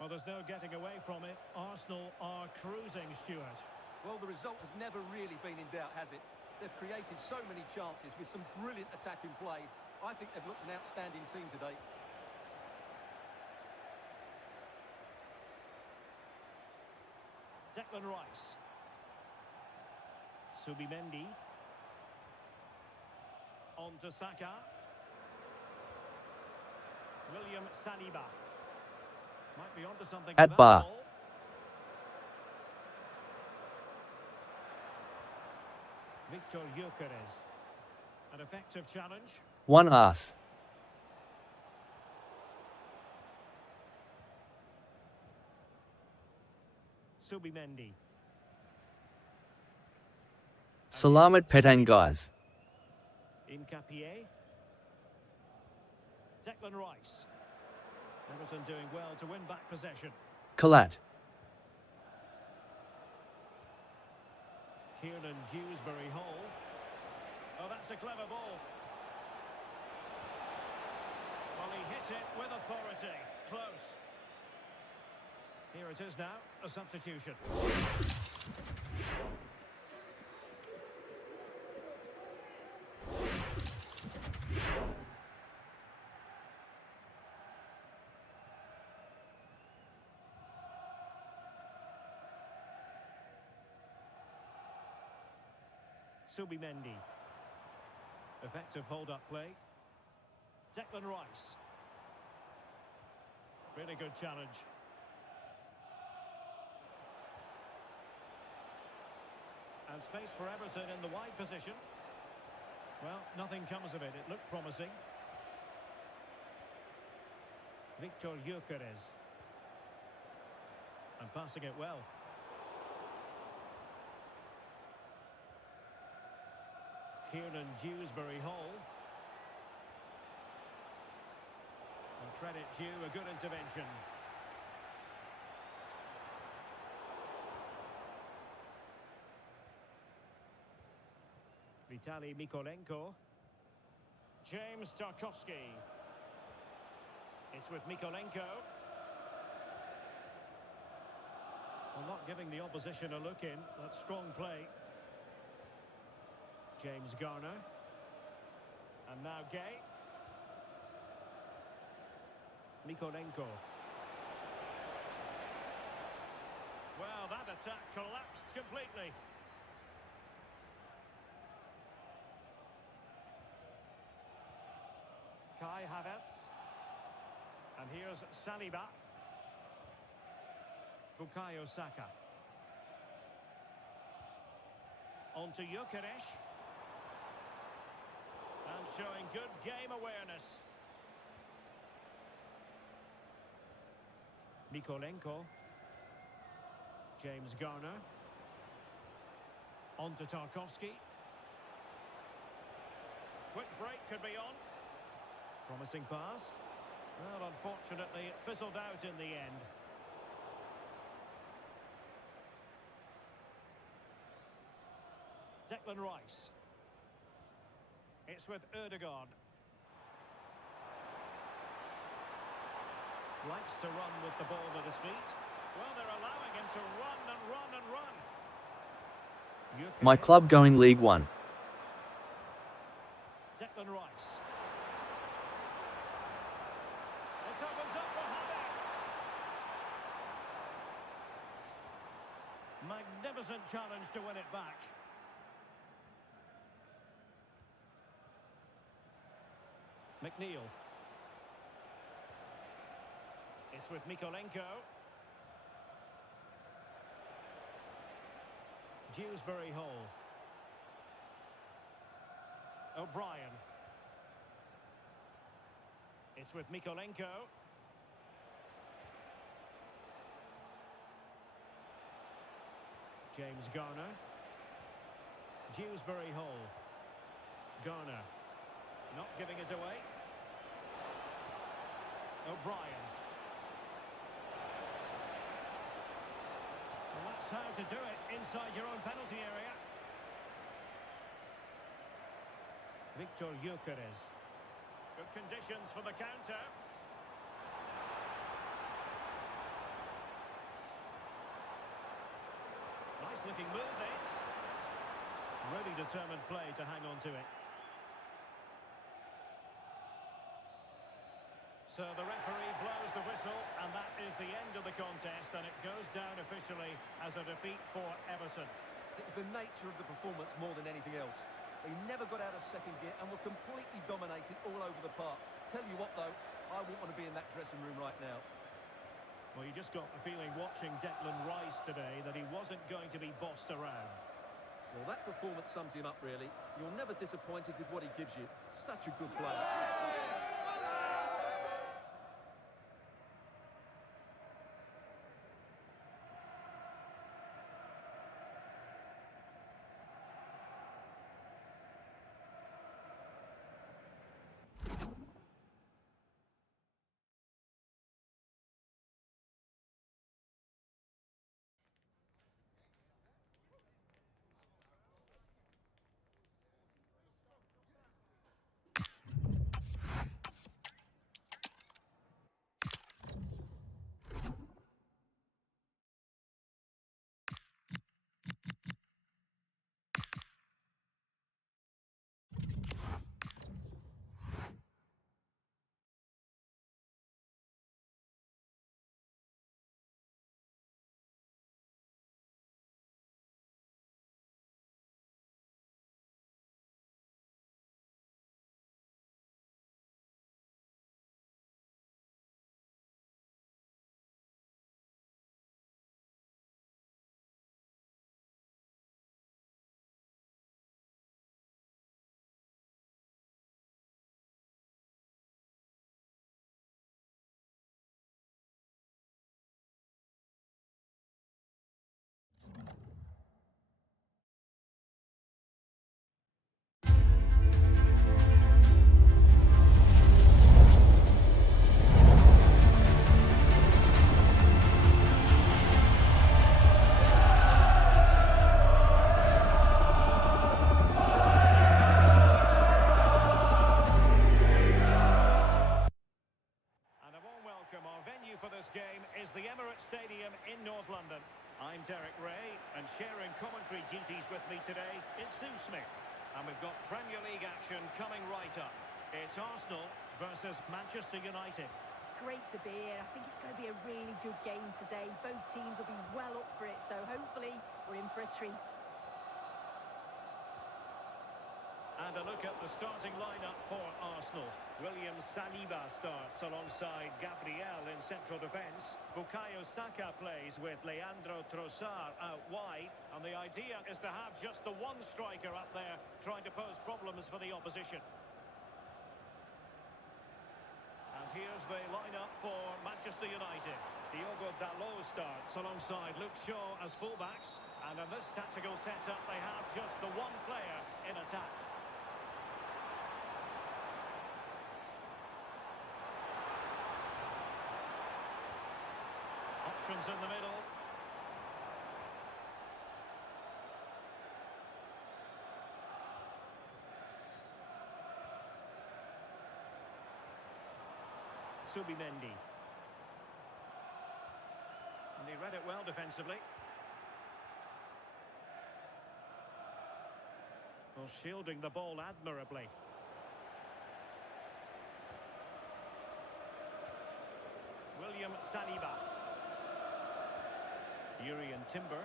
Well, there's no getting away from it. Arsenal are cruising, Stuart. Well, the result has never really been in doubt, has it? They've created so many chances with some brilliant attacking play. I think they've looked an outstanding team today. Declan Rice. Subimendi. On to Saka. William Saliba. Might be onto something. At with that bar. ball. Victor Gyökeres. An effective challenge. One ass. Subimendi. Salamat petang guys. Incapié. Declan Rice. Everton doing well to win back possession. Kalat. Kieran Dewsbury Hall. Oh, that's a clever ball. Well, he hit it with authority. Close. Here it is now, a substitution. Subimendi. Effective hold-up play. Declan Rice. Really good challenge. And space for Everton in the wide position. Well, nothing comes of it. It looked promising. Victor Gyökeres. And passing it well. Kieran Dewsbury Hall. And credit due, a good intervention. Vitaly Mykolenko. James Tarkowski. It's with Mykolenko. Well, not giving the opposition a look in. That's strong play. James Garner. And now Gay. Mykolenko. Well, that attack collapsed completely. Kai Havertz. And here's Saliba. Bukayo Saka. On to Gyökeres. And showing good game awareness. Mykolenko. James Garner. On to Tarkowski. Quick break could be on. Promising pass. Well, unfortunately, it fizzled out in the end. Declan Rice. It's with Erdogan. Likes to run with the ball at his feet. Well, they're allowing him to run and run and run. My club going League One. Declan Rice. It opens up for Havertz. Magnificent challenge to win it back. McNeil. It's with Mykolenko. Dewsbury Hall. O'Brien. It's with Mykolenko. James Garner. Dewsbury Hall. Garner. Not giving it away. O'Brien. Well, that's how to do it inside your own penalty area. Victor Gyökeres. Good conditions for the counter. Nice looking move this. Really determined play to hang on to it. So the referee blows the whistle, and that is the end of the contest, and it goes down officially as a defeat for Everton. It was the nature of the performance more than anything else. They never got out of second gear and were completely dominated all over the park. Tell you what, though, I wouldn't want to be in that dressing room right now. Well, you just got the feeling watching Declan Rice today that he wasn't going to be bossed around. Well, that performance sums him up, really. You're never disappointed with what he gives you. Such a good player. I'm Derek Ray, and sharing commentary duties with me today is Sue Smith. And we've got Premier League action coming right up. It's Arsenal versus Manchester United. It's great to be here. I think it's going to be a really good game today. Both teams will be well up for it, so hopefully we're in for a treat. And a look at the starting lineup for Arsenal. William Saliba starts alongside Gabriel in central defence. Bukayo Saka plays with Leandro Trossard out wide. And the idea is to have just the one striker up there trying to pose problems for the opposition. And here's the lineup for Manchester United. Diogo Dalot starts alongside Luke Shaw as fullbacks. And in this tactical setup, they have just the one player in attack. Options in the middle. Subimendi. And he read it well defensively. Well, shielding the ball admirably. William Saliba. Urian Timber.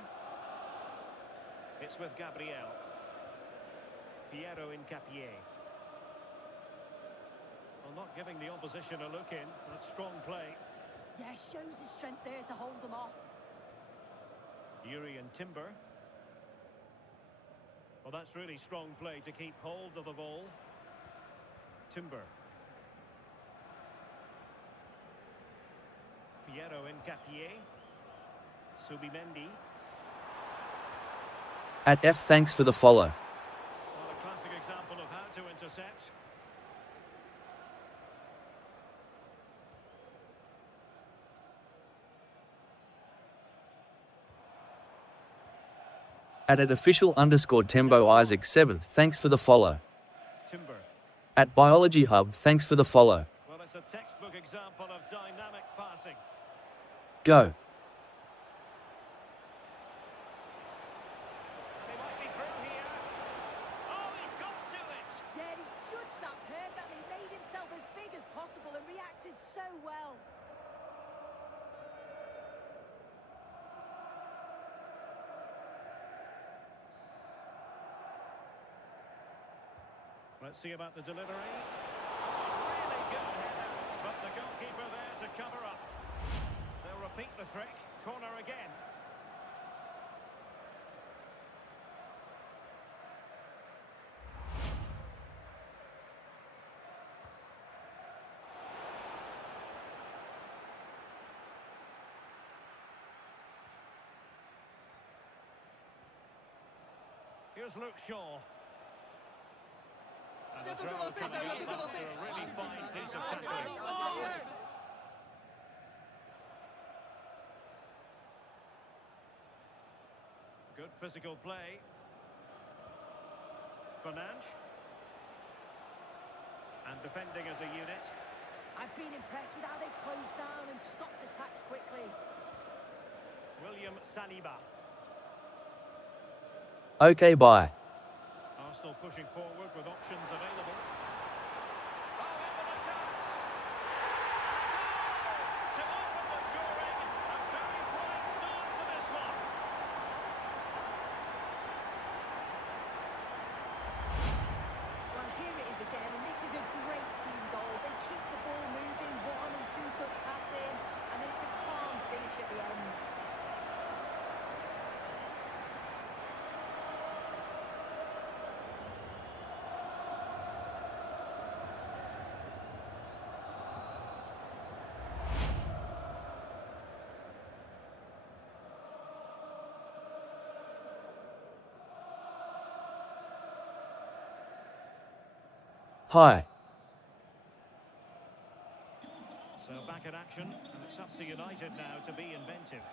It's with Gabriel. Piero Incapié. Well, not giving the opposition a look in. That's strong play. Yeah, shows his strength there to hold them off. Urian Timber. Well, that's really strong play to keep hold of the ball. Timber. Piero Incapié. Subimendi. At F, thanks for the follow. Well, a classic example of how to intercept. At official _ Tembo Isaac 7th, thanks for the follow. Timber. At Biology Hub, thanks for the follow. Well, it's a textbook example of dynamic passing. Go. They might be through here. Oh, he's got to it. Yeah, he's judged that perfectly, made himself as big as possible and reacted so well. Let's see about the delivery. Really good header, but the goalkeeper there to cover up. They'll repeat the trick. Corner again. Here's Luke Shaw. And the throw coming up after a really fine piece of tackling. Good physical play. Fernandes. And defending as a unit. I've been impressed with how they've closed down and stopped attacks quickly. William Saliba. Okay, bye. Arsenal pushing forward with options available. Oh, into the chance! To open the scoring, a very bright start to this one. Well, here it is again, and this is a great team goal. They keep the ball moving, 1- and 2-touch passing, and then it's a calm finish at the end. Hi. So back in action, and it's up to United now to be inventive.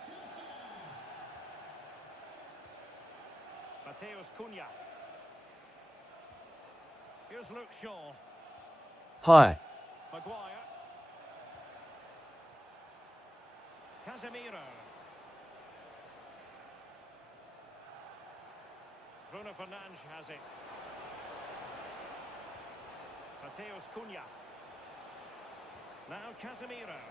Mateus Cunha. Here's Luke Shaw. Hi. Maguire. Casemiro. Bruno Fernandes has it. Mateus Cunha. Now Casemiro.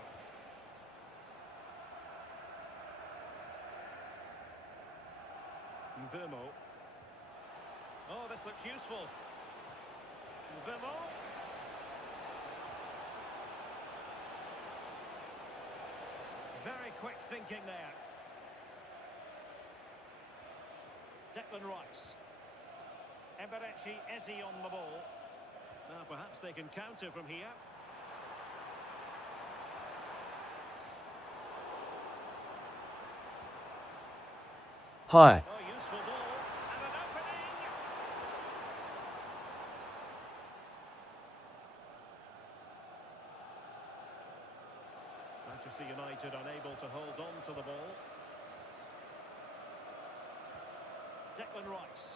Mbemo. Oh, this looks useful. Mbemo. Very quick thinking there. Declan Rice. Eberechi Eze on the ball. Now perhaps they can counter from here. Hi. Oh, useful ball. And an opening. Manchester United unable to hold on to the ball. Declan Rice.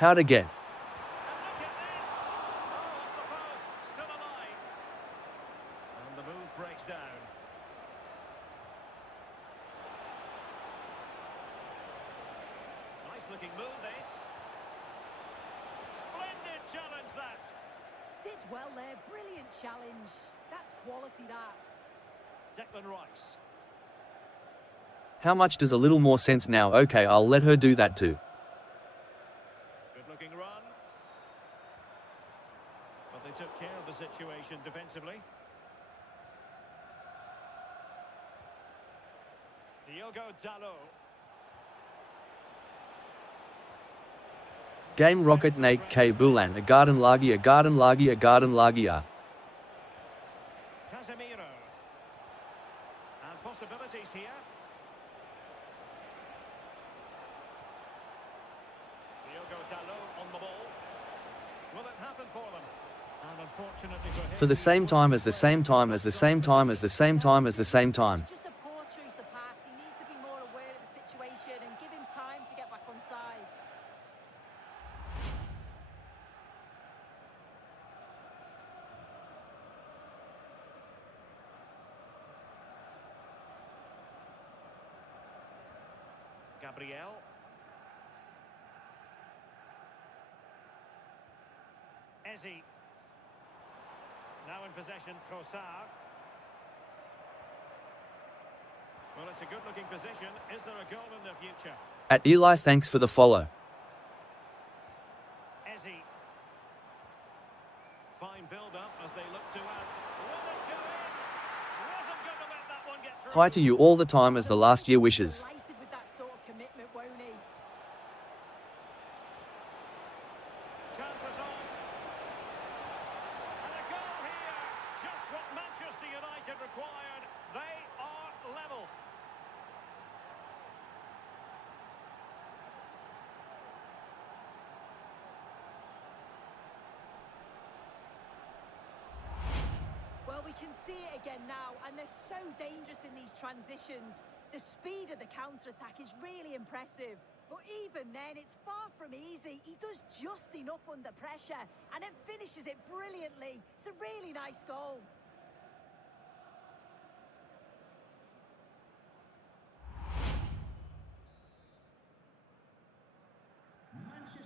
How to get. And look at this! Oh, off the post, still alive. And the move breaks down. Nice looking move, this. Splendid challenge, that. Did well there, brilliant challenge. That's quality, that. Declan Rice. How much does a little more sense now? Okay, I'll let her do that too. Good looking run. But they took care of the situation defensively. Diogo Dalot. Game Rocket Nate K Bulan a garden lagia garden lagia garden lagia. Casemiro. And possibilities here. Diogo Dalot on the ball. Will it happen for them? And unfortunately for him, For the same time as the same time as the same time as the same time as the same time. Just a poor choice of pass. He needs to be more aware of the situation and give him time to get back on side. Gabriel. Ezzy. Now in possession, Trossard. Well, it's a good-looking position. Is there a goal in the future? At Eli, thanks for the follow. Ezzy. Fine build-up as they look to add. Will it go in? Wasn't going to let that one get through. Hi to you all the time as the last year wishes. Delighted with that sort of commitment, won't he? Chances on. And a goal here. Just what Manchester United required. They are level. Well, we can see it again now, and they're so dangerous in these transitions. The speed of the counter-attack is really impressive. But even then, it's far from easy. He does just enough under pressure, and then finishes it brilliantly. It's a really nice goal.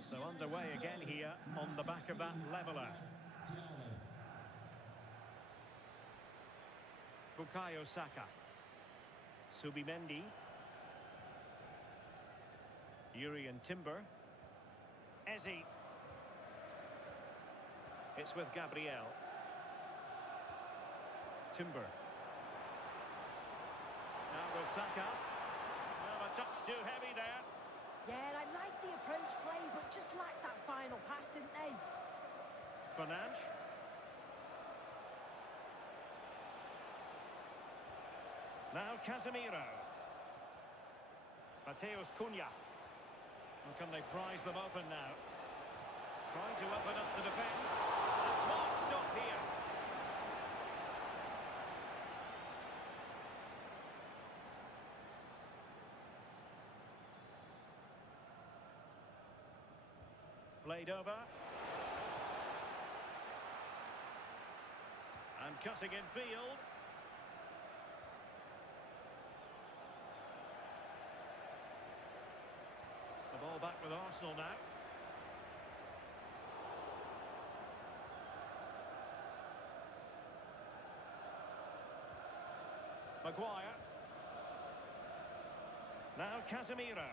So underway again here on the back of that leveller. Bukayo Saka. Subimendi. Urian Timber. Ezzy. It's with Gabriel. Timber. Now with Saka. Well, a touch too heavy there. Yeah, I like the approach play, but just lacked that final pass, didn't they? Fernandes. Now Casemiro. Mateus Cunha. And can they prize them open now? Trying to open up the defence. A smart stop here. Played over. And cutting in field. The ball back with Arsenal now. Maguire. Now Casemiro.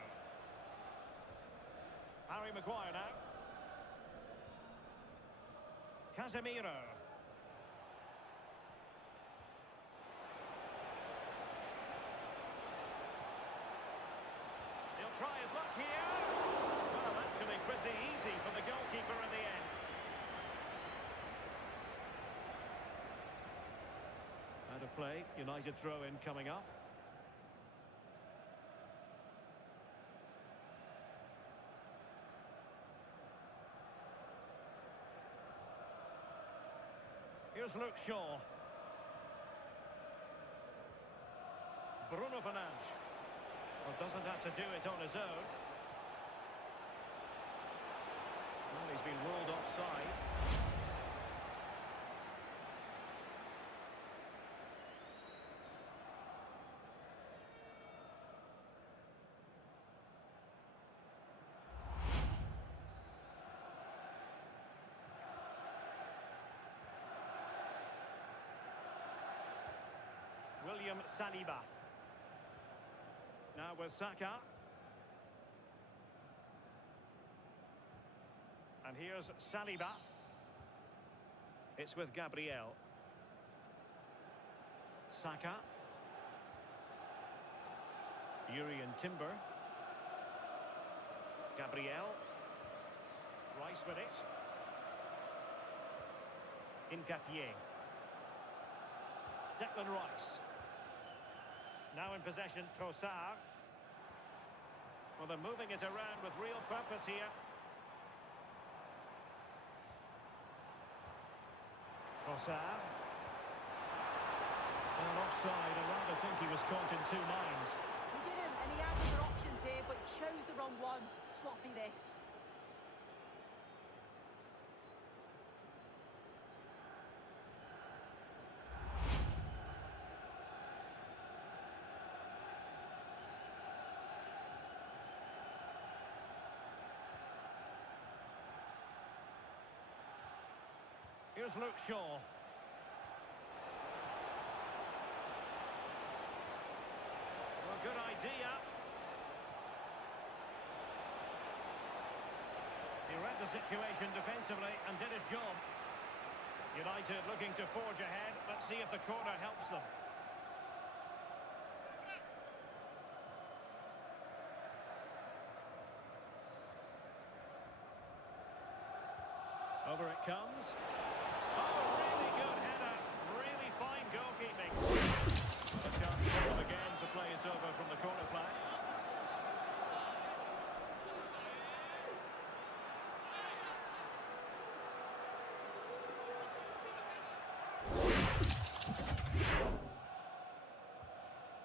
Harry Maguire now. Casemiro. He'll try his luck here. Well, actually pretty easy for the goalkeeper in the end. Out of play, United throw-in coming up. Here's Luke Shaw. Bruno Fernandes. Well, doesn't have to do it on his own. Saliba. Now with Saka. And here's Saliba. It's with Gabriel. Saka. Urian Timber. Gabriel. Rice with it. Incapié. Declan Rice. Now in possession, Trossard. Well, they're moving it around with real purpose here. Trossard. And offside, I rather think he was caught in two minds. He didn't, and he had other options here, but chose the wrong one. Sloppy this. Here's Luke Shaw. Well, good idea. He read the situation defensively and did his job. United looking to forge ahead. Let's see if the corner helps them. Over it comes. Oh, really good header. Really fine goalkeeping. A chance for them again to play it over from the corner flag.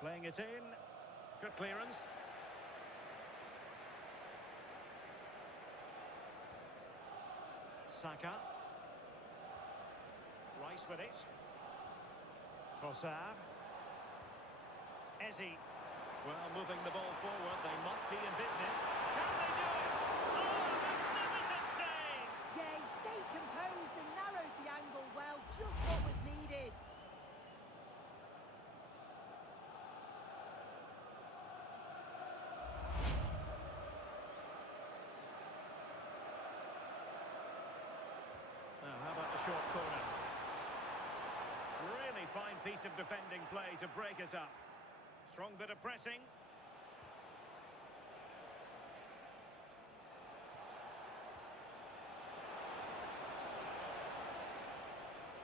Playing it in. Good clearance. Saka. Rice with it. Trossard. Eze. Well, moving the ball forward, they might be in business. Can they do it? Oh, magnificent save! Yeah, he stayed composed and narrowed the angle well. Just what was needed. Now, how about the short corner? Really fine piece of defending play to break us up. Strong bit of pressing.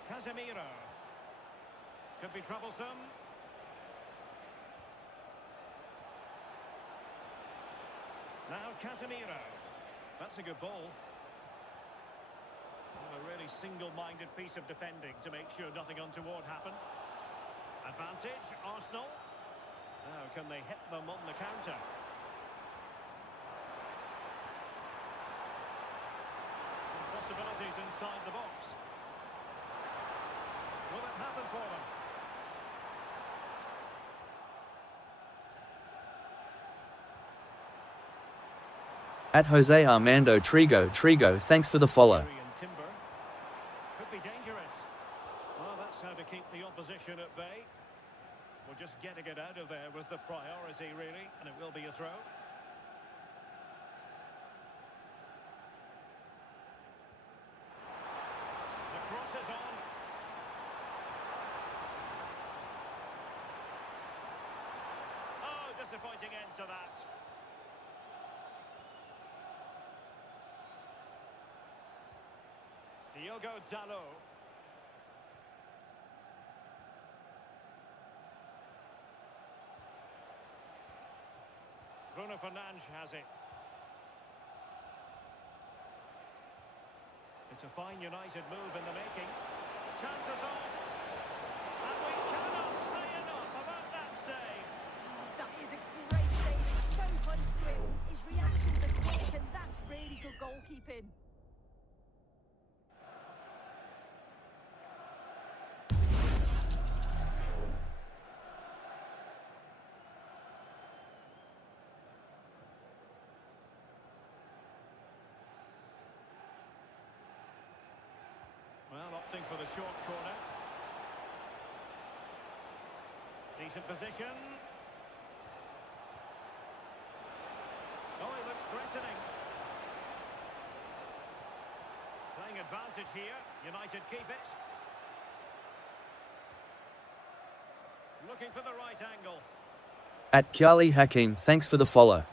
Casemiro. Could be troublesome. Now Casemiro. That's a good ball. A really single-minded piece of defending to make sure nothing untoward happened. Advantage, Arsenal. Now, can they hit them on the counter? Possibilities inside the box. Will it happen for them? At Jose Armando Trigo, thanks for the follow. Urian Timber. Could be dangerous. Well, that's how to keep the opposition at bay. Well, just getting it out of there was the priority, really, and it will be a throw. The cross is on. Oh, disappointing end to that. Diogo Dalot. Bruno Fernandes has it. It's a fine United move in the making. Chances on. And we cannot say enough about that save. Oh, that is a great save. It's so close to him. His reactions are quick, and that's really good goalkeeping. Well, opting for the short corner. Decent position. Oh, he looks threatening. Playing advantage here. United keep it. Looking for the right angle. At Kyali Hakim, thanks for the follow.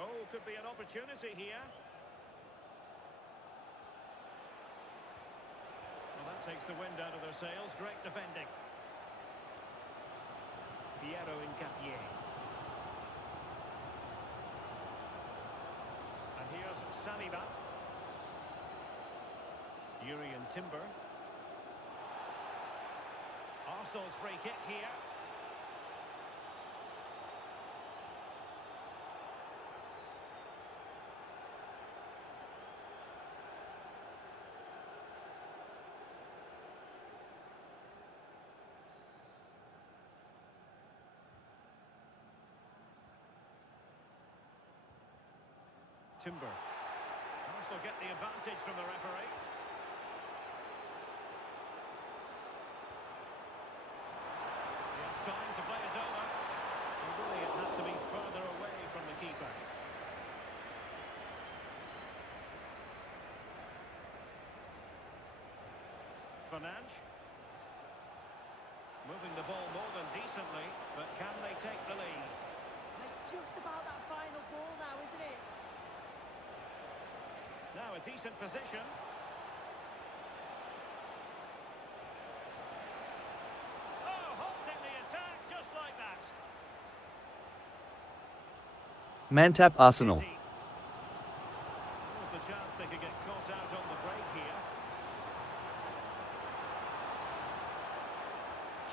Oh, could be an opportunity here. Well, that takes the wind out of their sails. Great defending. Piero Incapié. And here's Saliba. Urian Timber. Arsenal's free kick here. Timber. Arsenal get the advantage from the referee. He has time to play it over. Well, really, it had to be further away from the keeper. Fernandes. Moving the ball more than decently, but can they take the lead? It's just about that final ball now, isn't it? Now a decent position. Oh, halting the attack just like that. Mantap Arsenal. Easy. There's the chance they could get caught out on the break here.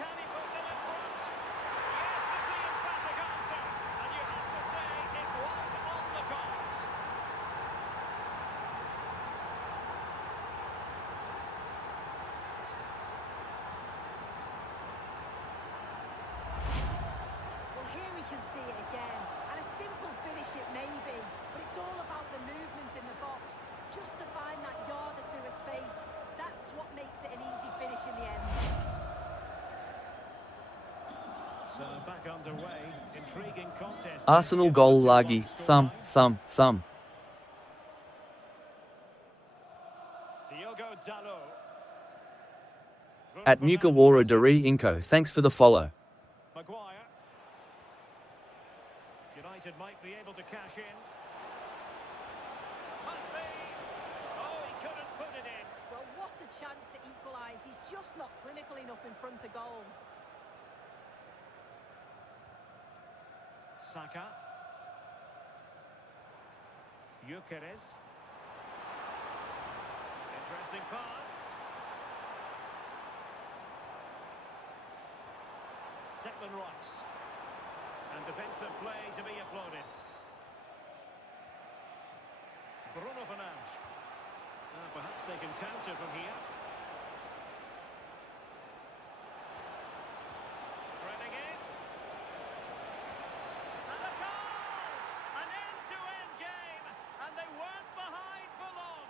Can he put them in front? Yes, is the emphatic answer. And you have to say it was on the cards. Well, here we can see it again. And a simple finish it may be, but it's all about the movement in the box. Just to find that yard or two of space. That's what makes it an easy finish in the end. So back underway. Intriguing contest. Arsenal goal Lagi, thumb, thumb, thumb. Diogo Dalot. At Mukawara Dari Inko, thanks for the follow. Maguire. United might be able to cash in. Must be. Oh, he couldn't put it in. Well, what a chance to equalise. He's just not clinical enough in front of goal. Saka. Gyökeres. Interesting pass. Declan Rice. And defensive play to be applauded. Bruno Fernandes. Perhaps they can counter from here. Threading it. And a goal! An end-to-end game, and they weren't behind for long.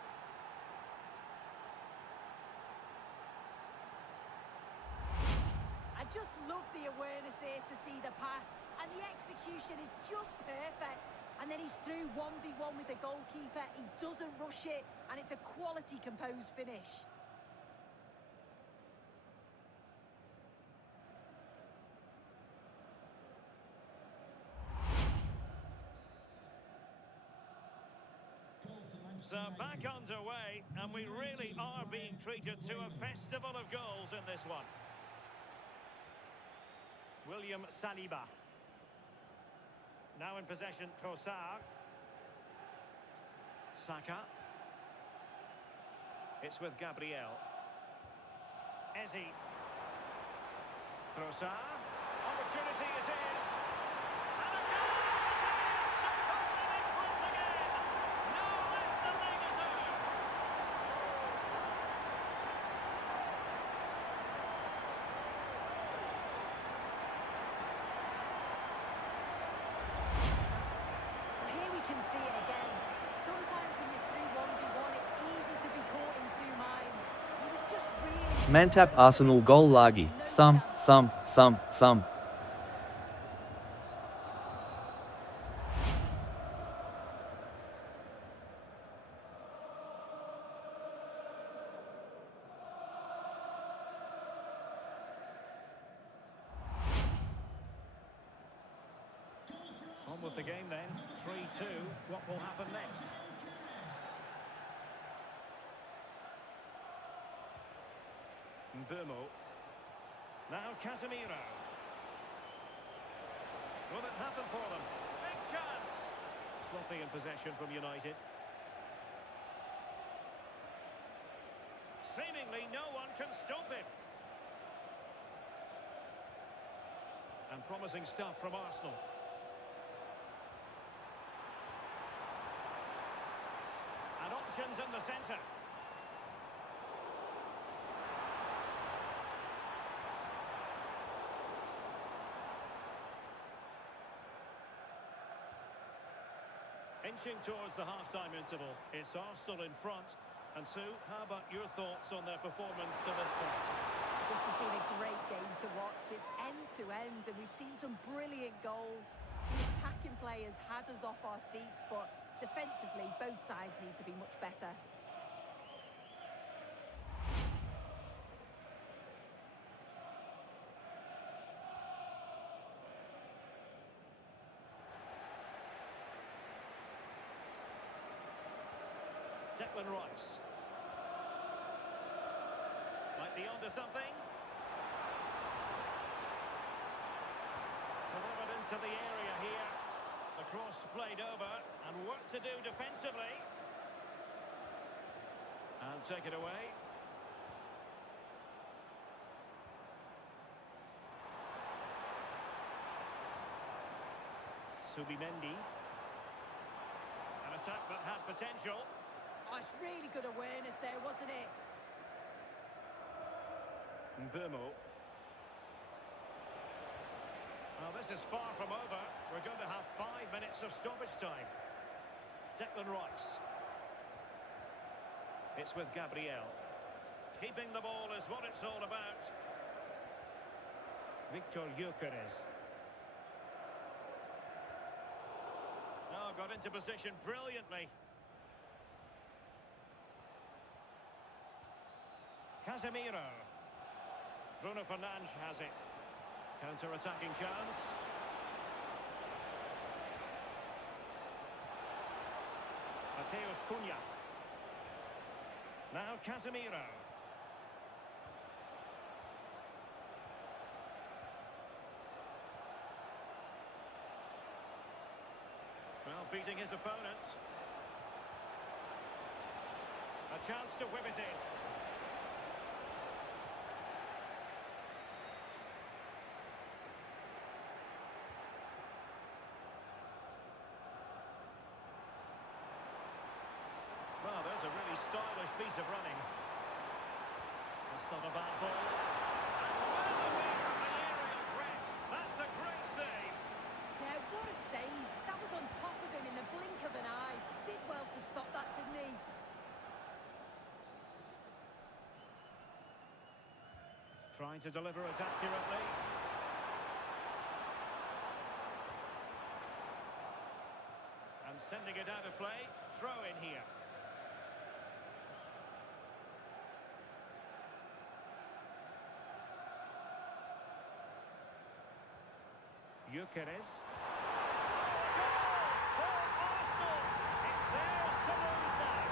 I just love the awareness here to see the pass, and the execution is just perfect. And then he's through 1v1 with the goalkeeper. He doesn't rush it, and it's a quality composed finish. So back underway, and we really are being treated to a festival of goals in this one. William Saliba. Now in possession, Trossard. Saka. It's with Gabriel. Eze. Trossard. Opportunity it is. And a goal it is to put them in front again. No less than they deserve. Here we can see it again. Sometimes when you're through 1v1, Mantap Arsenal goal lagi. Thumb, thumb, thumb, thumb. On with the game then. 3-2. What will happen next? Mbumo. Now Casemiro. Will it happen for them? Big chance! Sloppy in possession from United. Seemingly no one can stop him. And promising stuff from Arsenal. And options in the centre. Inching towards the half-time interval. It's Arsenal in front. And Sue, how about your thoughts on their performance to this point? This has been a great game to watch. It's end-to-end, and we've seen some brilliant goals. The attacking players had us off our seats, but defensively, both sides need to be much better. Declan Rice. Might be onto something. Delivered into the area here. The cross played over, and work to do defensively. And take it away. Subimendi. An attack that had potential. Oh, it's really good awareness there, wasn't it? Mbumo. Well, this is far from over. We're going to have 5 minutes of stoppage time. Declan Rice. It's with Gabriel. Keeping the ball is what it's all about. Victor Gyökeres. Oh, got into position brilliantly. Casemiro. Bruno Fernandes has it. Counter-attacking chance. Mateus Cunha. Now Casemiro. Well, beating his opponent. A chance to whip it in. Well, there's a really stylish piece of running. It's not a bad ball. And well away from the aerial threat. That's a great save. Yeah, what a save. That was on top of him in the blink of an eye. Did well to stop that, didn't he? Trying to deliver it accurately. And sending it out of play. Throw in here. Gyökeres. Goal for Arsenal! It's theirs to lose now.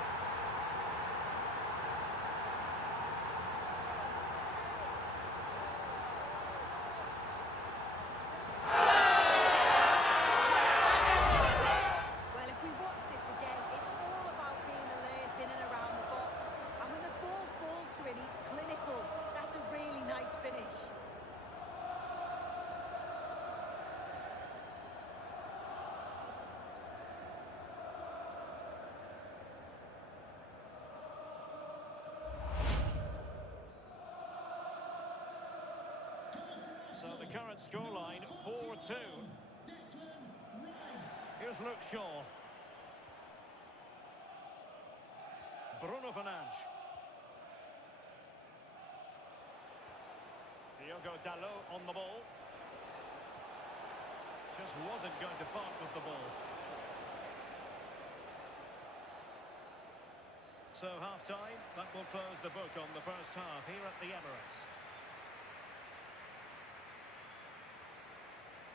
Well, if we watch this again, it's all about being alert in and around the box. And when the ball falls to him, he's clinical. That's a really nice finish. So the current scoreline, 4-2. Here's Luke Shaw. Bruno Fernandes. Diogo Dalot on the ball. Just wasn't going to part with the ball. So half-time, that will close the book on the first half here at the Emirates.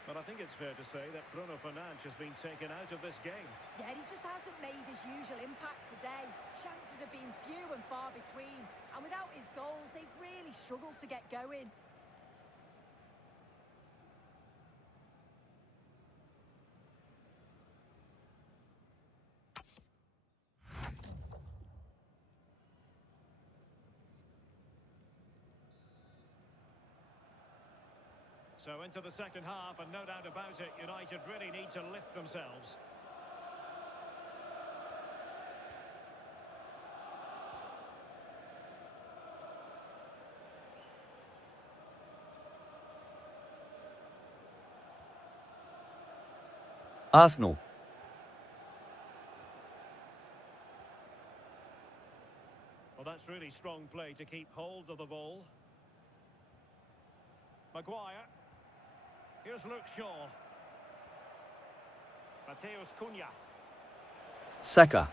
But I think it's fair to say that Bruno Fernandes has been taken out of this game. Yeah, he just hasn't made his usual impact today. Chances have been few and far between. And without his goals, they've really struggled to get going. So into the second half, and no doubt about it, United really need to lift themselves. Arsenal. Well, that's really strong play to keep hold of the ball. Maguire. Here's Luke Shaw. Mateus Cunha. Saka.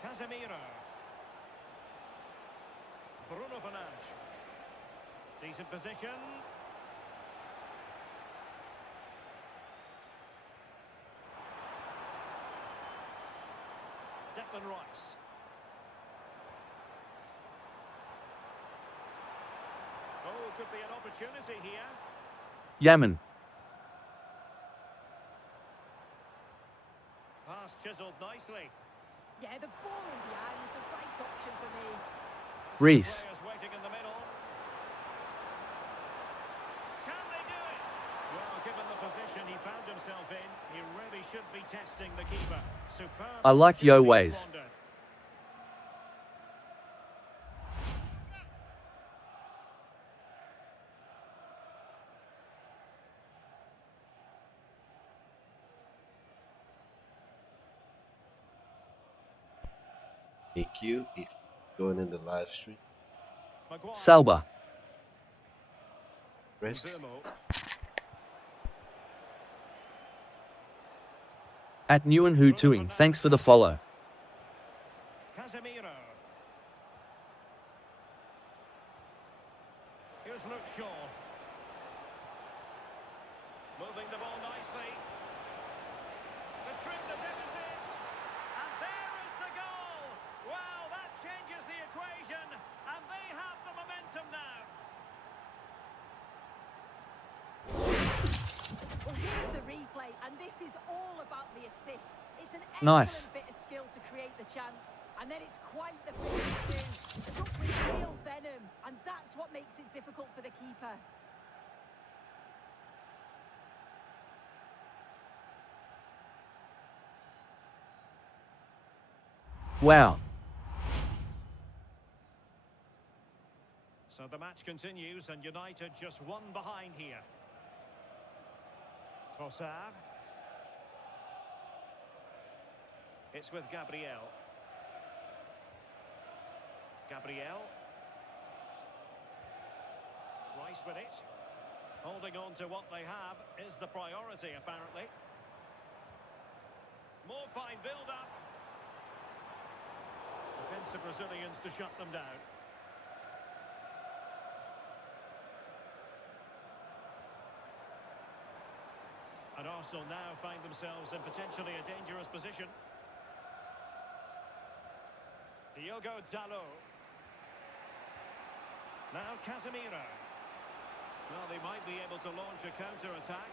Casemiro. Bruno Fernandes. Decent position. Declan Rice. Oh, could be an opportunity here. Yaman. Pass chiselled nicely. Yeah, the ball in behind is the right option for me. Reece. Players waiting in the middle. Can they do it? Well, given the position he found himself in, he really should be testing the keeper. Superb. I like Yo opportunity ways. squandered. Thank you. If going in the live stream, Maguire. Salba. rest. Zermo. At Newen Hu Tuing, thanks for the follow. Casemiro. Here's Luke Shaw. Moving the ball nicely. To trim the deficit. And there is the goal. Wow, that changes the equation. And they have the momentum now. Well, here's the replay, and this is all about the assist. It's an excellent Nice. bit of skill to create the chance. And then it's quite the finish too. Struck with real venom, and that's what makes it difficult for the keeper. Wow. So the match continues, and United just one behind here. Trossard. It's with Gabriel. Gabriel. Rice with it. Holding on to what they have is the priority, apparently. More fine build-up. Defensive Brazilians to shut them down. And Arsenal now find themselves in potentially a dangerous position. Diogo Dalot. Now Casemiro. Well, they might be able to launch a counter-attack.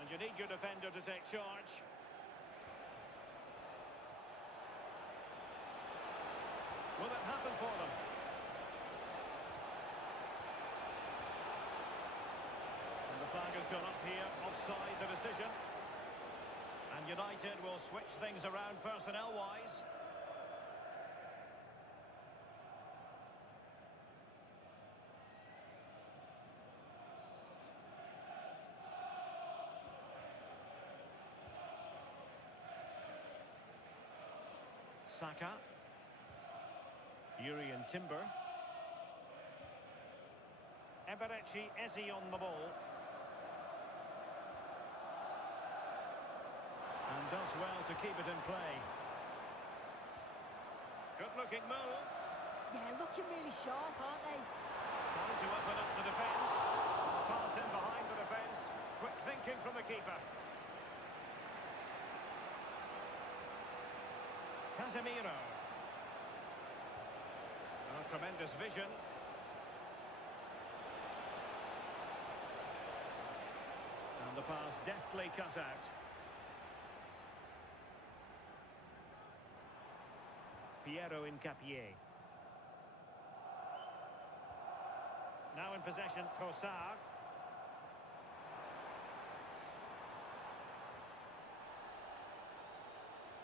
And you need your defender to take charge. Will it happen for them? And the flag has gone up here, offside the decision. And United will switch things around personnel-wise. Saka. Yuri and Timber. Eberechi Eze on the ball. And does well to keep it in play. Good-looking move. Yeah, looking really sharp, aren't they? Trying to open up the defence. Pass in behind the defence. Quick thinking from the keeper. Casemiro. Oh, tremendous vision. And the pass deftly cut out. Piero Incapié. Now in possession, Trossard.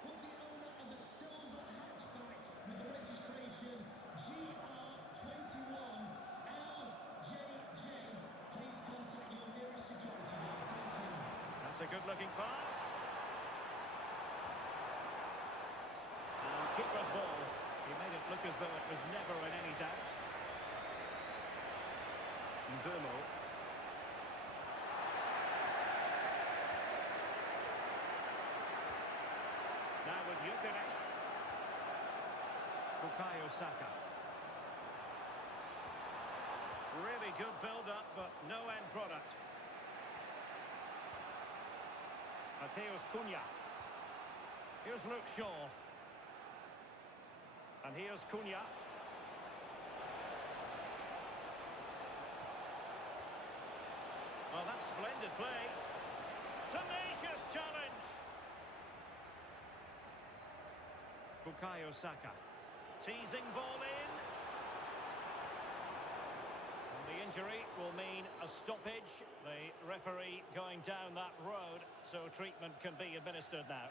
Will the owner of a silver hatchback with the registration GR21LJJ please contact your nearest security guard? Thank you. That's a good-looking pass. And keeper's ball. He made it look as though it was never in any doubt. Ndumo. Now with Yukinesh. Bukayo Saka. Really good build-up, but no end product. Mateus Cunha. Here's Luke Shaw. And here's Cunha. Well, that's splendid play. Tenacious challenge. Bukayo Saka. Teasing ball in. And the injury will mean a stoppage. The referee going down that road, so treatment can be administered now.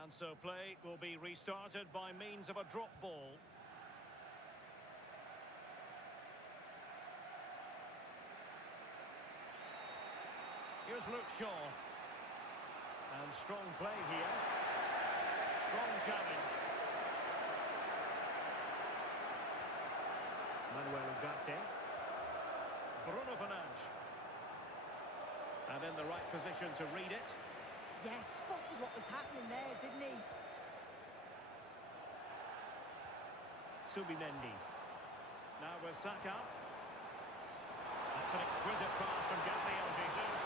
And so play will be restarted by means of a drop ball. Here's Luke Shaw. And strong play here. Strong challenge. Manuel Ugarte. Bruno Fernandes. And in the right position to read it. Yeah, spotted what was happening there, didn't he? Subimendi. Now with Saka. That's an exquisite pass from Gabriel Jesus.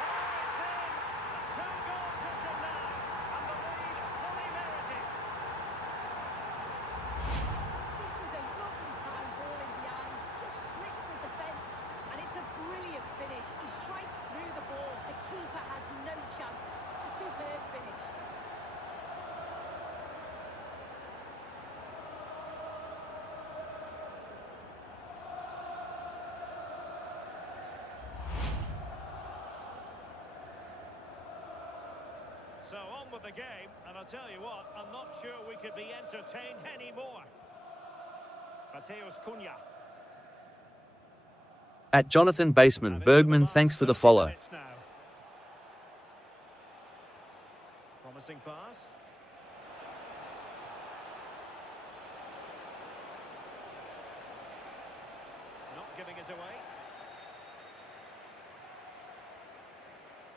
Oh, it's in! A two-goal cushion now, and the lead fully merited. This is a lovely time balling behind, just splits the defence, and it's a brilliant finish. He strikes through the ball, the keeper has no chance. It's a superb finish. So on with the game, and I'll tell you what, I'm not sure we could be entertained anymore. Mateus Cunha. At Jonathan Baseman Bergman, thanks for the follow. Now. Promising pass. Not giving it away.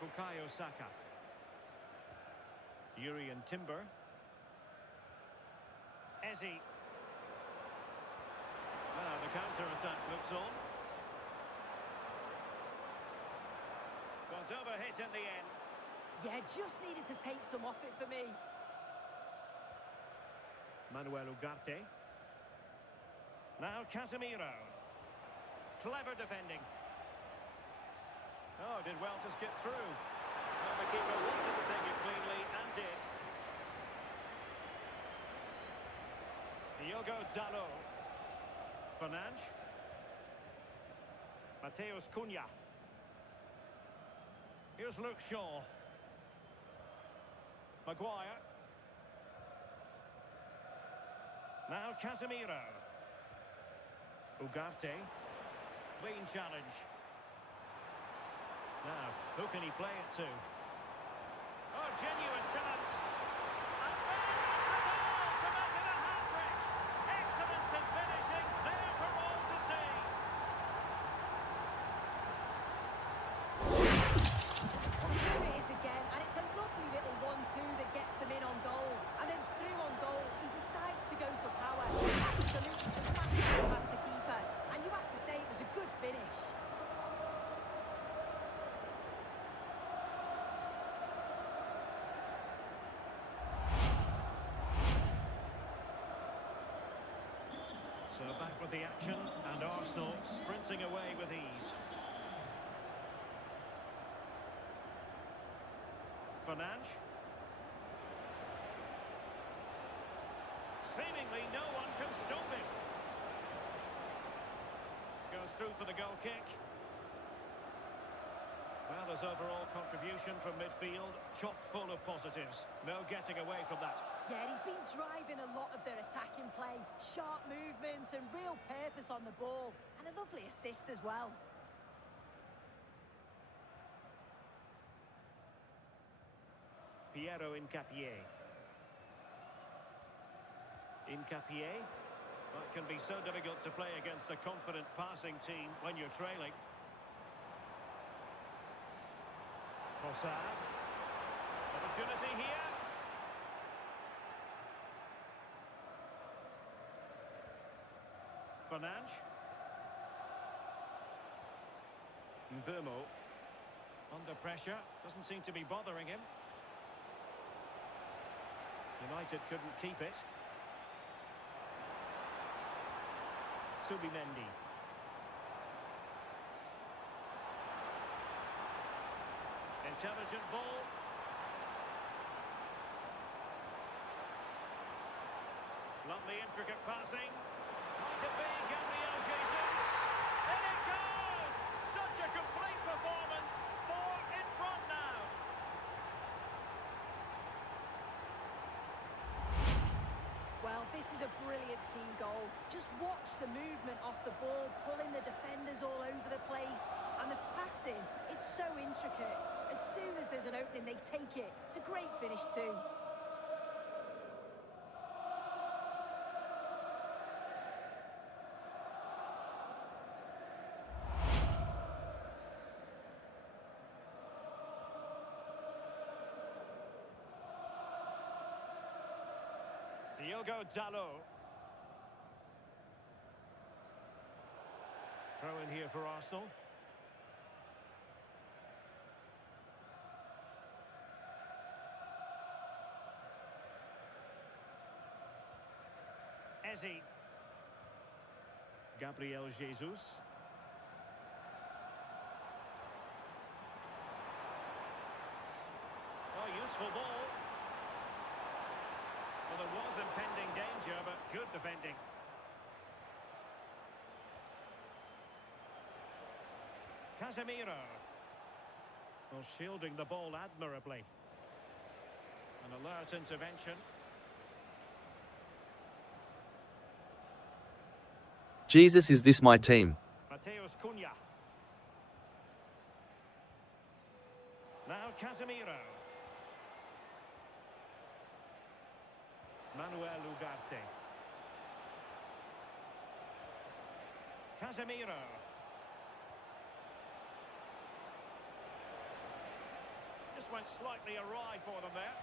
Bukayo Saka. Urian Timber. Eze. Well, the counter-attack looks on. Got overhit in the end. Yeah, just needed to take some off it for me. Manuel Ugarte. Now Casemiro. Clever defending. Oh, did well to skip through. Well, the keeper wanted to take it cleanly and did. Diogo Dalot. Fernandes. Mateus Cunha. Here's Luke Shaw. Maguire. Now Casemiro. Ugarte. Clean challenge. Now, who can he play it to? Oh, genuine chance. And there is the goal to make it a hat-trick. Excellence in finishing, there for all to see. Here it is again, and it's a lovely little 1-2 that gets them in on goal. And then through on goal, he decides to go for power. Absolutely smashes it past the keeper. And you have to say it was a good finish. So back with the action, and Arsenal sprinting away with ease. Fernandes. Seemingly no one can stop him. Goes through for the goal kick. Well, his overall contribution from midfield, chock full of positives. No getting away from that. Yeah, he's been driving a lot of their attacking play. Sharp movements and real purpose on the ball. And a lovely assist as well. Piero Incapié. Incapié. That can be so difficult to play against a confident passing team when you're trailing. Trossard. Opportunity here. Fernandes. Mbomo. Under pressure. Doesn't seem to be bothering him. United couldn't keep it. Subimendi. Intelligent ball. Lovely intricate passing. Might it be Gabriel Jesus? In it goes! Such a complete performance. 4 in front now. Well, this is a brilliant team goal. Just watch the movement off the ball, pulling the defenders all over the place. And the passing, it's so intricate. As soon as there's an opening, they take it. It's a great finish too. Diogo Dalot. Throw in here for Arsenal. Eze. Gabriel Jesus. Oh, useful ball. Well, there was impending danger, but good defending. Casemiro. Well, shielding the ball admirably. An alert intervention. Jesus, is this my team? Mateus Cunha. Now Casemiro. Manuel Ugarte. Casemiro. Just went slightly awry for them there.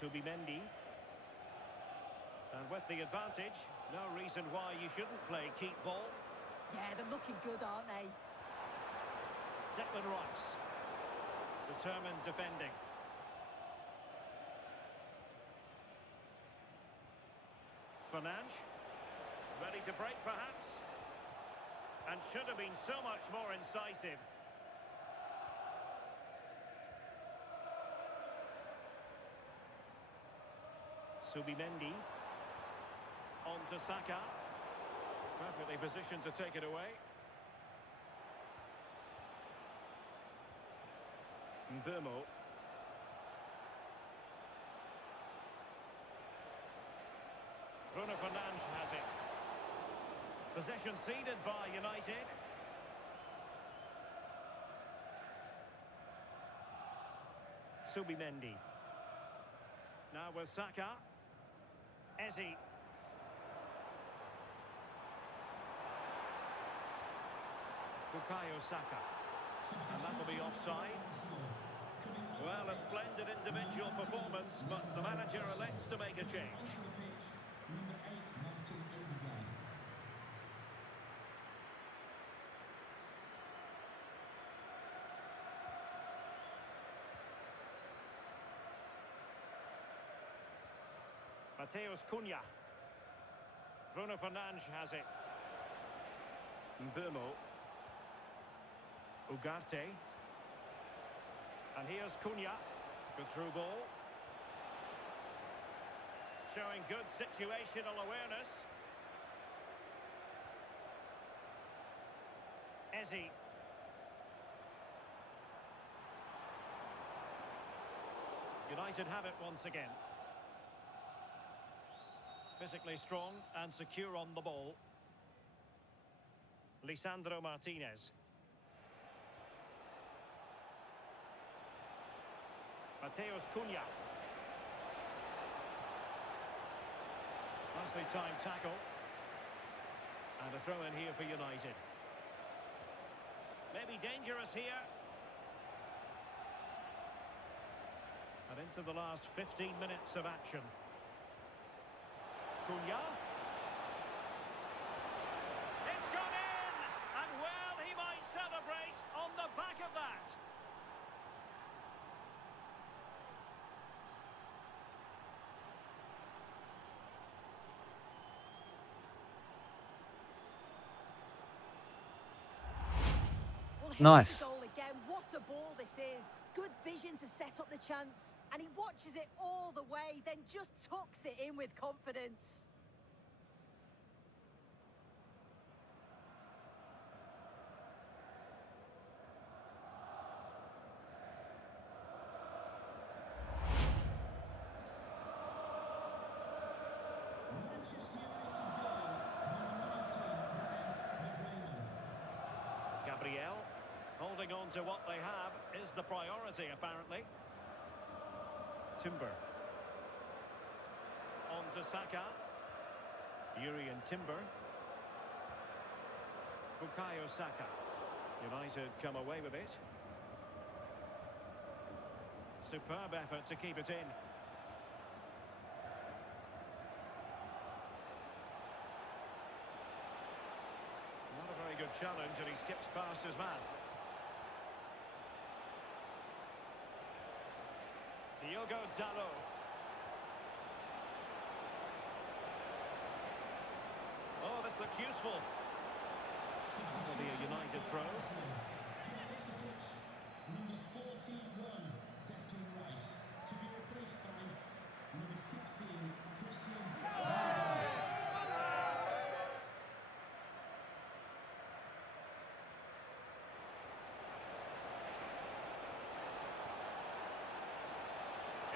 Subimendi. And with the advantage, no reason why you shouldn't play keep ball. Yeah, they're looking good, aren't they? Declan Rice. Determined defending. Fernandes. Ready to break, perhaps? And should have been so much more incisive. Subimendi. On to Saka. Perfectly positioned to take it away. Mbomo. Possession ceded by United. Subimendi. Now with Saka. Eze. Bukayo Saka. And that'll be offside. Well, a splendid individual performance, but the manager elects to make a change. Number 8, Martin Odegaard. Mateus Cunha. Bruno Fernandes has it. Mbeumo. Ugarte. And here's Cunha. Good through ball. Showing good situational awareness. Eze. United have it once again. Physically strong and secure on the ball. Lisandro Martinez. Mateus Cunha. Nicely timed tackle. And a throw in here for United. Maybe dangerous here. And into the last 15 minutes of action. Cunha. It's gone in! And well, he might celebrate on the back of that. Well, here's Nice. the goal again. What a ball this is. Good vision to set up the chance. And he watches it all the way, then just tucks it in with confidence. Manchester United goal, number 19, Gabriel, holding on to what they have is the priority, apparently. Timber. On to Saka. Yuri and Timber. Bukayo Saka. United come away with it. Superb effort to keep it in. Not a very good challenge, and he skips past his man. Diogo Dalot. Oh, this looks useful. Will be a United throw. Coming off the pitch, number 41, Declan Rice, to be replaced by number 16, Christian.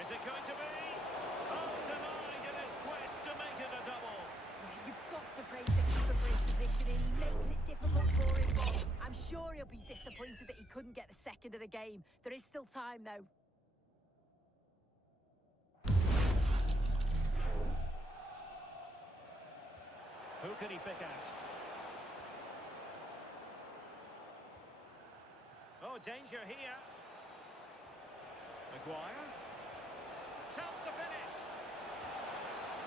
Is it going to be? Oh, denied in his quest to make it a double. Yeah, you've got to praise the keeper for his positioning. He makes it difficult for him, but I'm sure he'll be disappointed that he couldn't get the second of the game. There is still time, though. Who can he pick out? Oh, danger here. Maguire. Chance to finish.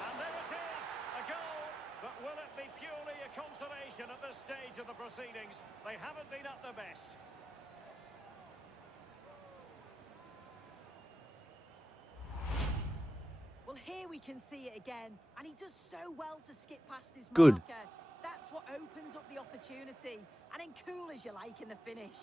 And there it is, a goal. But will it be purely a consolation at this stage of the proceedings? They haven't been at their best. Well, here we can see it again, and he does so well to skip past his Good. marker. That's what opens up the opportunity, and then cool as you like in the finish.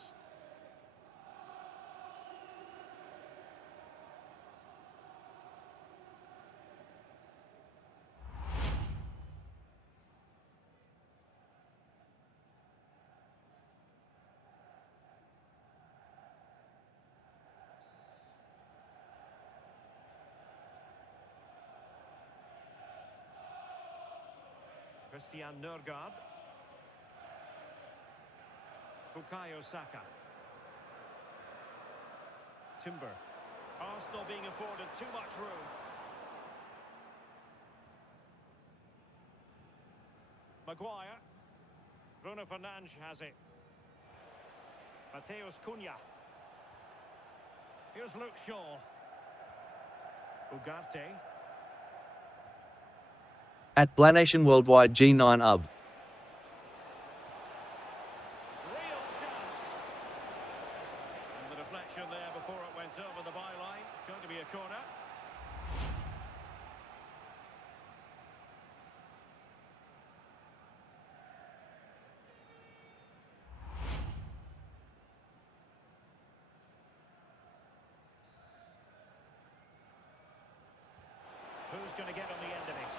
Christian Nørgaard. Bukayo Saka. Timber. Arsenal being afforded too much room. Maguire. Bruno Fernandes has it. Mateus Cunha. Here's Luke Shaw. Ugarte. At Blanation Worldwide G9 UB. Real chance. And the deflection there before it went over the byline. Going to be a corner. Who's going to get on the end of it?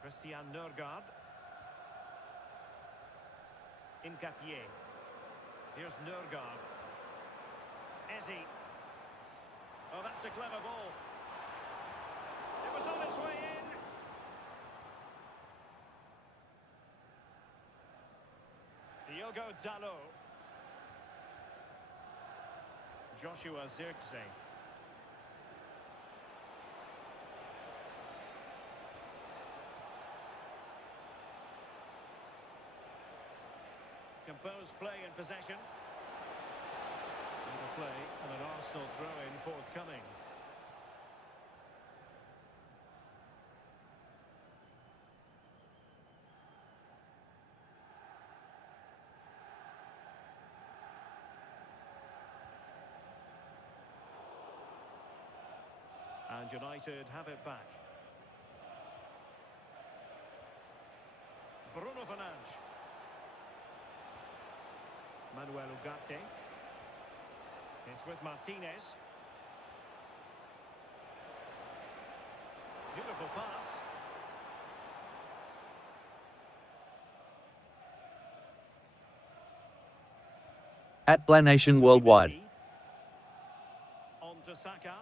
Christian Nørgaard. Incapié. Here's Nørgaard. Eze. Oh, that's a clever ball. It was on its way in. Diogo Dalot. Joshua Zirkzee. Composed play in possession. And a play and an Arsenal throw-in forthcoming. And United have it back. Bruno Fernandes. Manuel Ugarte. It's with Martinez. Beautiful pass. At Blanation Worldwide. On to Saka.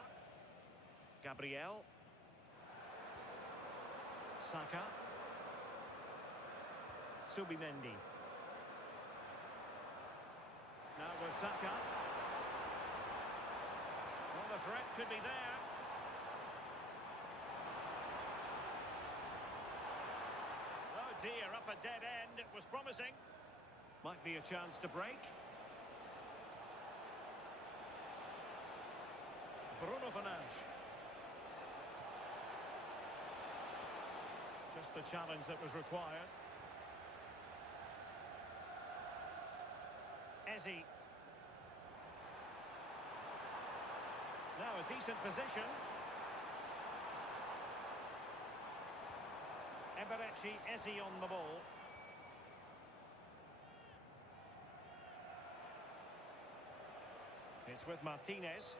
Gabriel. Saka. Subimendi. Now with Saka. Well, the threat could be there. Oh dear, up a dead end. It was promising. Might be a chance to break. Bruno Fernandes. Just the challenge that was required. Eze. Now a decent position. Eberechi Eze on the ball. It's with Martinez.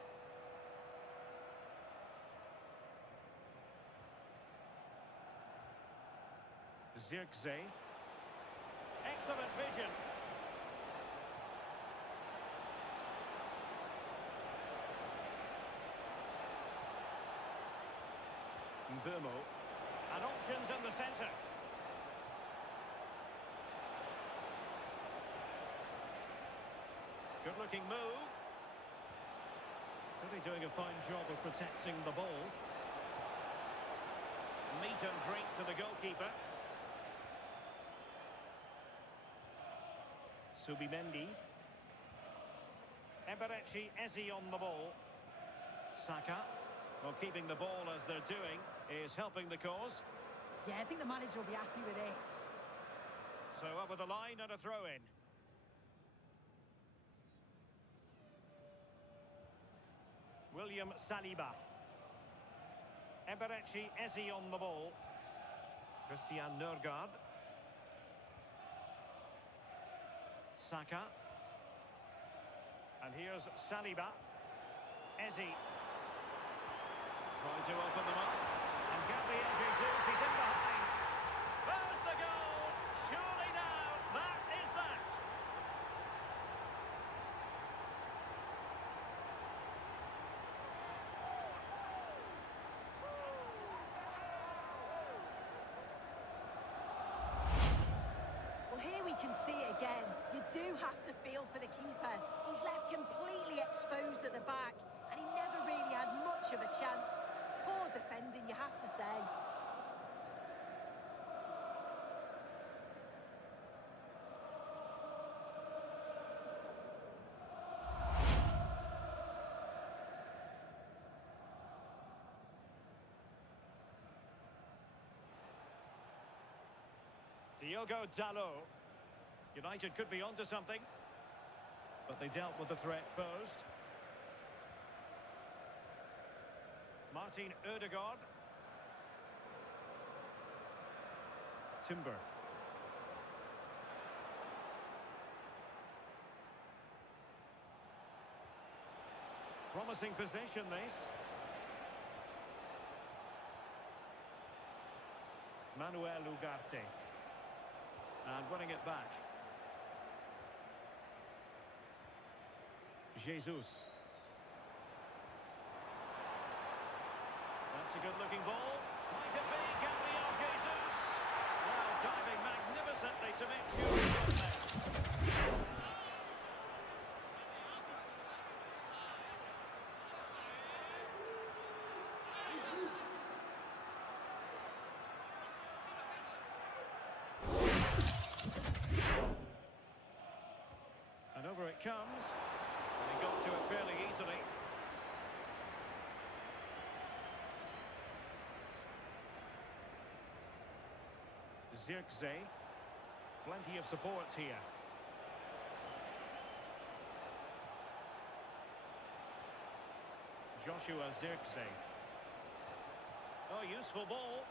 Zirkzee. Excellent vision. Mbomo. And options in the centre. Good looking move. Really doing a fine job of protecting the ball. Meat and drink to the goalkeeper. Subimendi. Eberechi Eze on the ball. Saka. Well, keeping the ball as they're doing is helping the cause. Yeah, I think the manager will be happy with this. So over the line and a throw-in. William Saliba. Eberechi Eze on the ball. Christian Nørgaard. Saka. And here's Saliba. Eze. Trying to open them up. And Gabriel Jesus, he's in behind. There's the goal! Surely now, that is that! have to feel for the keeper. He's left completely exposed at the back, and he never really had much of a chance. It's poor defending, you have to say. Diogo Dalot. United could be onto something, but they dealt with the threat posed. Martin Ødegaard. Timber. Promising possession, this. Manuel Ugarte. And winning it back. Jesus. That's a good-looking ball. Might it be Gabriel Jesus? Well, diving magnificently to make sure he got there. And over it comes. And he got to it fairly easily. Zirkzee. Plenty of support here. Joshua Zirkzee. Oh, useful ball.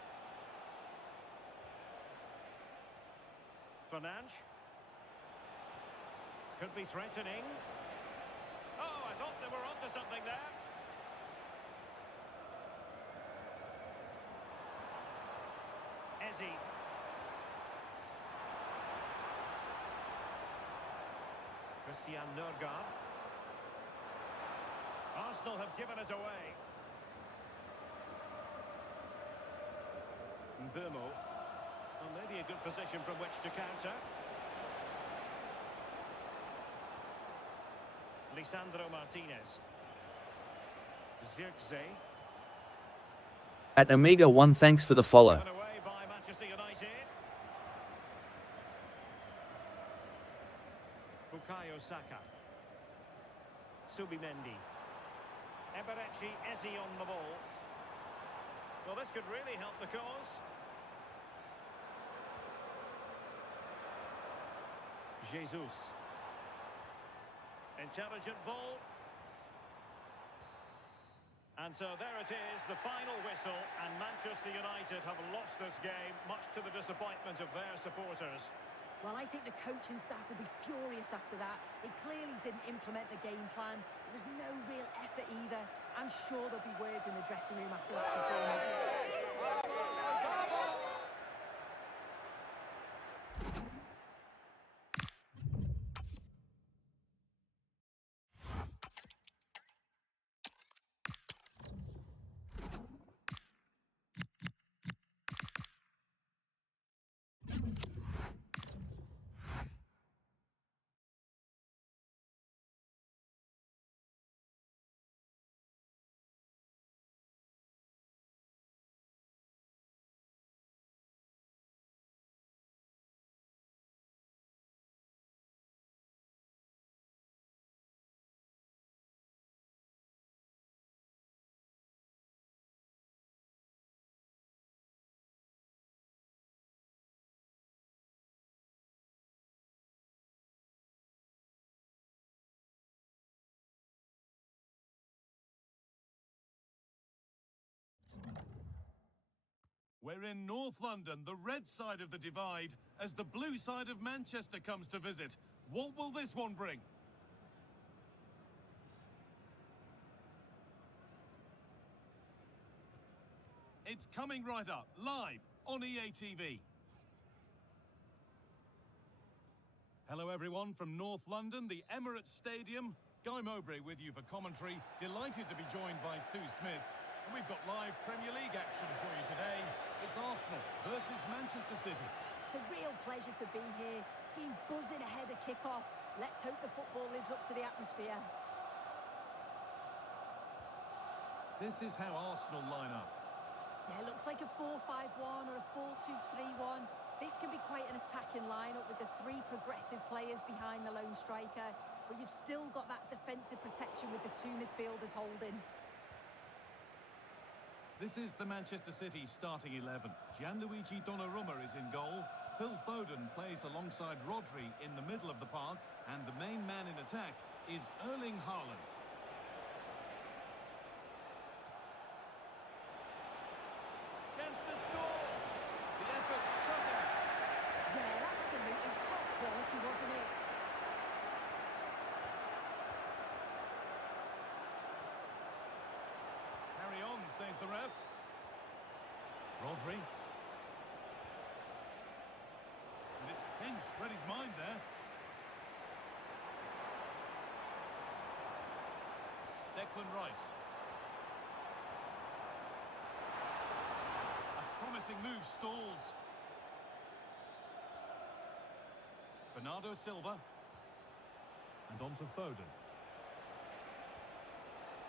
Fernandes. Could be threatening. Oh, I thought they were onto something there. Ezzy. Christian Nørgaard. Arsenal have given it away. Mbeumo. Well, maybe a good position from which to counter. Lisandro Martinez. Zirkzee. At Amiga 1, thanks for the follow. Given away by Manchester United. Bukayo Saka. Subimendi. Eberechi Eze on the ball. Well, this could really help the cause. Jesus. Intelligent ball. And so there it is, the final whistle, and Manchester United have lost this game, much to the disappointment of their supporters. Well, I think the coaching staff will be furious after that. They clearly didn't implement the game plan. There was no real effort either. I'm sure there'll be words in the dressing room after that performance. We're in North London, the red side of the divide, as the blue side of Manchester comes to visit. What will this one bring? It's coming right up, live on EA TV. Hello everyone from North London, the Emirates Stadium. Guy Mowbray with you for commentary. Delighted to be joined by Sue Smith. And we've got live Premier League action for you today. It's Arsenal versus Manchester City. It's a real pleasure to be here. It's been buzzing ahead of kickoff. Let's hope the football lives up to the atmosphere. This is how Arsenal line up. Yeah, looks like a 4-5-1 or a 4-2-3-1. This can be quite an attacking lineup with the three progressive players behind the lone striker, but you've still got that defensive protection with the two midfielders holding. This is the Manchester City starting 11. Gianluigi Donnarumma is in goal. Phil Foden plays alongside Rodri in the middle of the park, and the main man in attack is Erling Haaland. Chance to score! The effort shut out. Yeah, absolutely top quality, wasn't it? Carry on, says the ref. Rodri. And it's pinched Freddie's mind there. Declan Rice. A promising move stalls. Bernardo Silva. And on to Foden.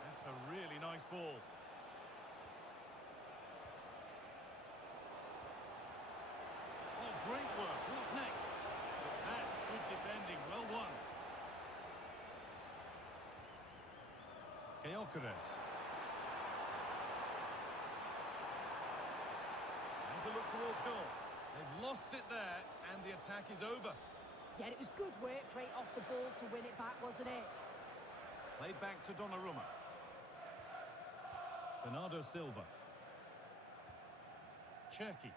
That's a really nice ball. Oh, great work. What's next? But that's good defending. Well won. Gyökeres. And to look towards goal. They've lost it there, and the attack is over. Yeah, it was good work right off the ball to win it back, wasn't it? Played back to Donnarumma. Bernardo Silva. Cherki.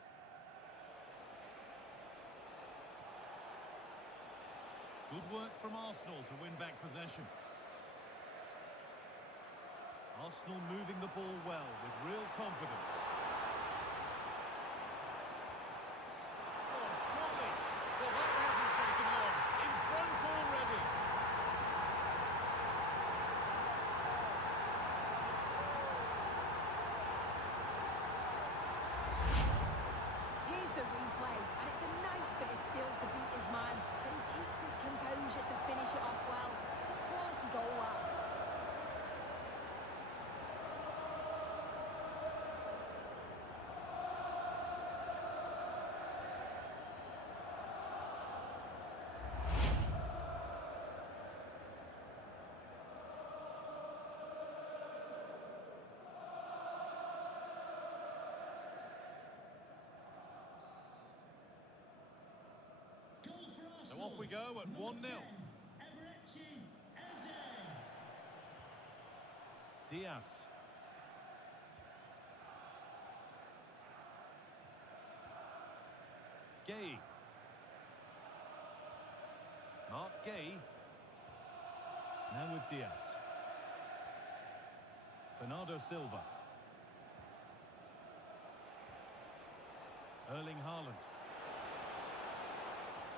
Good work from Arsenal to win back possession. Arsenal moving the ball well with real confidence. Oh, surely! Well, that hasn't taken long. In front already. Here's the replay, and it's a nice bit of skill to beat his man, but he keeps his composure to finish it off well. It's a quality goal, that. Goal for Arsenal. So off we go at Number 1-0. 10, Eberechi Eze. Diaz. Gay. Mark Gay. Now with Diaz. Bernardo Silva. Erling Haaland.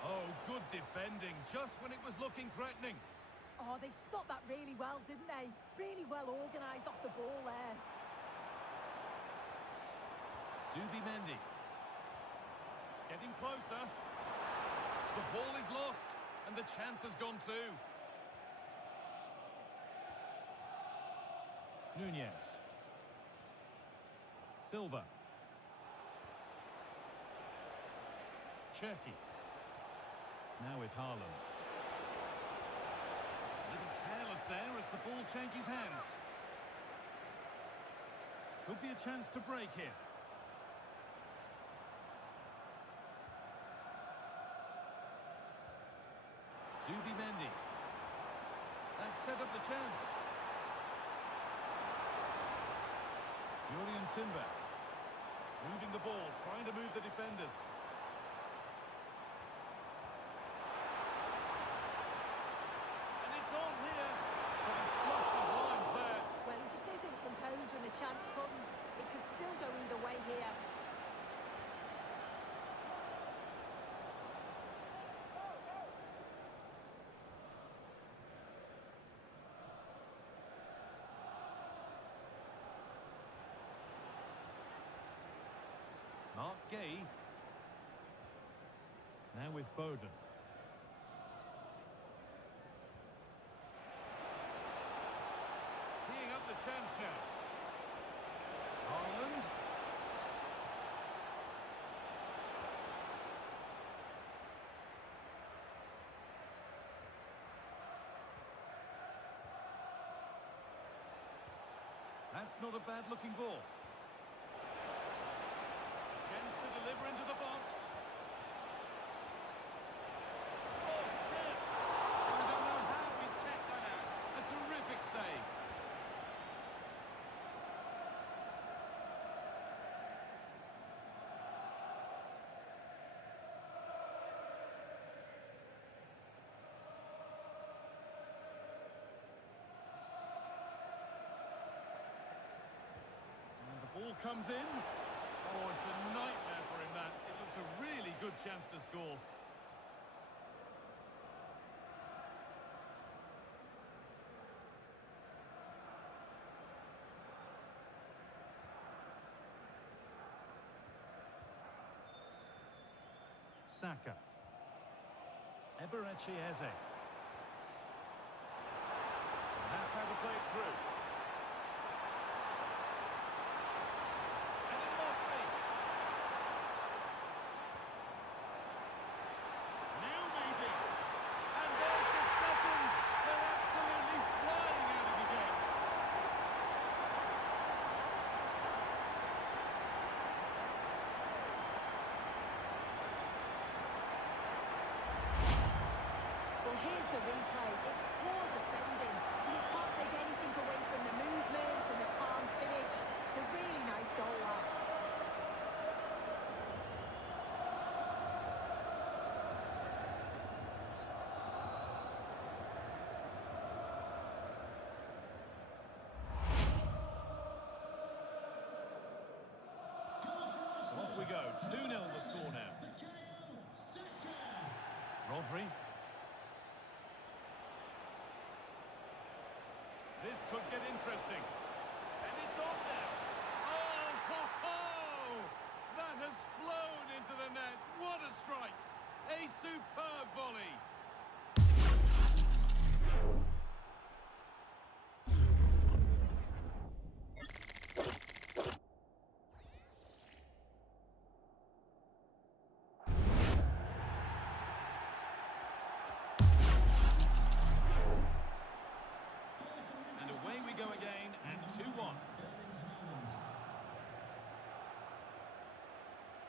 Oh, good defending, just when it was looking threatening. Oh, they stopped that really well, didn't they? Really well organised off the ball there. Zubimendi. Getting closer. The ball is lost, and the chance has gone too. Nunez. Silva. Cherki. Now with Haaland. A little careless there as the ball changes hands. Could be a chance to break here. Zubimendi. That set up the chance. Julian Timber. Moving the ball, trying to move the defenders. And it's on here. But he's fluffed his lines there. Well, he just isn't composed when the chance comes. It could still go either way here. Mark Gay. Now with Foden. chance now. Haaland. That's not a bad-looking ball. Chance to deliver into the box. Oh, chance! I don't know how he's kept that out. A terrific save. Ball comes in. Oh, it's a nightmare for him, that. It looks a really good chance to score. Saka. Eberechi Eze. That's how to play it through. Here's the replay. It's poor defending. You can't take anything away from the movements and the calm finish. It's a really nice goal, that. Off we go. 2-0 the score now. Rodri. This could get interesting. And it's on now. Oh, ho, ho! That has flown into the net. What a strike. A superb volley.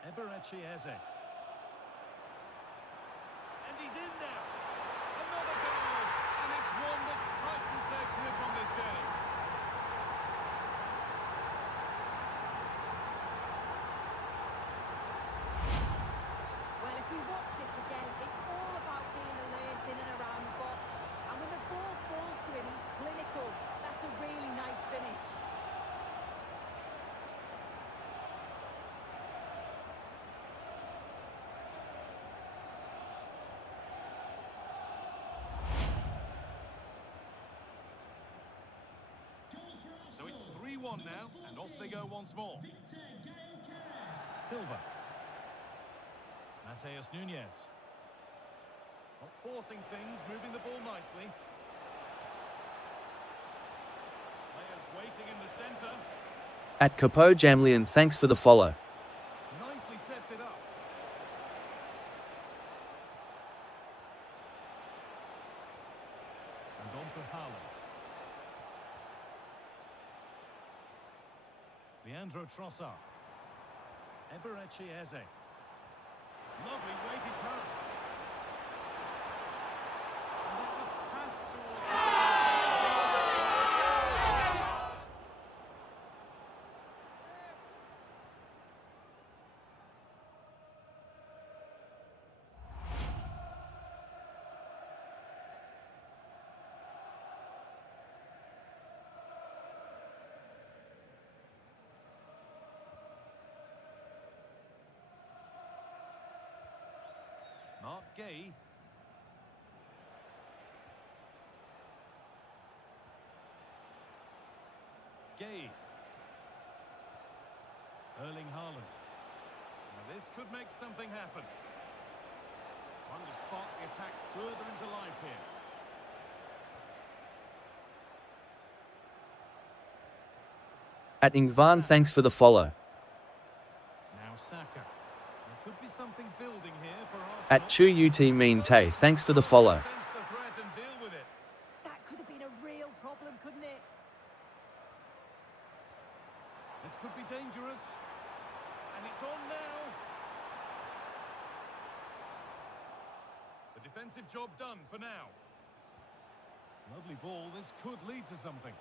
Eberechi Eze. And he's in now. Another goal. And it's one that tightens their grip on this game. Well, if we watch this again, it's all about being alert in and around the box. And when the ball falls to him, he's clinical. That's a really nice finish. So it's 3-1 now, and off they go once more. Silva. Mateus Nunes. Not forcing things, moving the ball nicely. Players waiting in the centre. At Capo Jamlian, thanks for the follow. Nicely sets it up. And on to Haaland. Leandro Trossard. Eberechi Eze. Lovely weighted pass. And that was passed towards the Mark Gay. Gay. Erling Haaland. Now this could make something happen. Trying to spark the attack further into life here. At Ingvan, thanks for the follow. Now Saka. There could be something building here for Arsenal. At Chu Ut Mean Tay, thanks for the follow. Sense the threat and deal with it. That could have been a real problem, couldn't it? This could be dangerous. And it's on now. The defensive job done for now. Lovely ball. This could lead to something.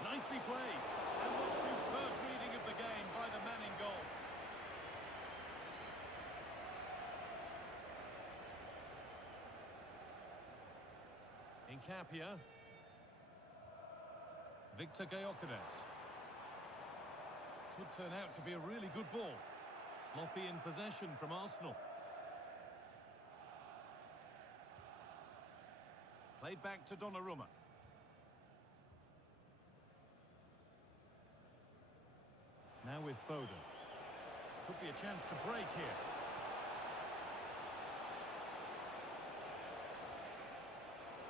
Nicely played. And what superb reading of the game by the man in goal. Incapia. Victor Gyökeres. Could turn out to be a really good ball. Sloppy in possession from Arsenal. Played back to Donnarumma. Now with Foden. Could be a chance to break here.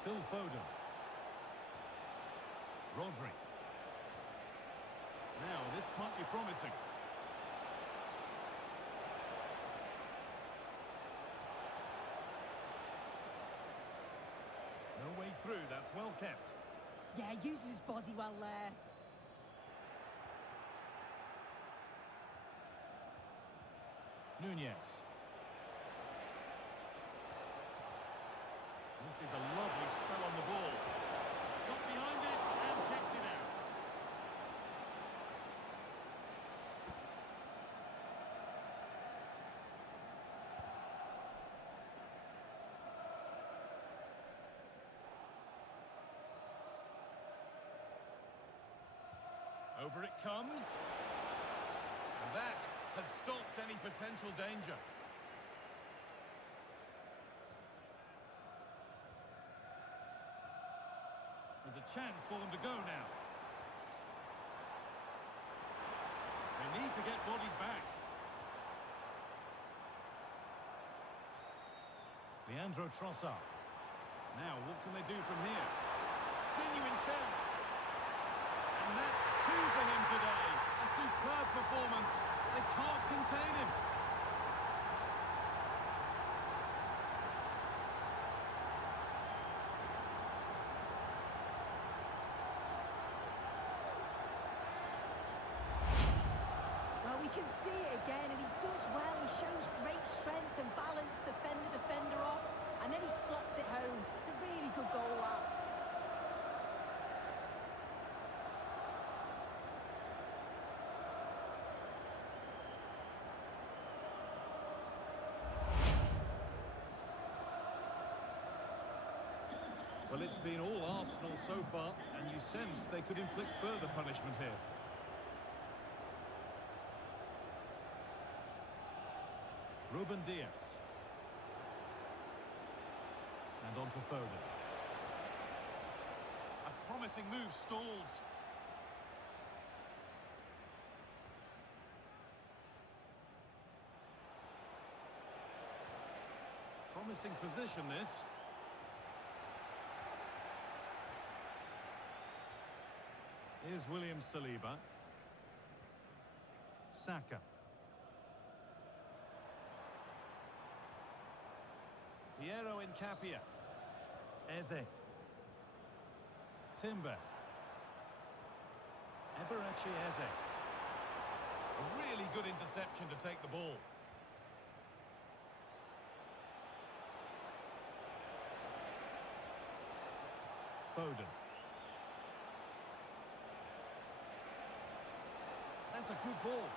Phil Foden. Rodri. Now, this might be promising. No way through, that's well kept. Yeah, uses his body well there. Nunez. This is a lovely spell on the ball. Got behind it and kicked it out. Over it comes. And that has stopped any potential danger. There's a chance for them to go now. They need to get bodies back. Leandro Trossard. Now, what can they do from here? Genuine chance. And that's two for him today. A superb performance. They can't contain him. Well, we can see it again, and he does well. He shows great strength and balance to fend the defender off, and then he slots it home. It's a really good goal, that. Well, it's been all Arsenal so far, and you sense they could inflict further punishment here. Ruben Dias. And on to Foden. A promising move stalls. Promising position, this. Here's William Saliba. Saka. Piero Incapia. Eze. Timber. Eberechi Eze. A really good interception to take the ball. Foden. That's a good ball.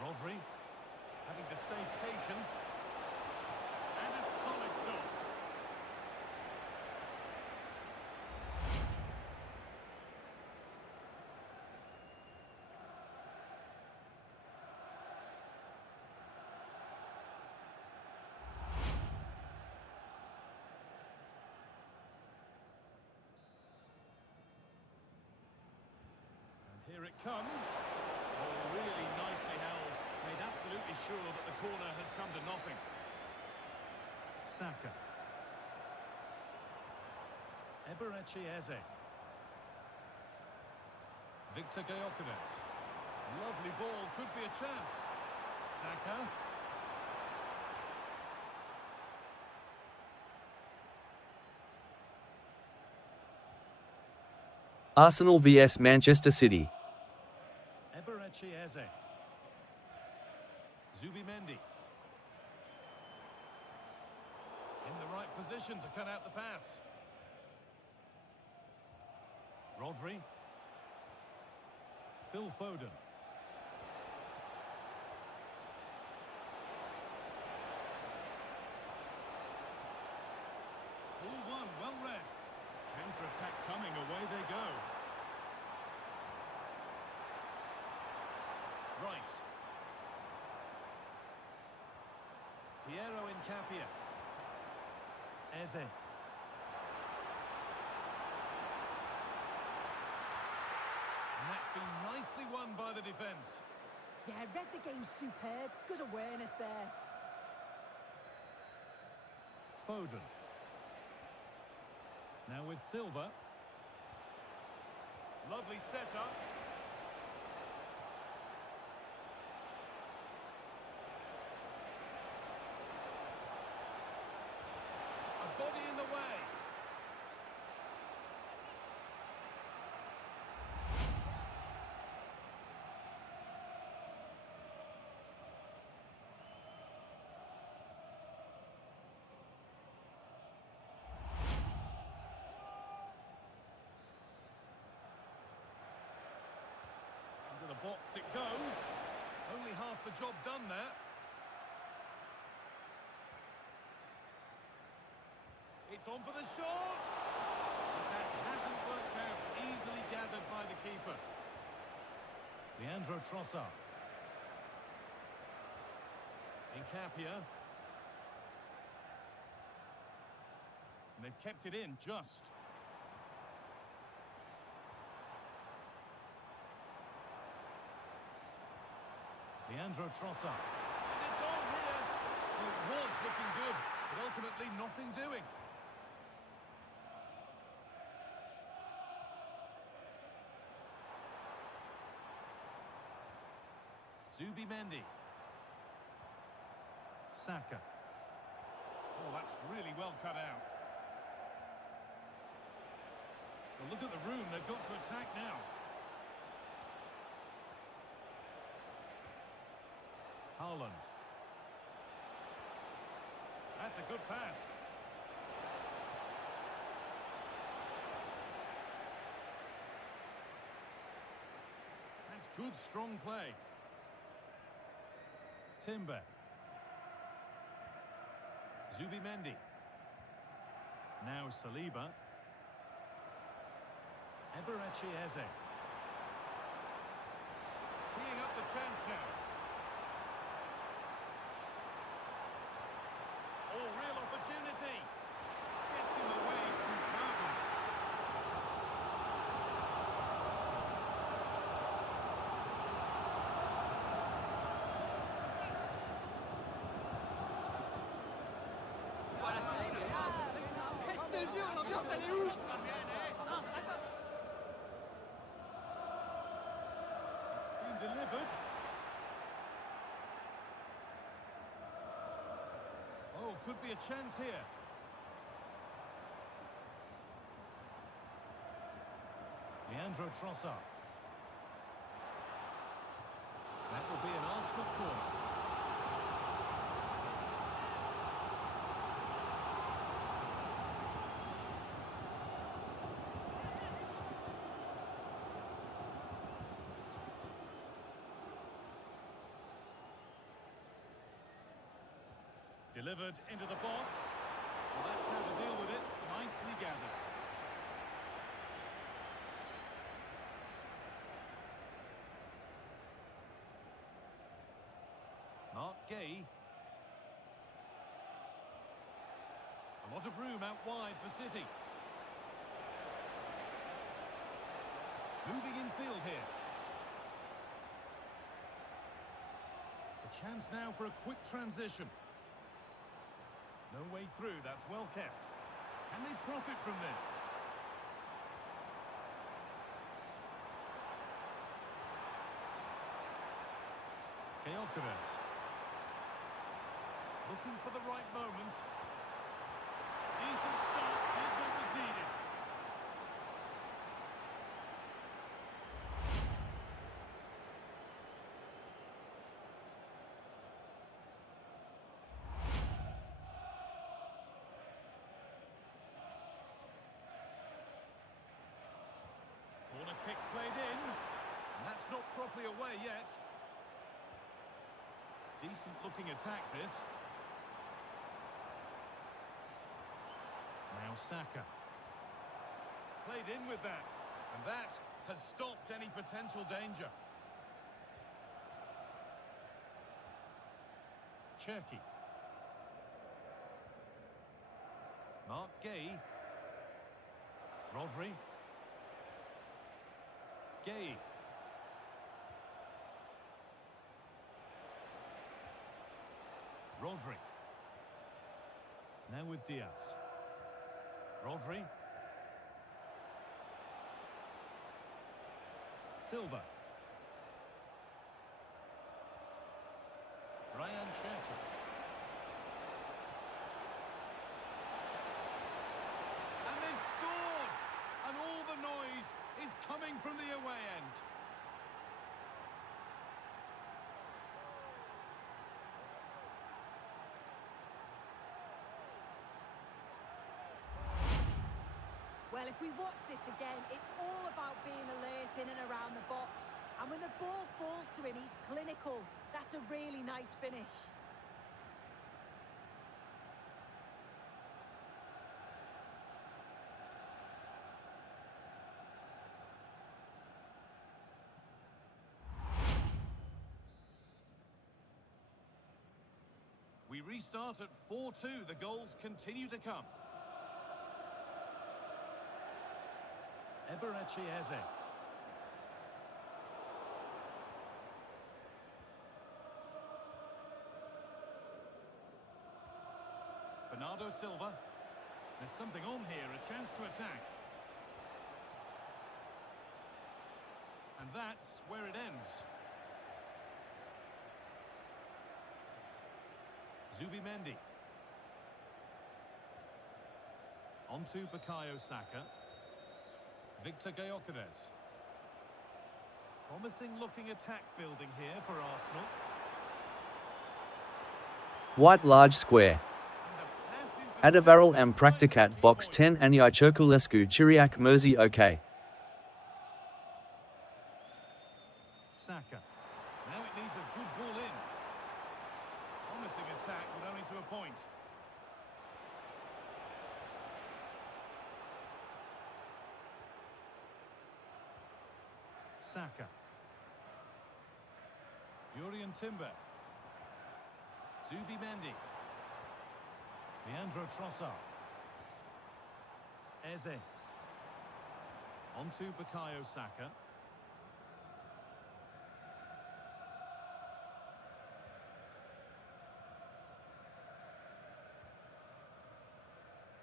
Rodri having to stay patient. And a solid stop. Here it comes. Oh, really nicely held. Made absolutely sure that the corner has come to nothing. Saka. Eberechi Eze. Victor Gyökeres. Lovely ball, could be a chance. Saka. Arsenal vs Manchester City. Eberechi Eze. Zubimendi. In the right position to cut out the pass. Rodri. Phil Foden. Ball one, well read. Counter-attack coming, away they go. Rice. Piero Incapia. Eze. And that's been nicely won by the defence. Yeah, read the game superb. Good awareness there. Foden. Now with Silva. Lovely setup. A body in the way. Into the box it goes. Only half the job done there. It's on for the shot! But that hasn't worked out. Easily gathered by the keeper. Leandro Trossard. Incapia. And they've kept it in just. Leandro Trossard. And it's on here. Well, it was looking good, but ultimately nothing doing. Zubimendi. Saka. Oh, that's really well cut out. Well, look at the room they've got to attack now. Haaland. That's a good pass. That's good, strong play. Timber. Zubimendi. Now Saliba. Eberechi Eze. Teeing up the chance now. Oh, real opportunity. Gets in the way superbly. It's been delivered. Oh, could be a chance here. Leandro Trossard. That will be an Arsenal corner. Delivered into the box. Well, that's how to deal with it. Nicely gathered. Mark Gay. A lot of room out wide for City. Moving in field here. A chance now for a quick transition. No No way through, that's well kept. Can they profit from this? Gyökeres. Looking for the right moment. Decent start, did what was needed. Corner kick played in. And that's not properly away yet. Decent looking attack this. Now Saka. Played in with that. And that has stopped any potential danger. Cherky. Mark Gay. Rodri. Gay. Rodri. Now with Diaz. Rodri. Silva. Ryan Cherky. And they've scored! And all the noise is coming from the away end. Well, if we watch this again, it's all about being alert in and around the box. And when the ball falls to him, he's clinical. That's a really nice finish. We restart at 4-2. The goals continue to come. Eberechi Eze. Bernardo Silva. There's something on here, a chance to attack. And that's where it ends. Zubimendi. On to Bukayo Saka. Victor Gyökeres. Promising looking attack building here for Arsenal. White large square. Adavarel and Practicat box 10 Aniai Cherkulescu Chiriac Mersey OK. Saka. Now it needs a good ball in. Promising attack, but only to a point. Saka. Jurien Timber. Zubimendi. Leandro Trossard. Eze. On to Bukayo Saka.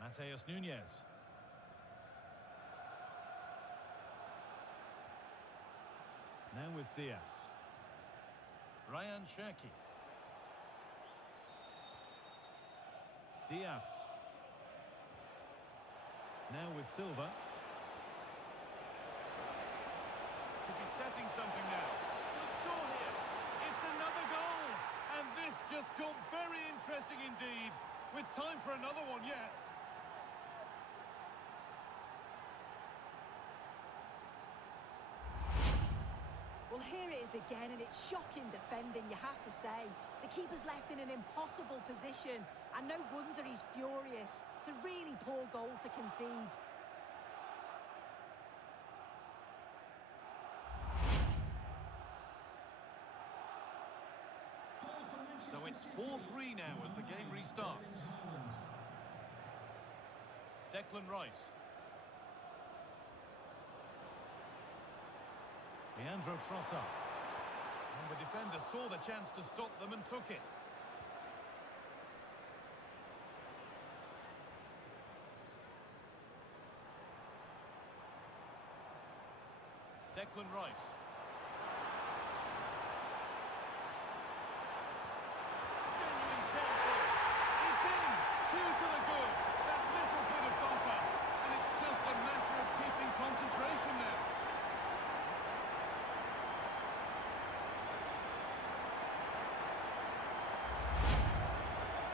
Mateus Nunes. Now with Diaz. Ryan Cherky. Diaz. Now with Silva. Could be setting something now. Should score here. It's another goal. And this just got very interesting indeed. With time for another one yet. Well, here it is again, and it's shocking defending, you have to say. The keeper's left in an impossible position, and no wonder he's furious. It's a really poor goal to concede. So it's 4-3 now as the game restarts. Declan Rice. Leandro Trossard. And the defender saw the chance to stop them and took it. Declan Rice. Genuine chance here. It's in. Two to the good. That little bit of bumper. And it's just a matter of keeping concentration now.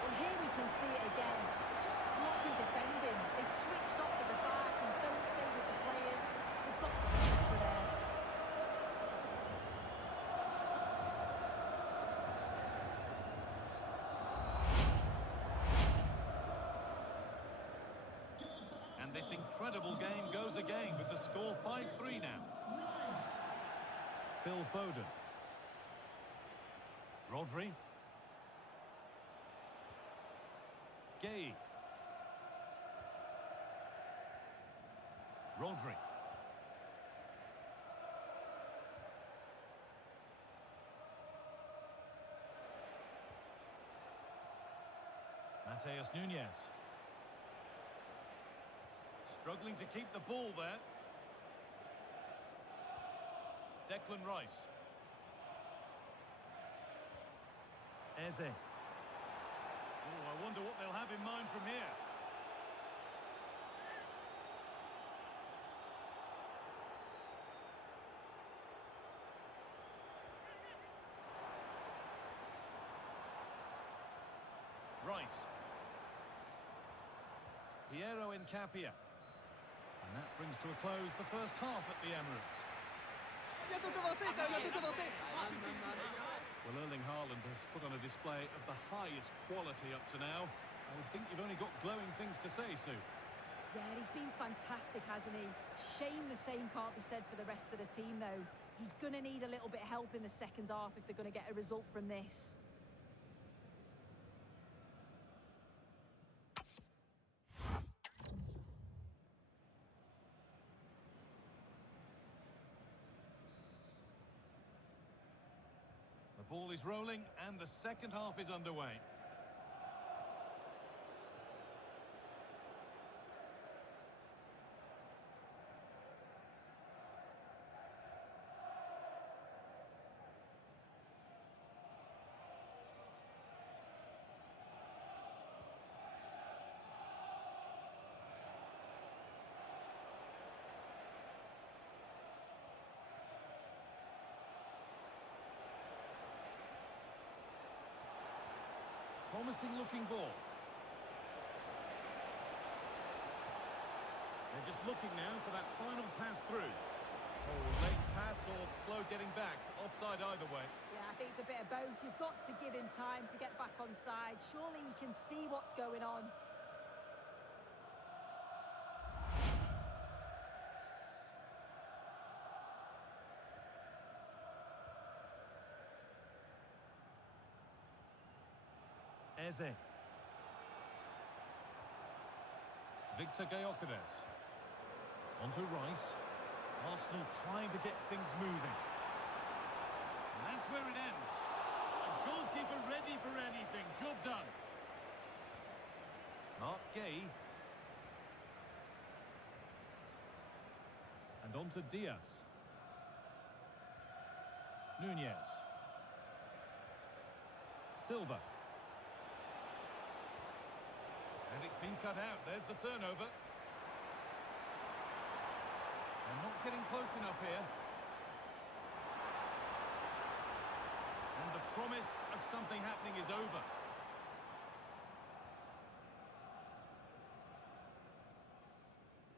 Well, here we can see it again. It's just sloppy defending. They've switched off at the back and don't stay with the players. They've got to be better there. And this incredible game goes again with the score 5-3 now. Phil Foden. Rodri. Gay. Rodri. Mateus Nunes. Struggling to keep the ball there. Declan Rice. Eze. Oh, I wonder what they'll have in mind from here. Rice. Piero Incapia. And that brings to a close the first half at the Emirates. Well, Erling Haaland has put on a display of the highest quality up to now. I think you've only got glowing things to say, Sue. Yeah, he's been fantastic, hasn't he? Shame the same can't be said for the rest of the team, though. He's going to need a little bit of help in the second half if they're going to get a result from this. The ball is rolling and the second half is underway. Promising looking ball. They're just looking now for that final pass through. Oh, late pass or slow getting back. Offside either way. Yeah, I think it's a bit of both. You've got to give him time to get back on side. Surely he can see what's going on. Eze. Victor Gyökeres. Onto Rice. Arsenal trying to get things moving. And that's where it ends. A goalkeeper ready for anything. Job done. Mark Gay. And onto Diaz. Nunez. Silva. And it's been cut out. There's the turnover. They're not getting close enough here. And the promise of something happening is over.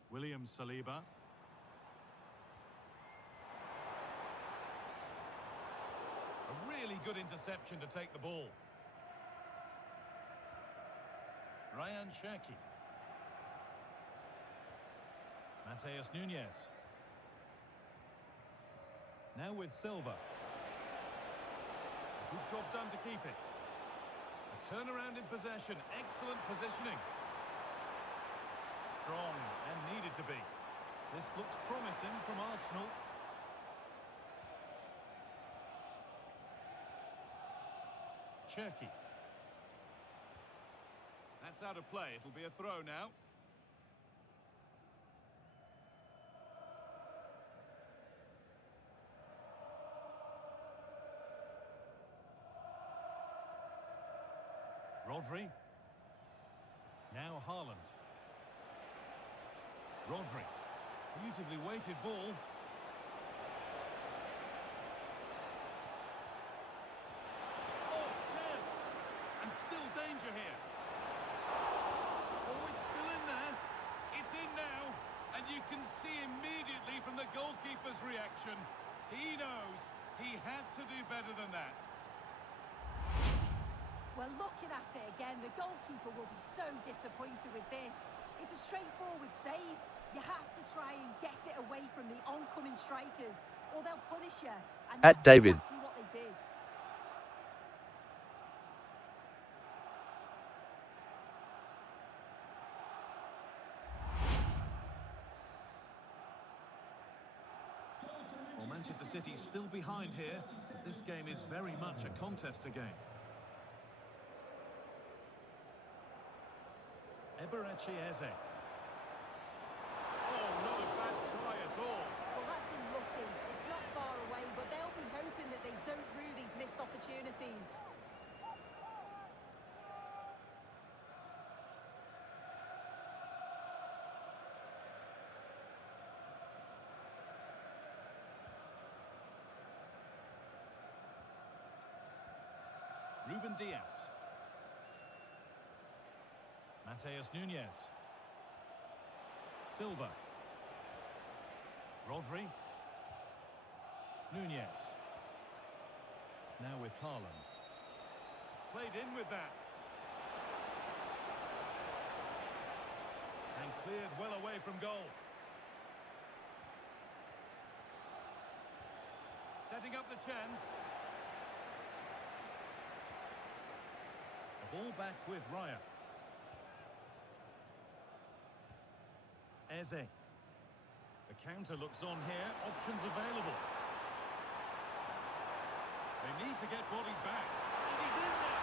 William Saliba. A really good interception to take the ball. Ryan Cherki. Mateus Nunes. Now with Silva. Good job done to keep it. A turnaround in possession. Excellent positioning. Strong and needed to be. This looks promising from Arsenal. Cherki. That's out of play. It'll be a throw now. Rodri. Now Haaland. Rodri. Beautifully weighted ball. Oh, chance! And still danger here. Oh, it's still in there. It's in now. And you can see immediately from the goalkeeper's reaction. He knows he had to do better than that. Well, looking at it again, the goalkeeper will be so disappointed with this. It's a straightforward save. You have to try and get it away from the oncoming strikers, or they'll punish you. And At that's David. exactly what they did. Well, Manchester City's still behind here, but this game is very much a contest again. Eze. Oh, not a bad try at all. Well, that's unlucky. It's not far away, but they'll be hoping that they don't rue these missed opportunities. Ruben Diaz. Mateus Nunes. Silva. Rodri. Nunes. Now with Haaland. Played in with that. And cleared well away from goal. Setting up the chance. The ball back with Raya. Eze. The counter looks on here. Options available. They need to get bodies back. And he's in there.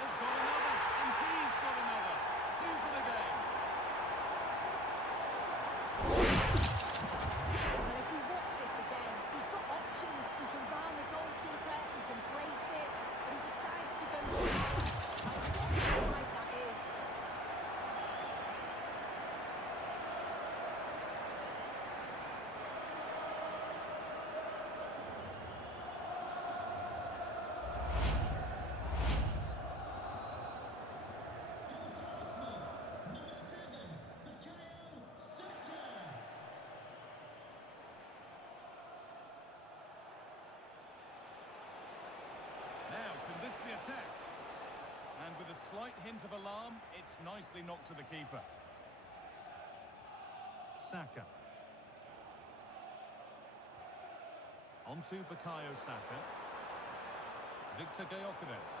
They've got another. And he's got another. 2 for the game. And if we watch this again, he's got options. He can round the goalkeeper, he can place it, but he decides to go like that is. Now, can this be attacked? And with a slight hint of alarm, it's nicely knocked to the keeper. Saka. Onto Bukayo Saka. Victor Gyökeres.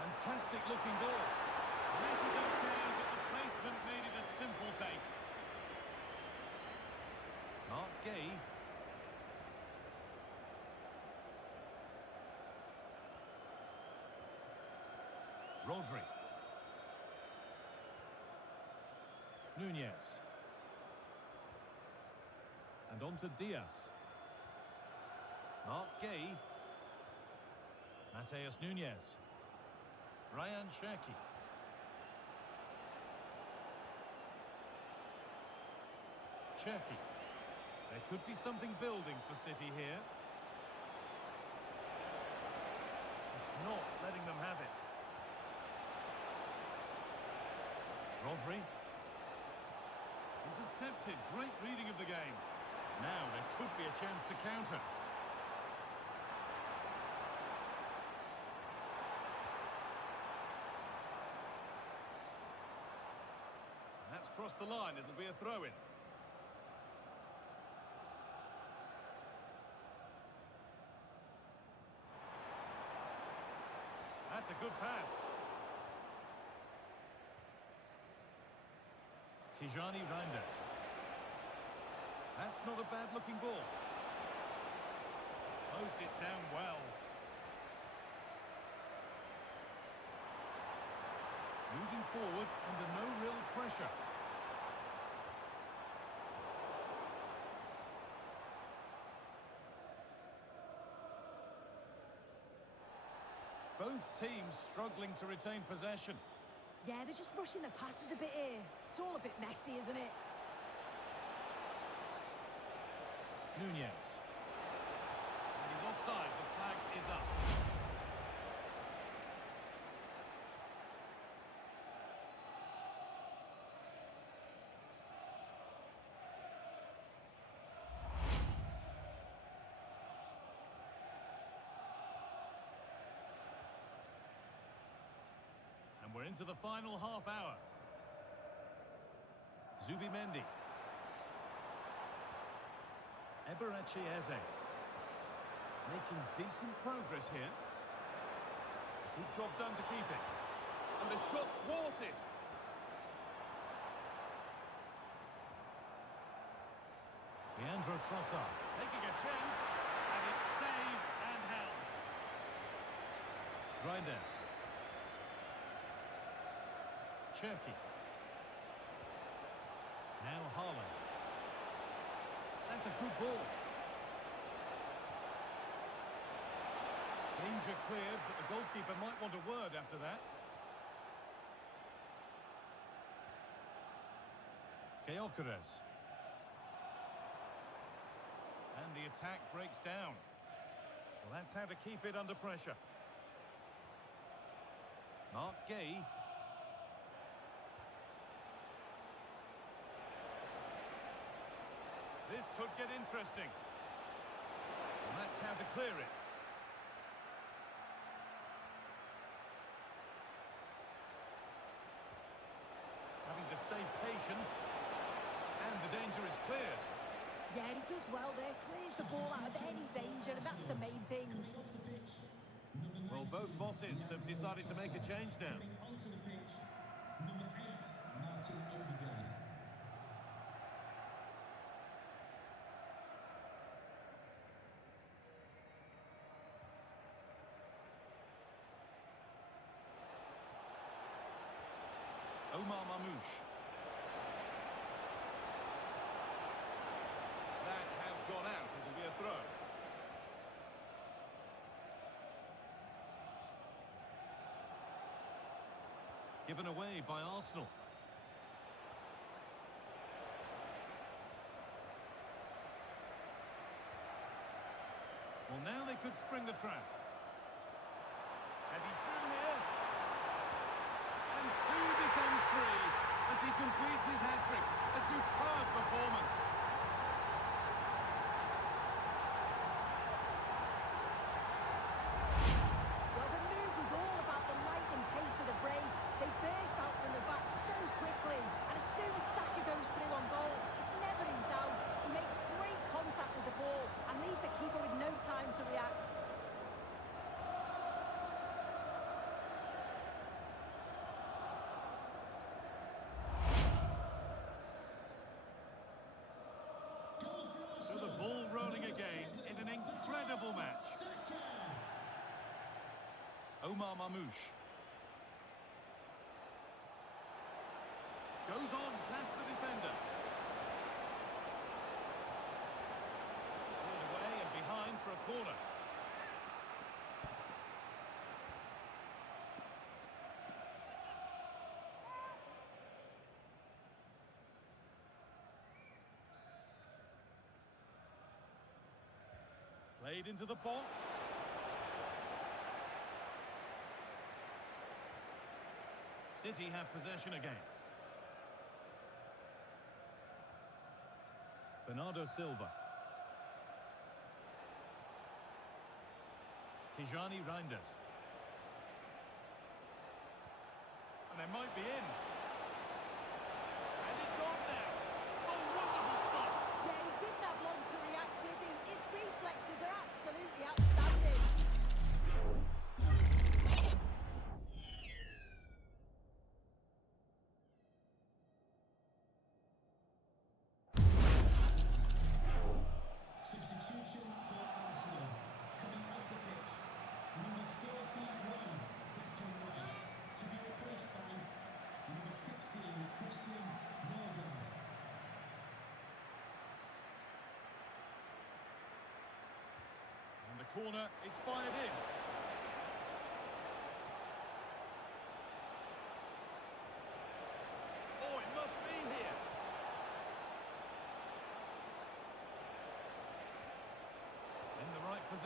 Fantastic looking ball. That is okay, but the placement made it a simple take. Mark Gay. Rodri. Nunes. And on to Diaz. Mark Gay. Mateus Nunes. Ryan Cherki. Cherki. There could be something building for City here. Just not letting them have it. Rodri. Intercepted. Great reading of the game. Now there could be a chance to counter. That's crossed the line. It'll be a throw-in. That's a good pass. Tijani Reinders. That's not a bad-looking ball. Closed it down well. Moving forward under no real pressure. Both teams struggling to retain possession. Yeah, they're just rushing the passes a bit here. It's all a bit messy, isn't it? Nunez. And he's offside. The flag is up. And we're into the final half hour. Zubimendi. Eberechi Eze. Making decent progress here. Good job done to keep it. And the shot thwarted. Leandro Trossard taking a chance. And it's saved and held. Reinders. Cherki. Now Haaland. That's a good ball. Danger cleared, but the goalkeeper might want a word after that. Gyökeres. And the attack breaks down. Well, that's how to keep it under pressure. Mark Gay. This could get interesting. And that's how to clear it. Having to stay patient. And the danger is cleared. Yeah, he does well there. Clears the ball out of any danger, and that's the main thing. Well, both bosses have decided to make a change now. Onto the pitch, number 8, Martin Odegaard. Omar Mamouche. That has gone out. It'll be a throw. Given away by Arsenal. Well, now they could spring the trap. And he's through here. And 2 becomes 3 as he completes his hat-trick. A superb performance. Well, the move was all about the lightning pace of the break. They burst out from the back so quickly. And as soon as Saka goes through on goal, it's never in doubt. He makes great contact with the ball and leaves the keeper with no time to react. So the ball rolling again in an incredible match. Omar Mamouche. Goes on past the defender. Pulled away and behind for a corner. Played into the box. City have possession again. Bernardo Silva. Tijani Reinders. And they might be in. And it's on now. Oh, wonderful stop. Yeah, he didn't have long to react, did he? His reflexes are absolutely outstanding. Substitution for Arsenal. Coming off the pitch, number 31, Declan Rice, to be replaced by number 16, Christian Morgan. And the corner is fired in.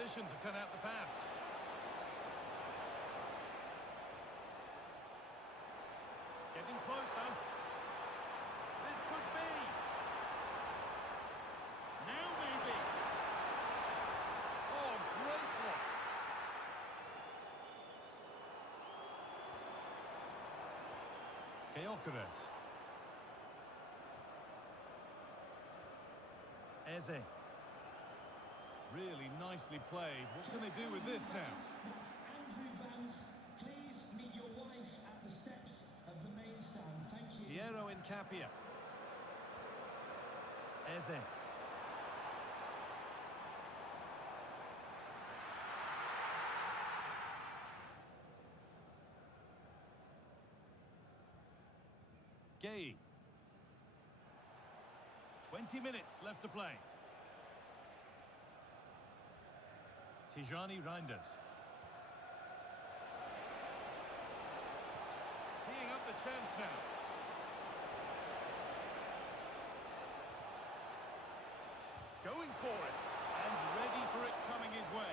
position to cut out the pass. Getting closer. This could be. Now maybe. Oh, great block. Gyökeres. Eze. Really nicely played. What can they do with this now? That's Andrew Vance. Please meet your wife at the steps of the main stand. Thank you. Piero Incapia. Eze. Gay. 20 minutes left to play. Tijani Reinders. Teeing up the chance now. Going for it. And ready for it coming his way.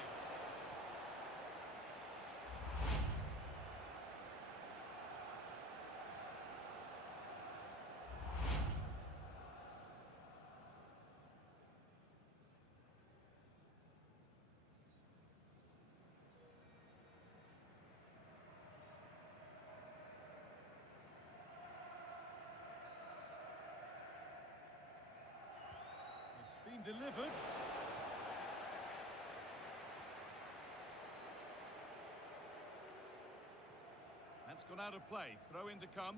Been delivered. That's gone out of play. Throw in to come.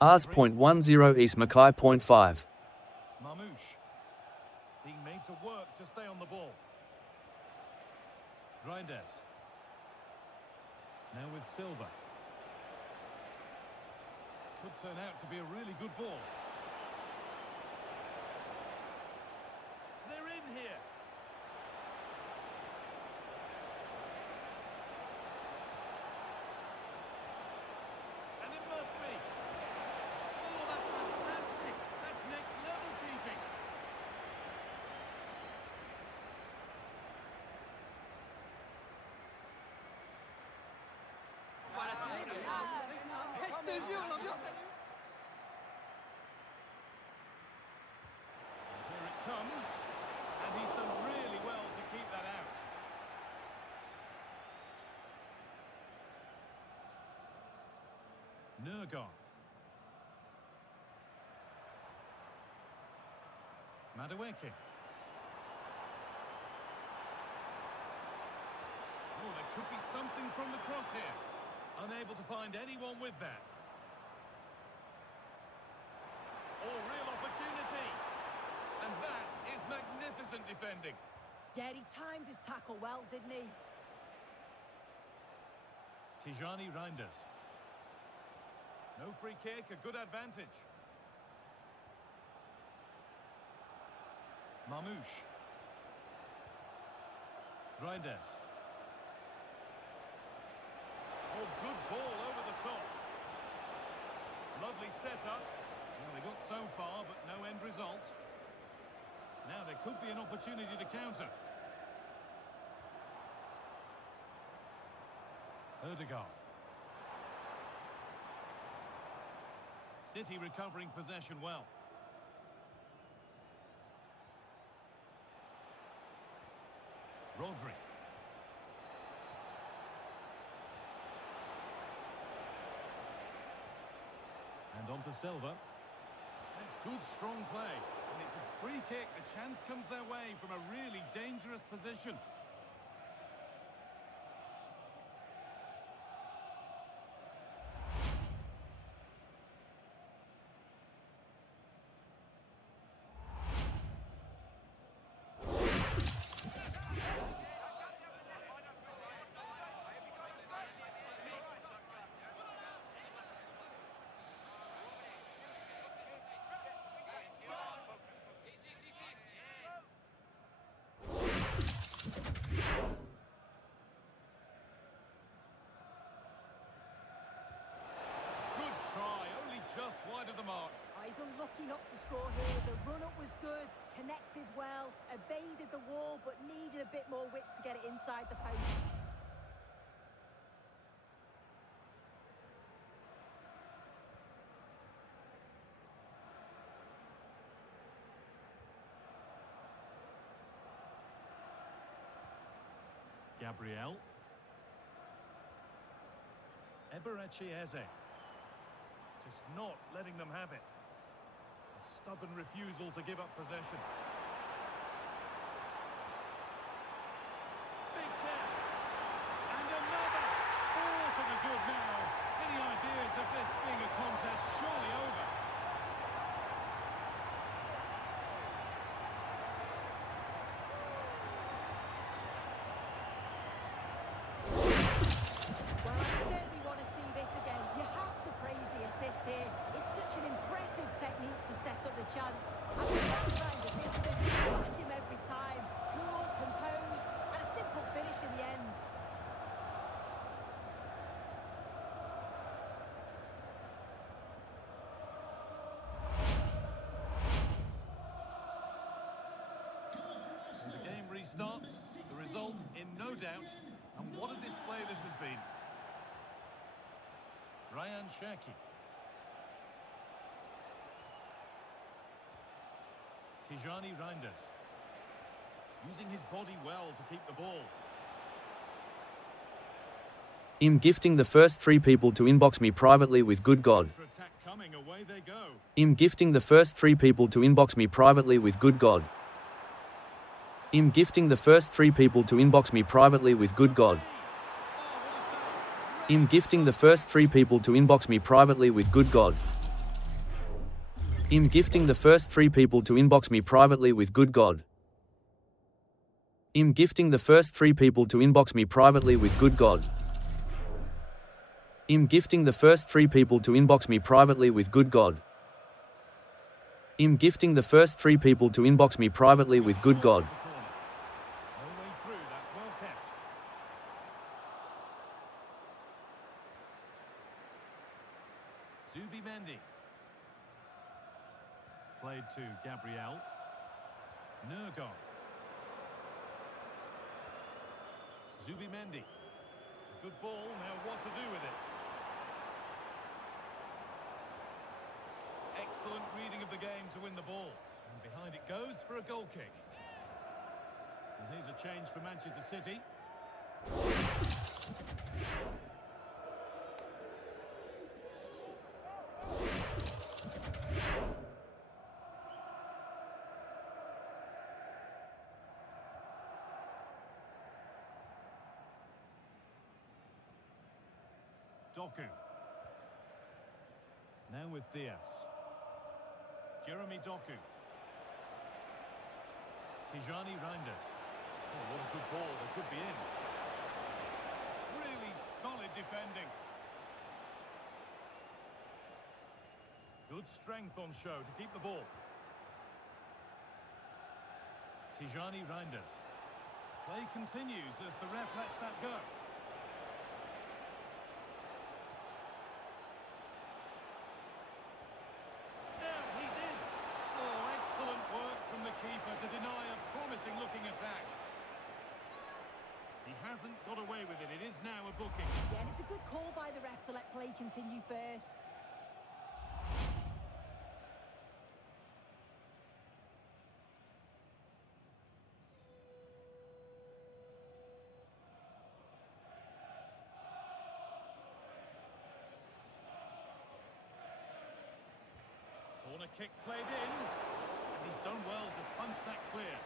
Ars.10 East Mackay.5. Marmouche. Being made to work to stay on the ball. Reinders. Now with Silva. Could turn out to be a really good ball. They're in here. And it must be. Oh, that's fantastic. That's next level keeping. Here it comes, and he's done really well to keep that out. Nurgon. Madueke. Oh, there could be something from the cross here. Unable to find anyone with that. Oh, real opportunity. And that is magnificent defending. Yeah, he timed his tackle well, didn't he? Tijani Reinders. No free kick, a good advantage. Marmouche. Reinders. Oh, good ball over the top. Lovely setup. Well, they got so far, but no end result. Now there could be an opportunity to counter. Ødegaard. City recovering possession well. Rodri. And on to Silva. That's good, strong play. And it's a free kick. A chance comes their way from a really dangerous position. score here. The run-up was good, connected well, evaded the wall, but needed a bit more width to get it inside the post. Gabriel. Eberechi Eze. Just not letting them have it. A stubborn refusal to give up possession. Big chance. And another. All to the good now. Any ideas of this being a contest surely over? Well, I certainly want to see this again. You have to praise the assist here. It's such an impressive technique to set up the chance. I mean, that kind of distance, back him every time. Cool, composed, and a simple finish in the end. And the game restarts. The result in no doubt. And what a display this has been. Ryan Cherki. Tijani Reinders. Using his body well to keep the ball. I'm gifting the first 3 people to inbox me privately with good God. Attack coming, away they go. I'm gifting the first 3 people to inbox me privately with good God. I'm gifting the first 3 people to inbox me privately with good God. I'm gifting the first 3 people to inbox me privately with good God. I'm gifting the first 3 people to inbox me privately with good God. I'm gifting the first 3 people to inbox me privately with good God. I'm gifting the first 3 people to inbox me privately with good God. I'm gifting the first 3 people to inbox me privately with good God. No way through, that's well kept. Zubimendi. Played to Gabriel. Nurgon. Zubimendi. Good ball, now what to do with it? Excellent reading of the game to win the ball. And behind it goes for a goal kick. And here's a change for Manchester City. Doku. Now with Diaz. Jeremy Doku. Tijani Reinders. Oh, what a good ball. They could be in. Really solid defending. Good strength on show to keep the ball. Tijani Reinders. Play continues as the ref lets that go. Keeper to deny a promising looking attack. He hasn't got away with it. It is now a booking. Yeah, and it's a good call by the ref to let play continue first. Corner kick played in. He's done well to punch that clear.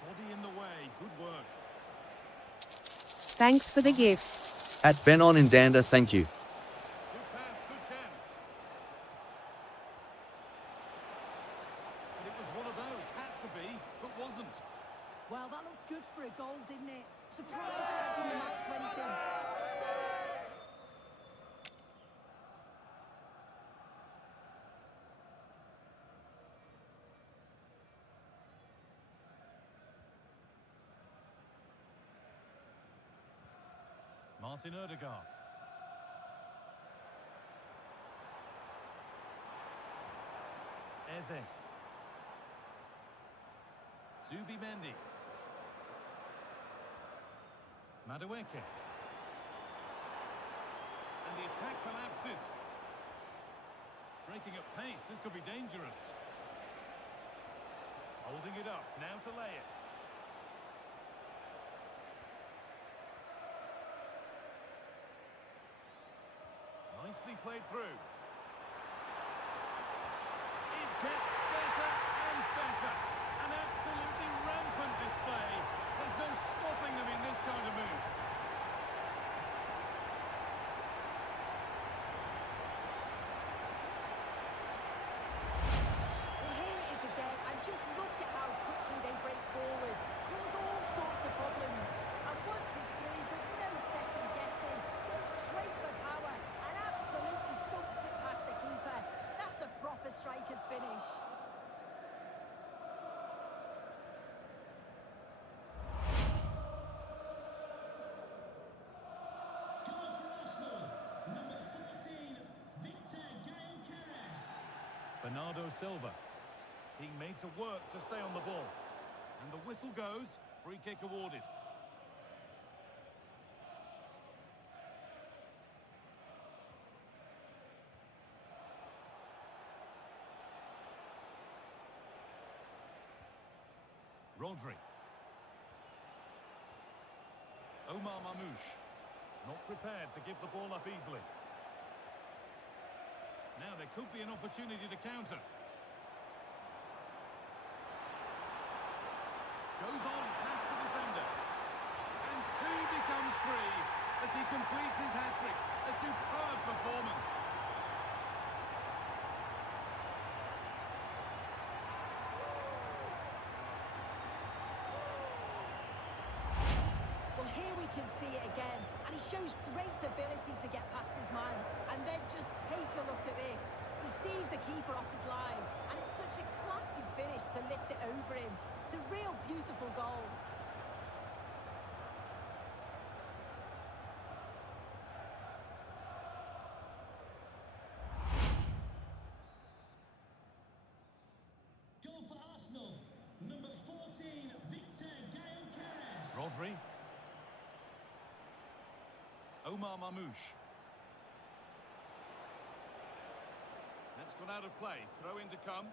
Body in the way, good work. Thanks for the gift. At Benon in Danda, thank you. Good pass, good chance. And it was one of those, had to be, but wasn't. Well, that looked good for a goal, didn't it? Surprised that it didn't amount to anything. Martin Odegaard. Eze. Zubimendi. Madueke. And the attack collapses. Breaking at pace, this could be dangerous. Holding it up, now to lay it. Nicely played through. It gets better and better. An absolutely rampant display. There's no stopping them in this kind of mood. Well, here it is again, and just look at how quickly they break forward. Cause all sorts of problems. And once it's through, there's no second guessing. Goes straight for power and absolutely thumps it past the keeper. That's a proper striker's finish. Goal for Arsenal, number 14, Victor Gyokeres. Bernardo Silva being made to work to stay on the ball. And the whistle goes, free kick awarded. Rodri. Omar Mamouche. Not prepared to give the ball up easily. Now there could be an opportunity to counter. Goes on past the defender. And two becomes three as he completes his hat-trick. A superb performance. Well, here we can see it again, and he shows great ability to get past his man. And then just take a look at this. He sees the keeper off his line, and it's such a classy finish to lift it over him. It's a real beautiful goal. Goal for Arsenal, number 14, Victor Gyokeres. Rodri. Omar Mamouche. That's gone out of play. Throw in to come.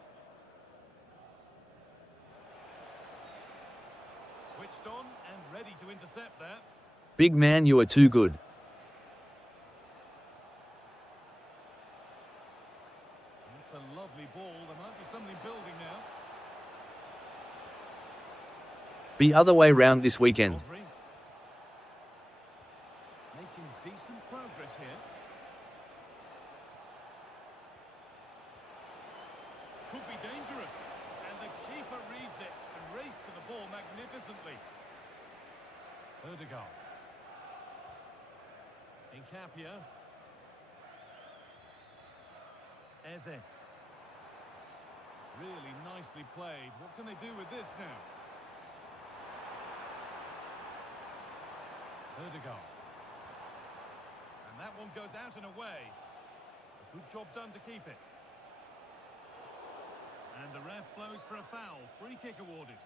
Switched on and ready to intercept there. Big man, you are too good. That's a lovely ball. There might be something building now. Be other way round this weekend. Rodri. Making decent progress here. Could be dangerous. And the keeper reads it and raced to the ball magnificently. Odegaard. Incapia. Eze. Really nicely played. What can they do with this now? Odegaard. And that one goes out and away. A good job done to keep it. And the ref blows for a foul. Free kick awarded.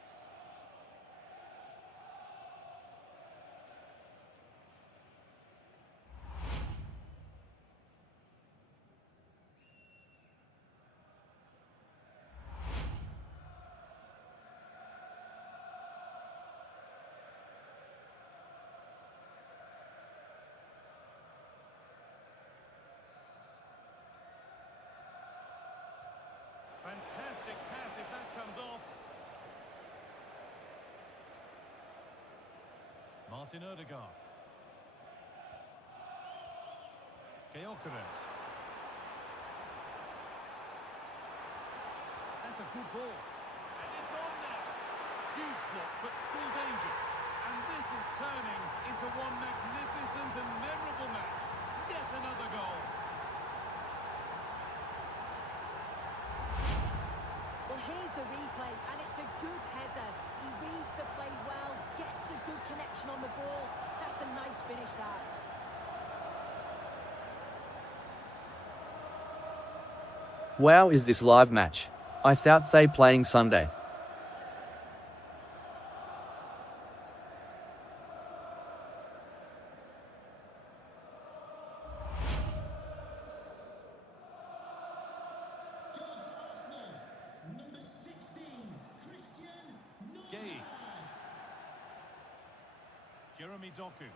Fantastic pass if that comes off. Martin Odegaard. Gyokeres. That's a good ball. And it's on now. Huge block, but still danger. And this is turning into one magnificent and memorable match. Yet another goal. Well, here's the replay, and it's a good header. He reads the play well, gets a good connection on the ball. That's a nice finish, that. Wow, is this live match? I thought they playing Sunday. Goal for Arsenal. Number 16, Christian Gay. Norgard. Jeremy Doku.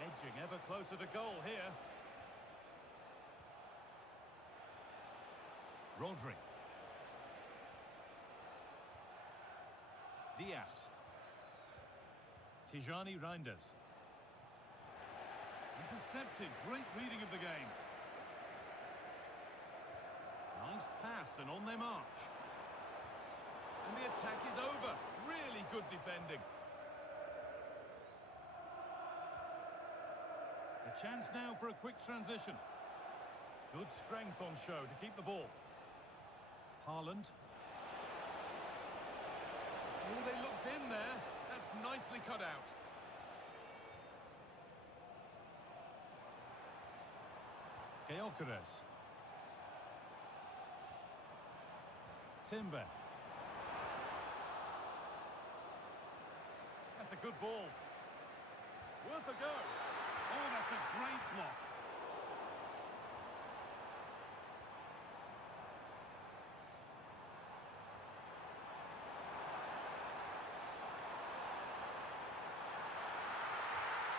Edging ever closer to goal here. Rodri. Diaz. Tijani Reinders. Intercepted. Great reading of the game. Nice pass and on their march. And the attack is over. Really good defending. A chance now for a quick transition. Good strength on show to keep the ball. Haaland. Oh, they looked in there. That's nicely cut out. Gyökeres. Timber. That's a good ball. Worth a go. Oh, that's a great block.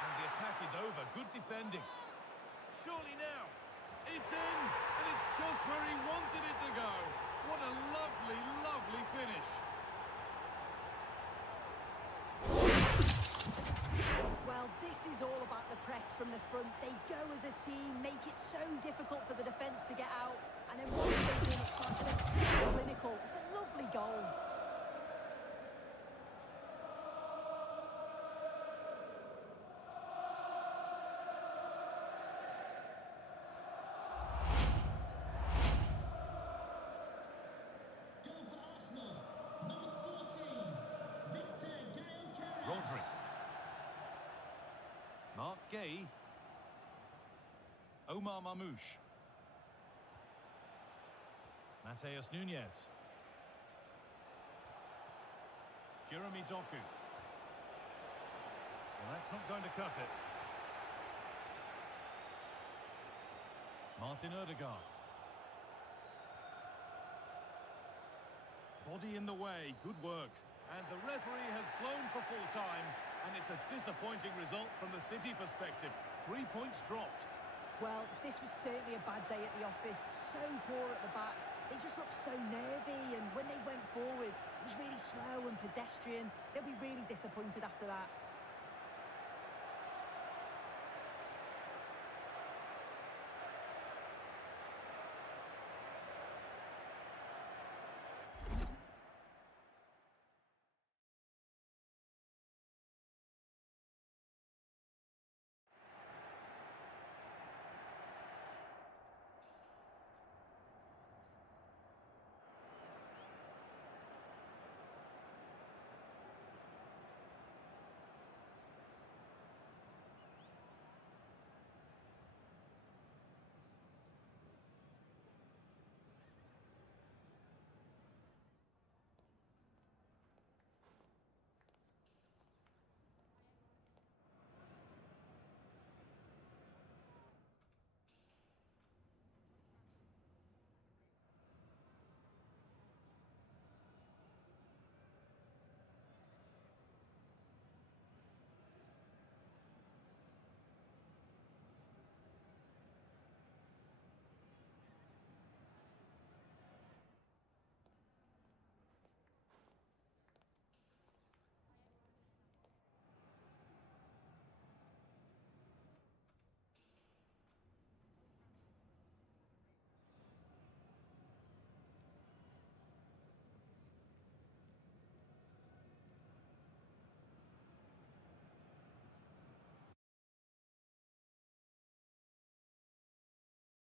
And the attack is over. Good defending. Surely now. It's in, and it's just where he wanted it to go. What a lovely, lovely finish. Well, this is all about the press from the front. They go as a team, make it so difficult for the defence to get out, and then once they do, it's like so clinical. It's a lovely goal. Goal for Arsenal. Number 14, Victor Gyökeres. Rodri. Mark Gay. Omar Mamouche. Mateus Nunes. Jeremy Doku. Well, that's not going to cut it. Martin Odegaard. Body in the way, good work. And the referee has blown for full time, and it's a disappointing result from the City perspective. 3 points dropped. Well, this was certainly a bad day at the office. So poor at the back. They just looked so nervy, and when they went forward, it was really slow and pedestrian. They'll be really disappointed after that.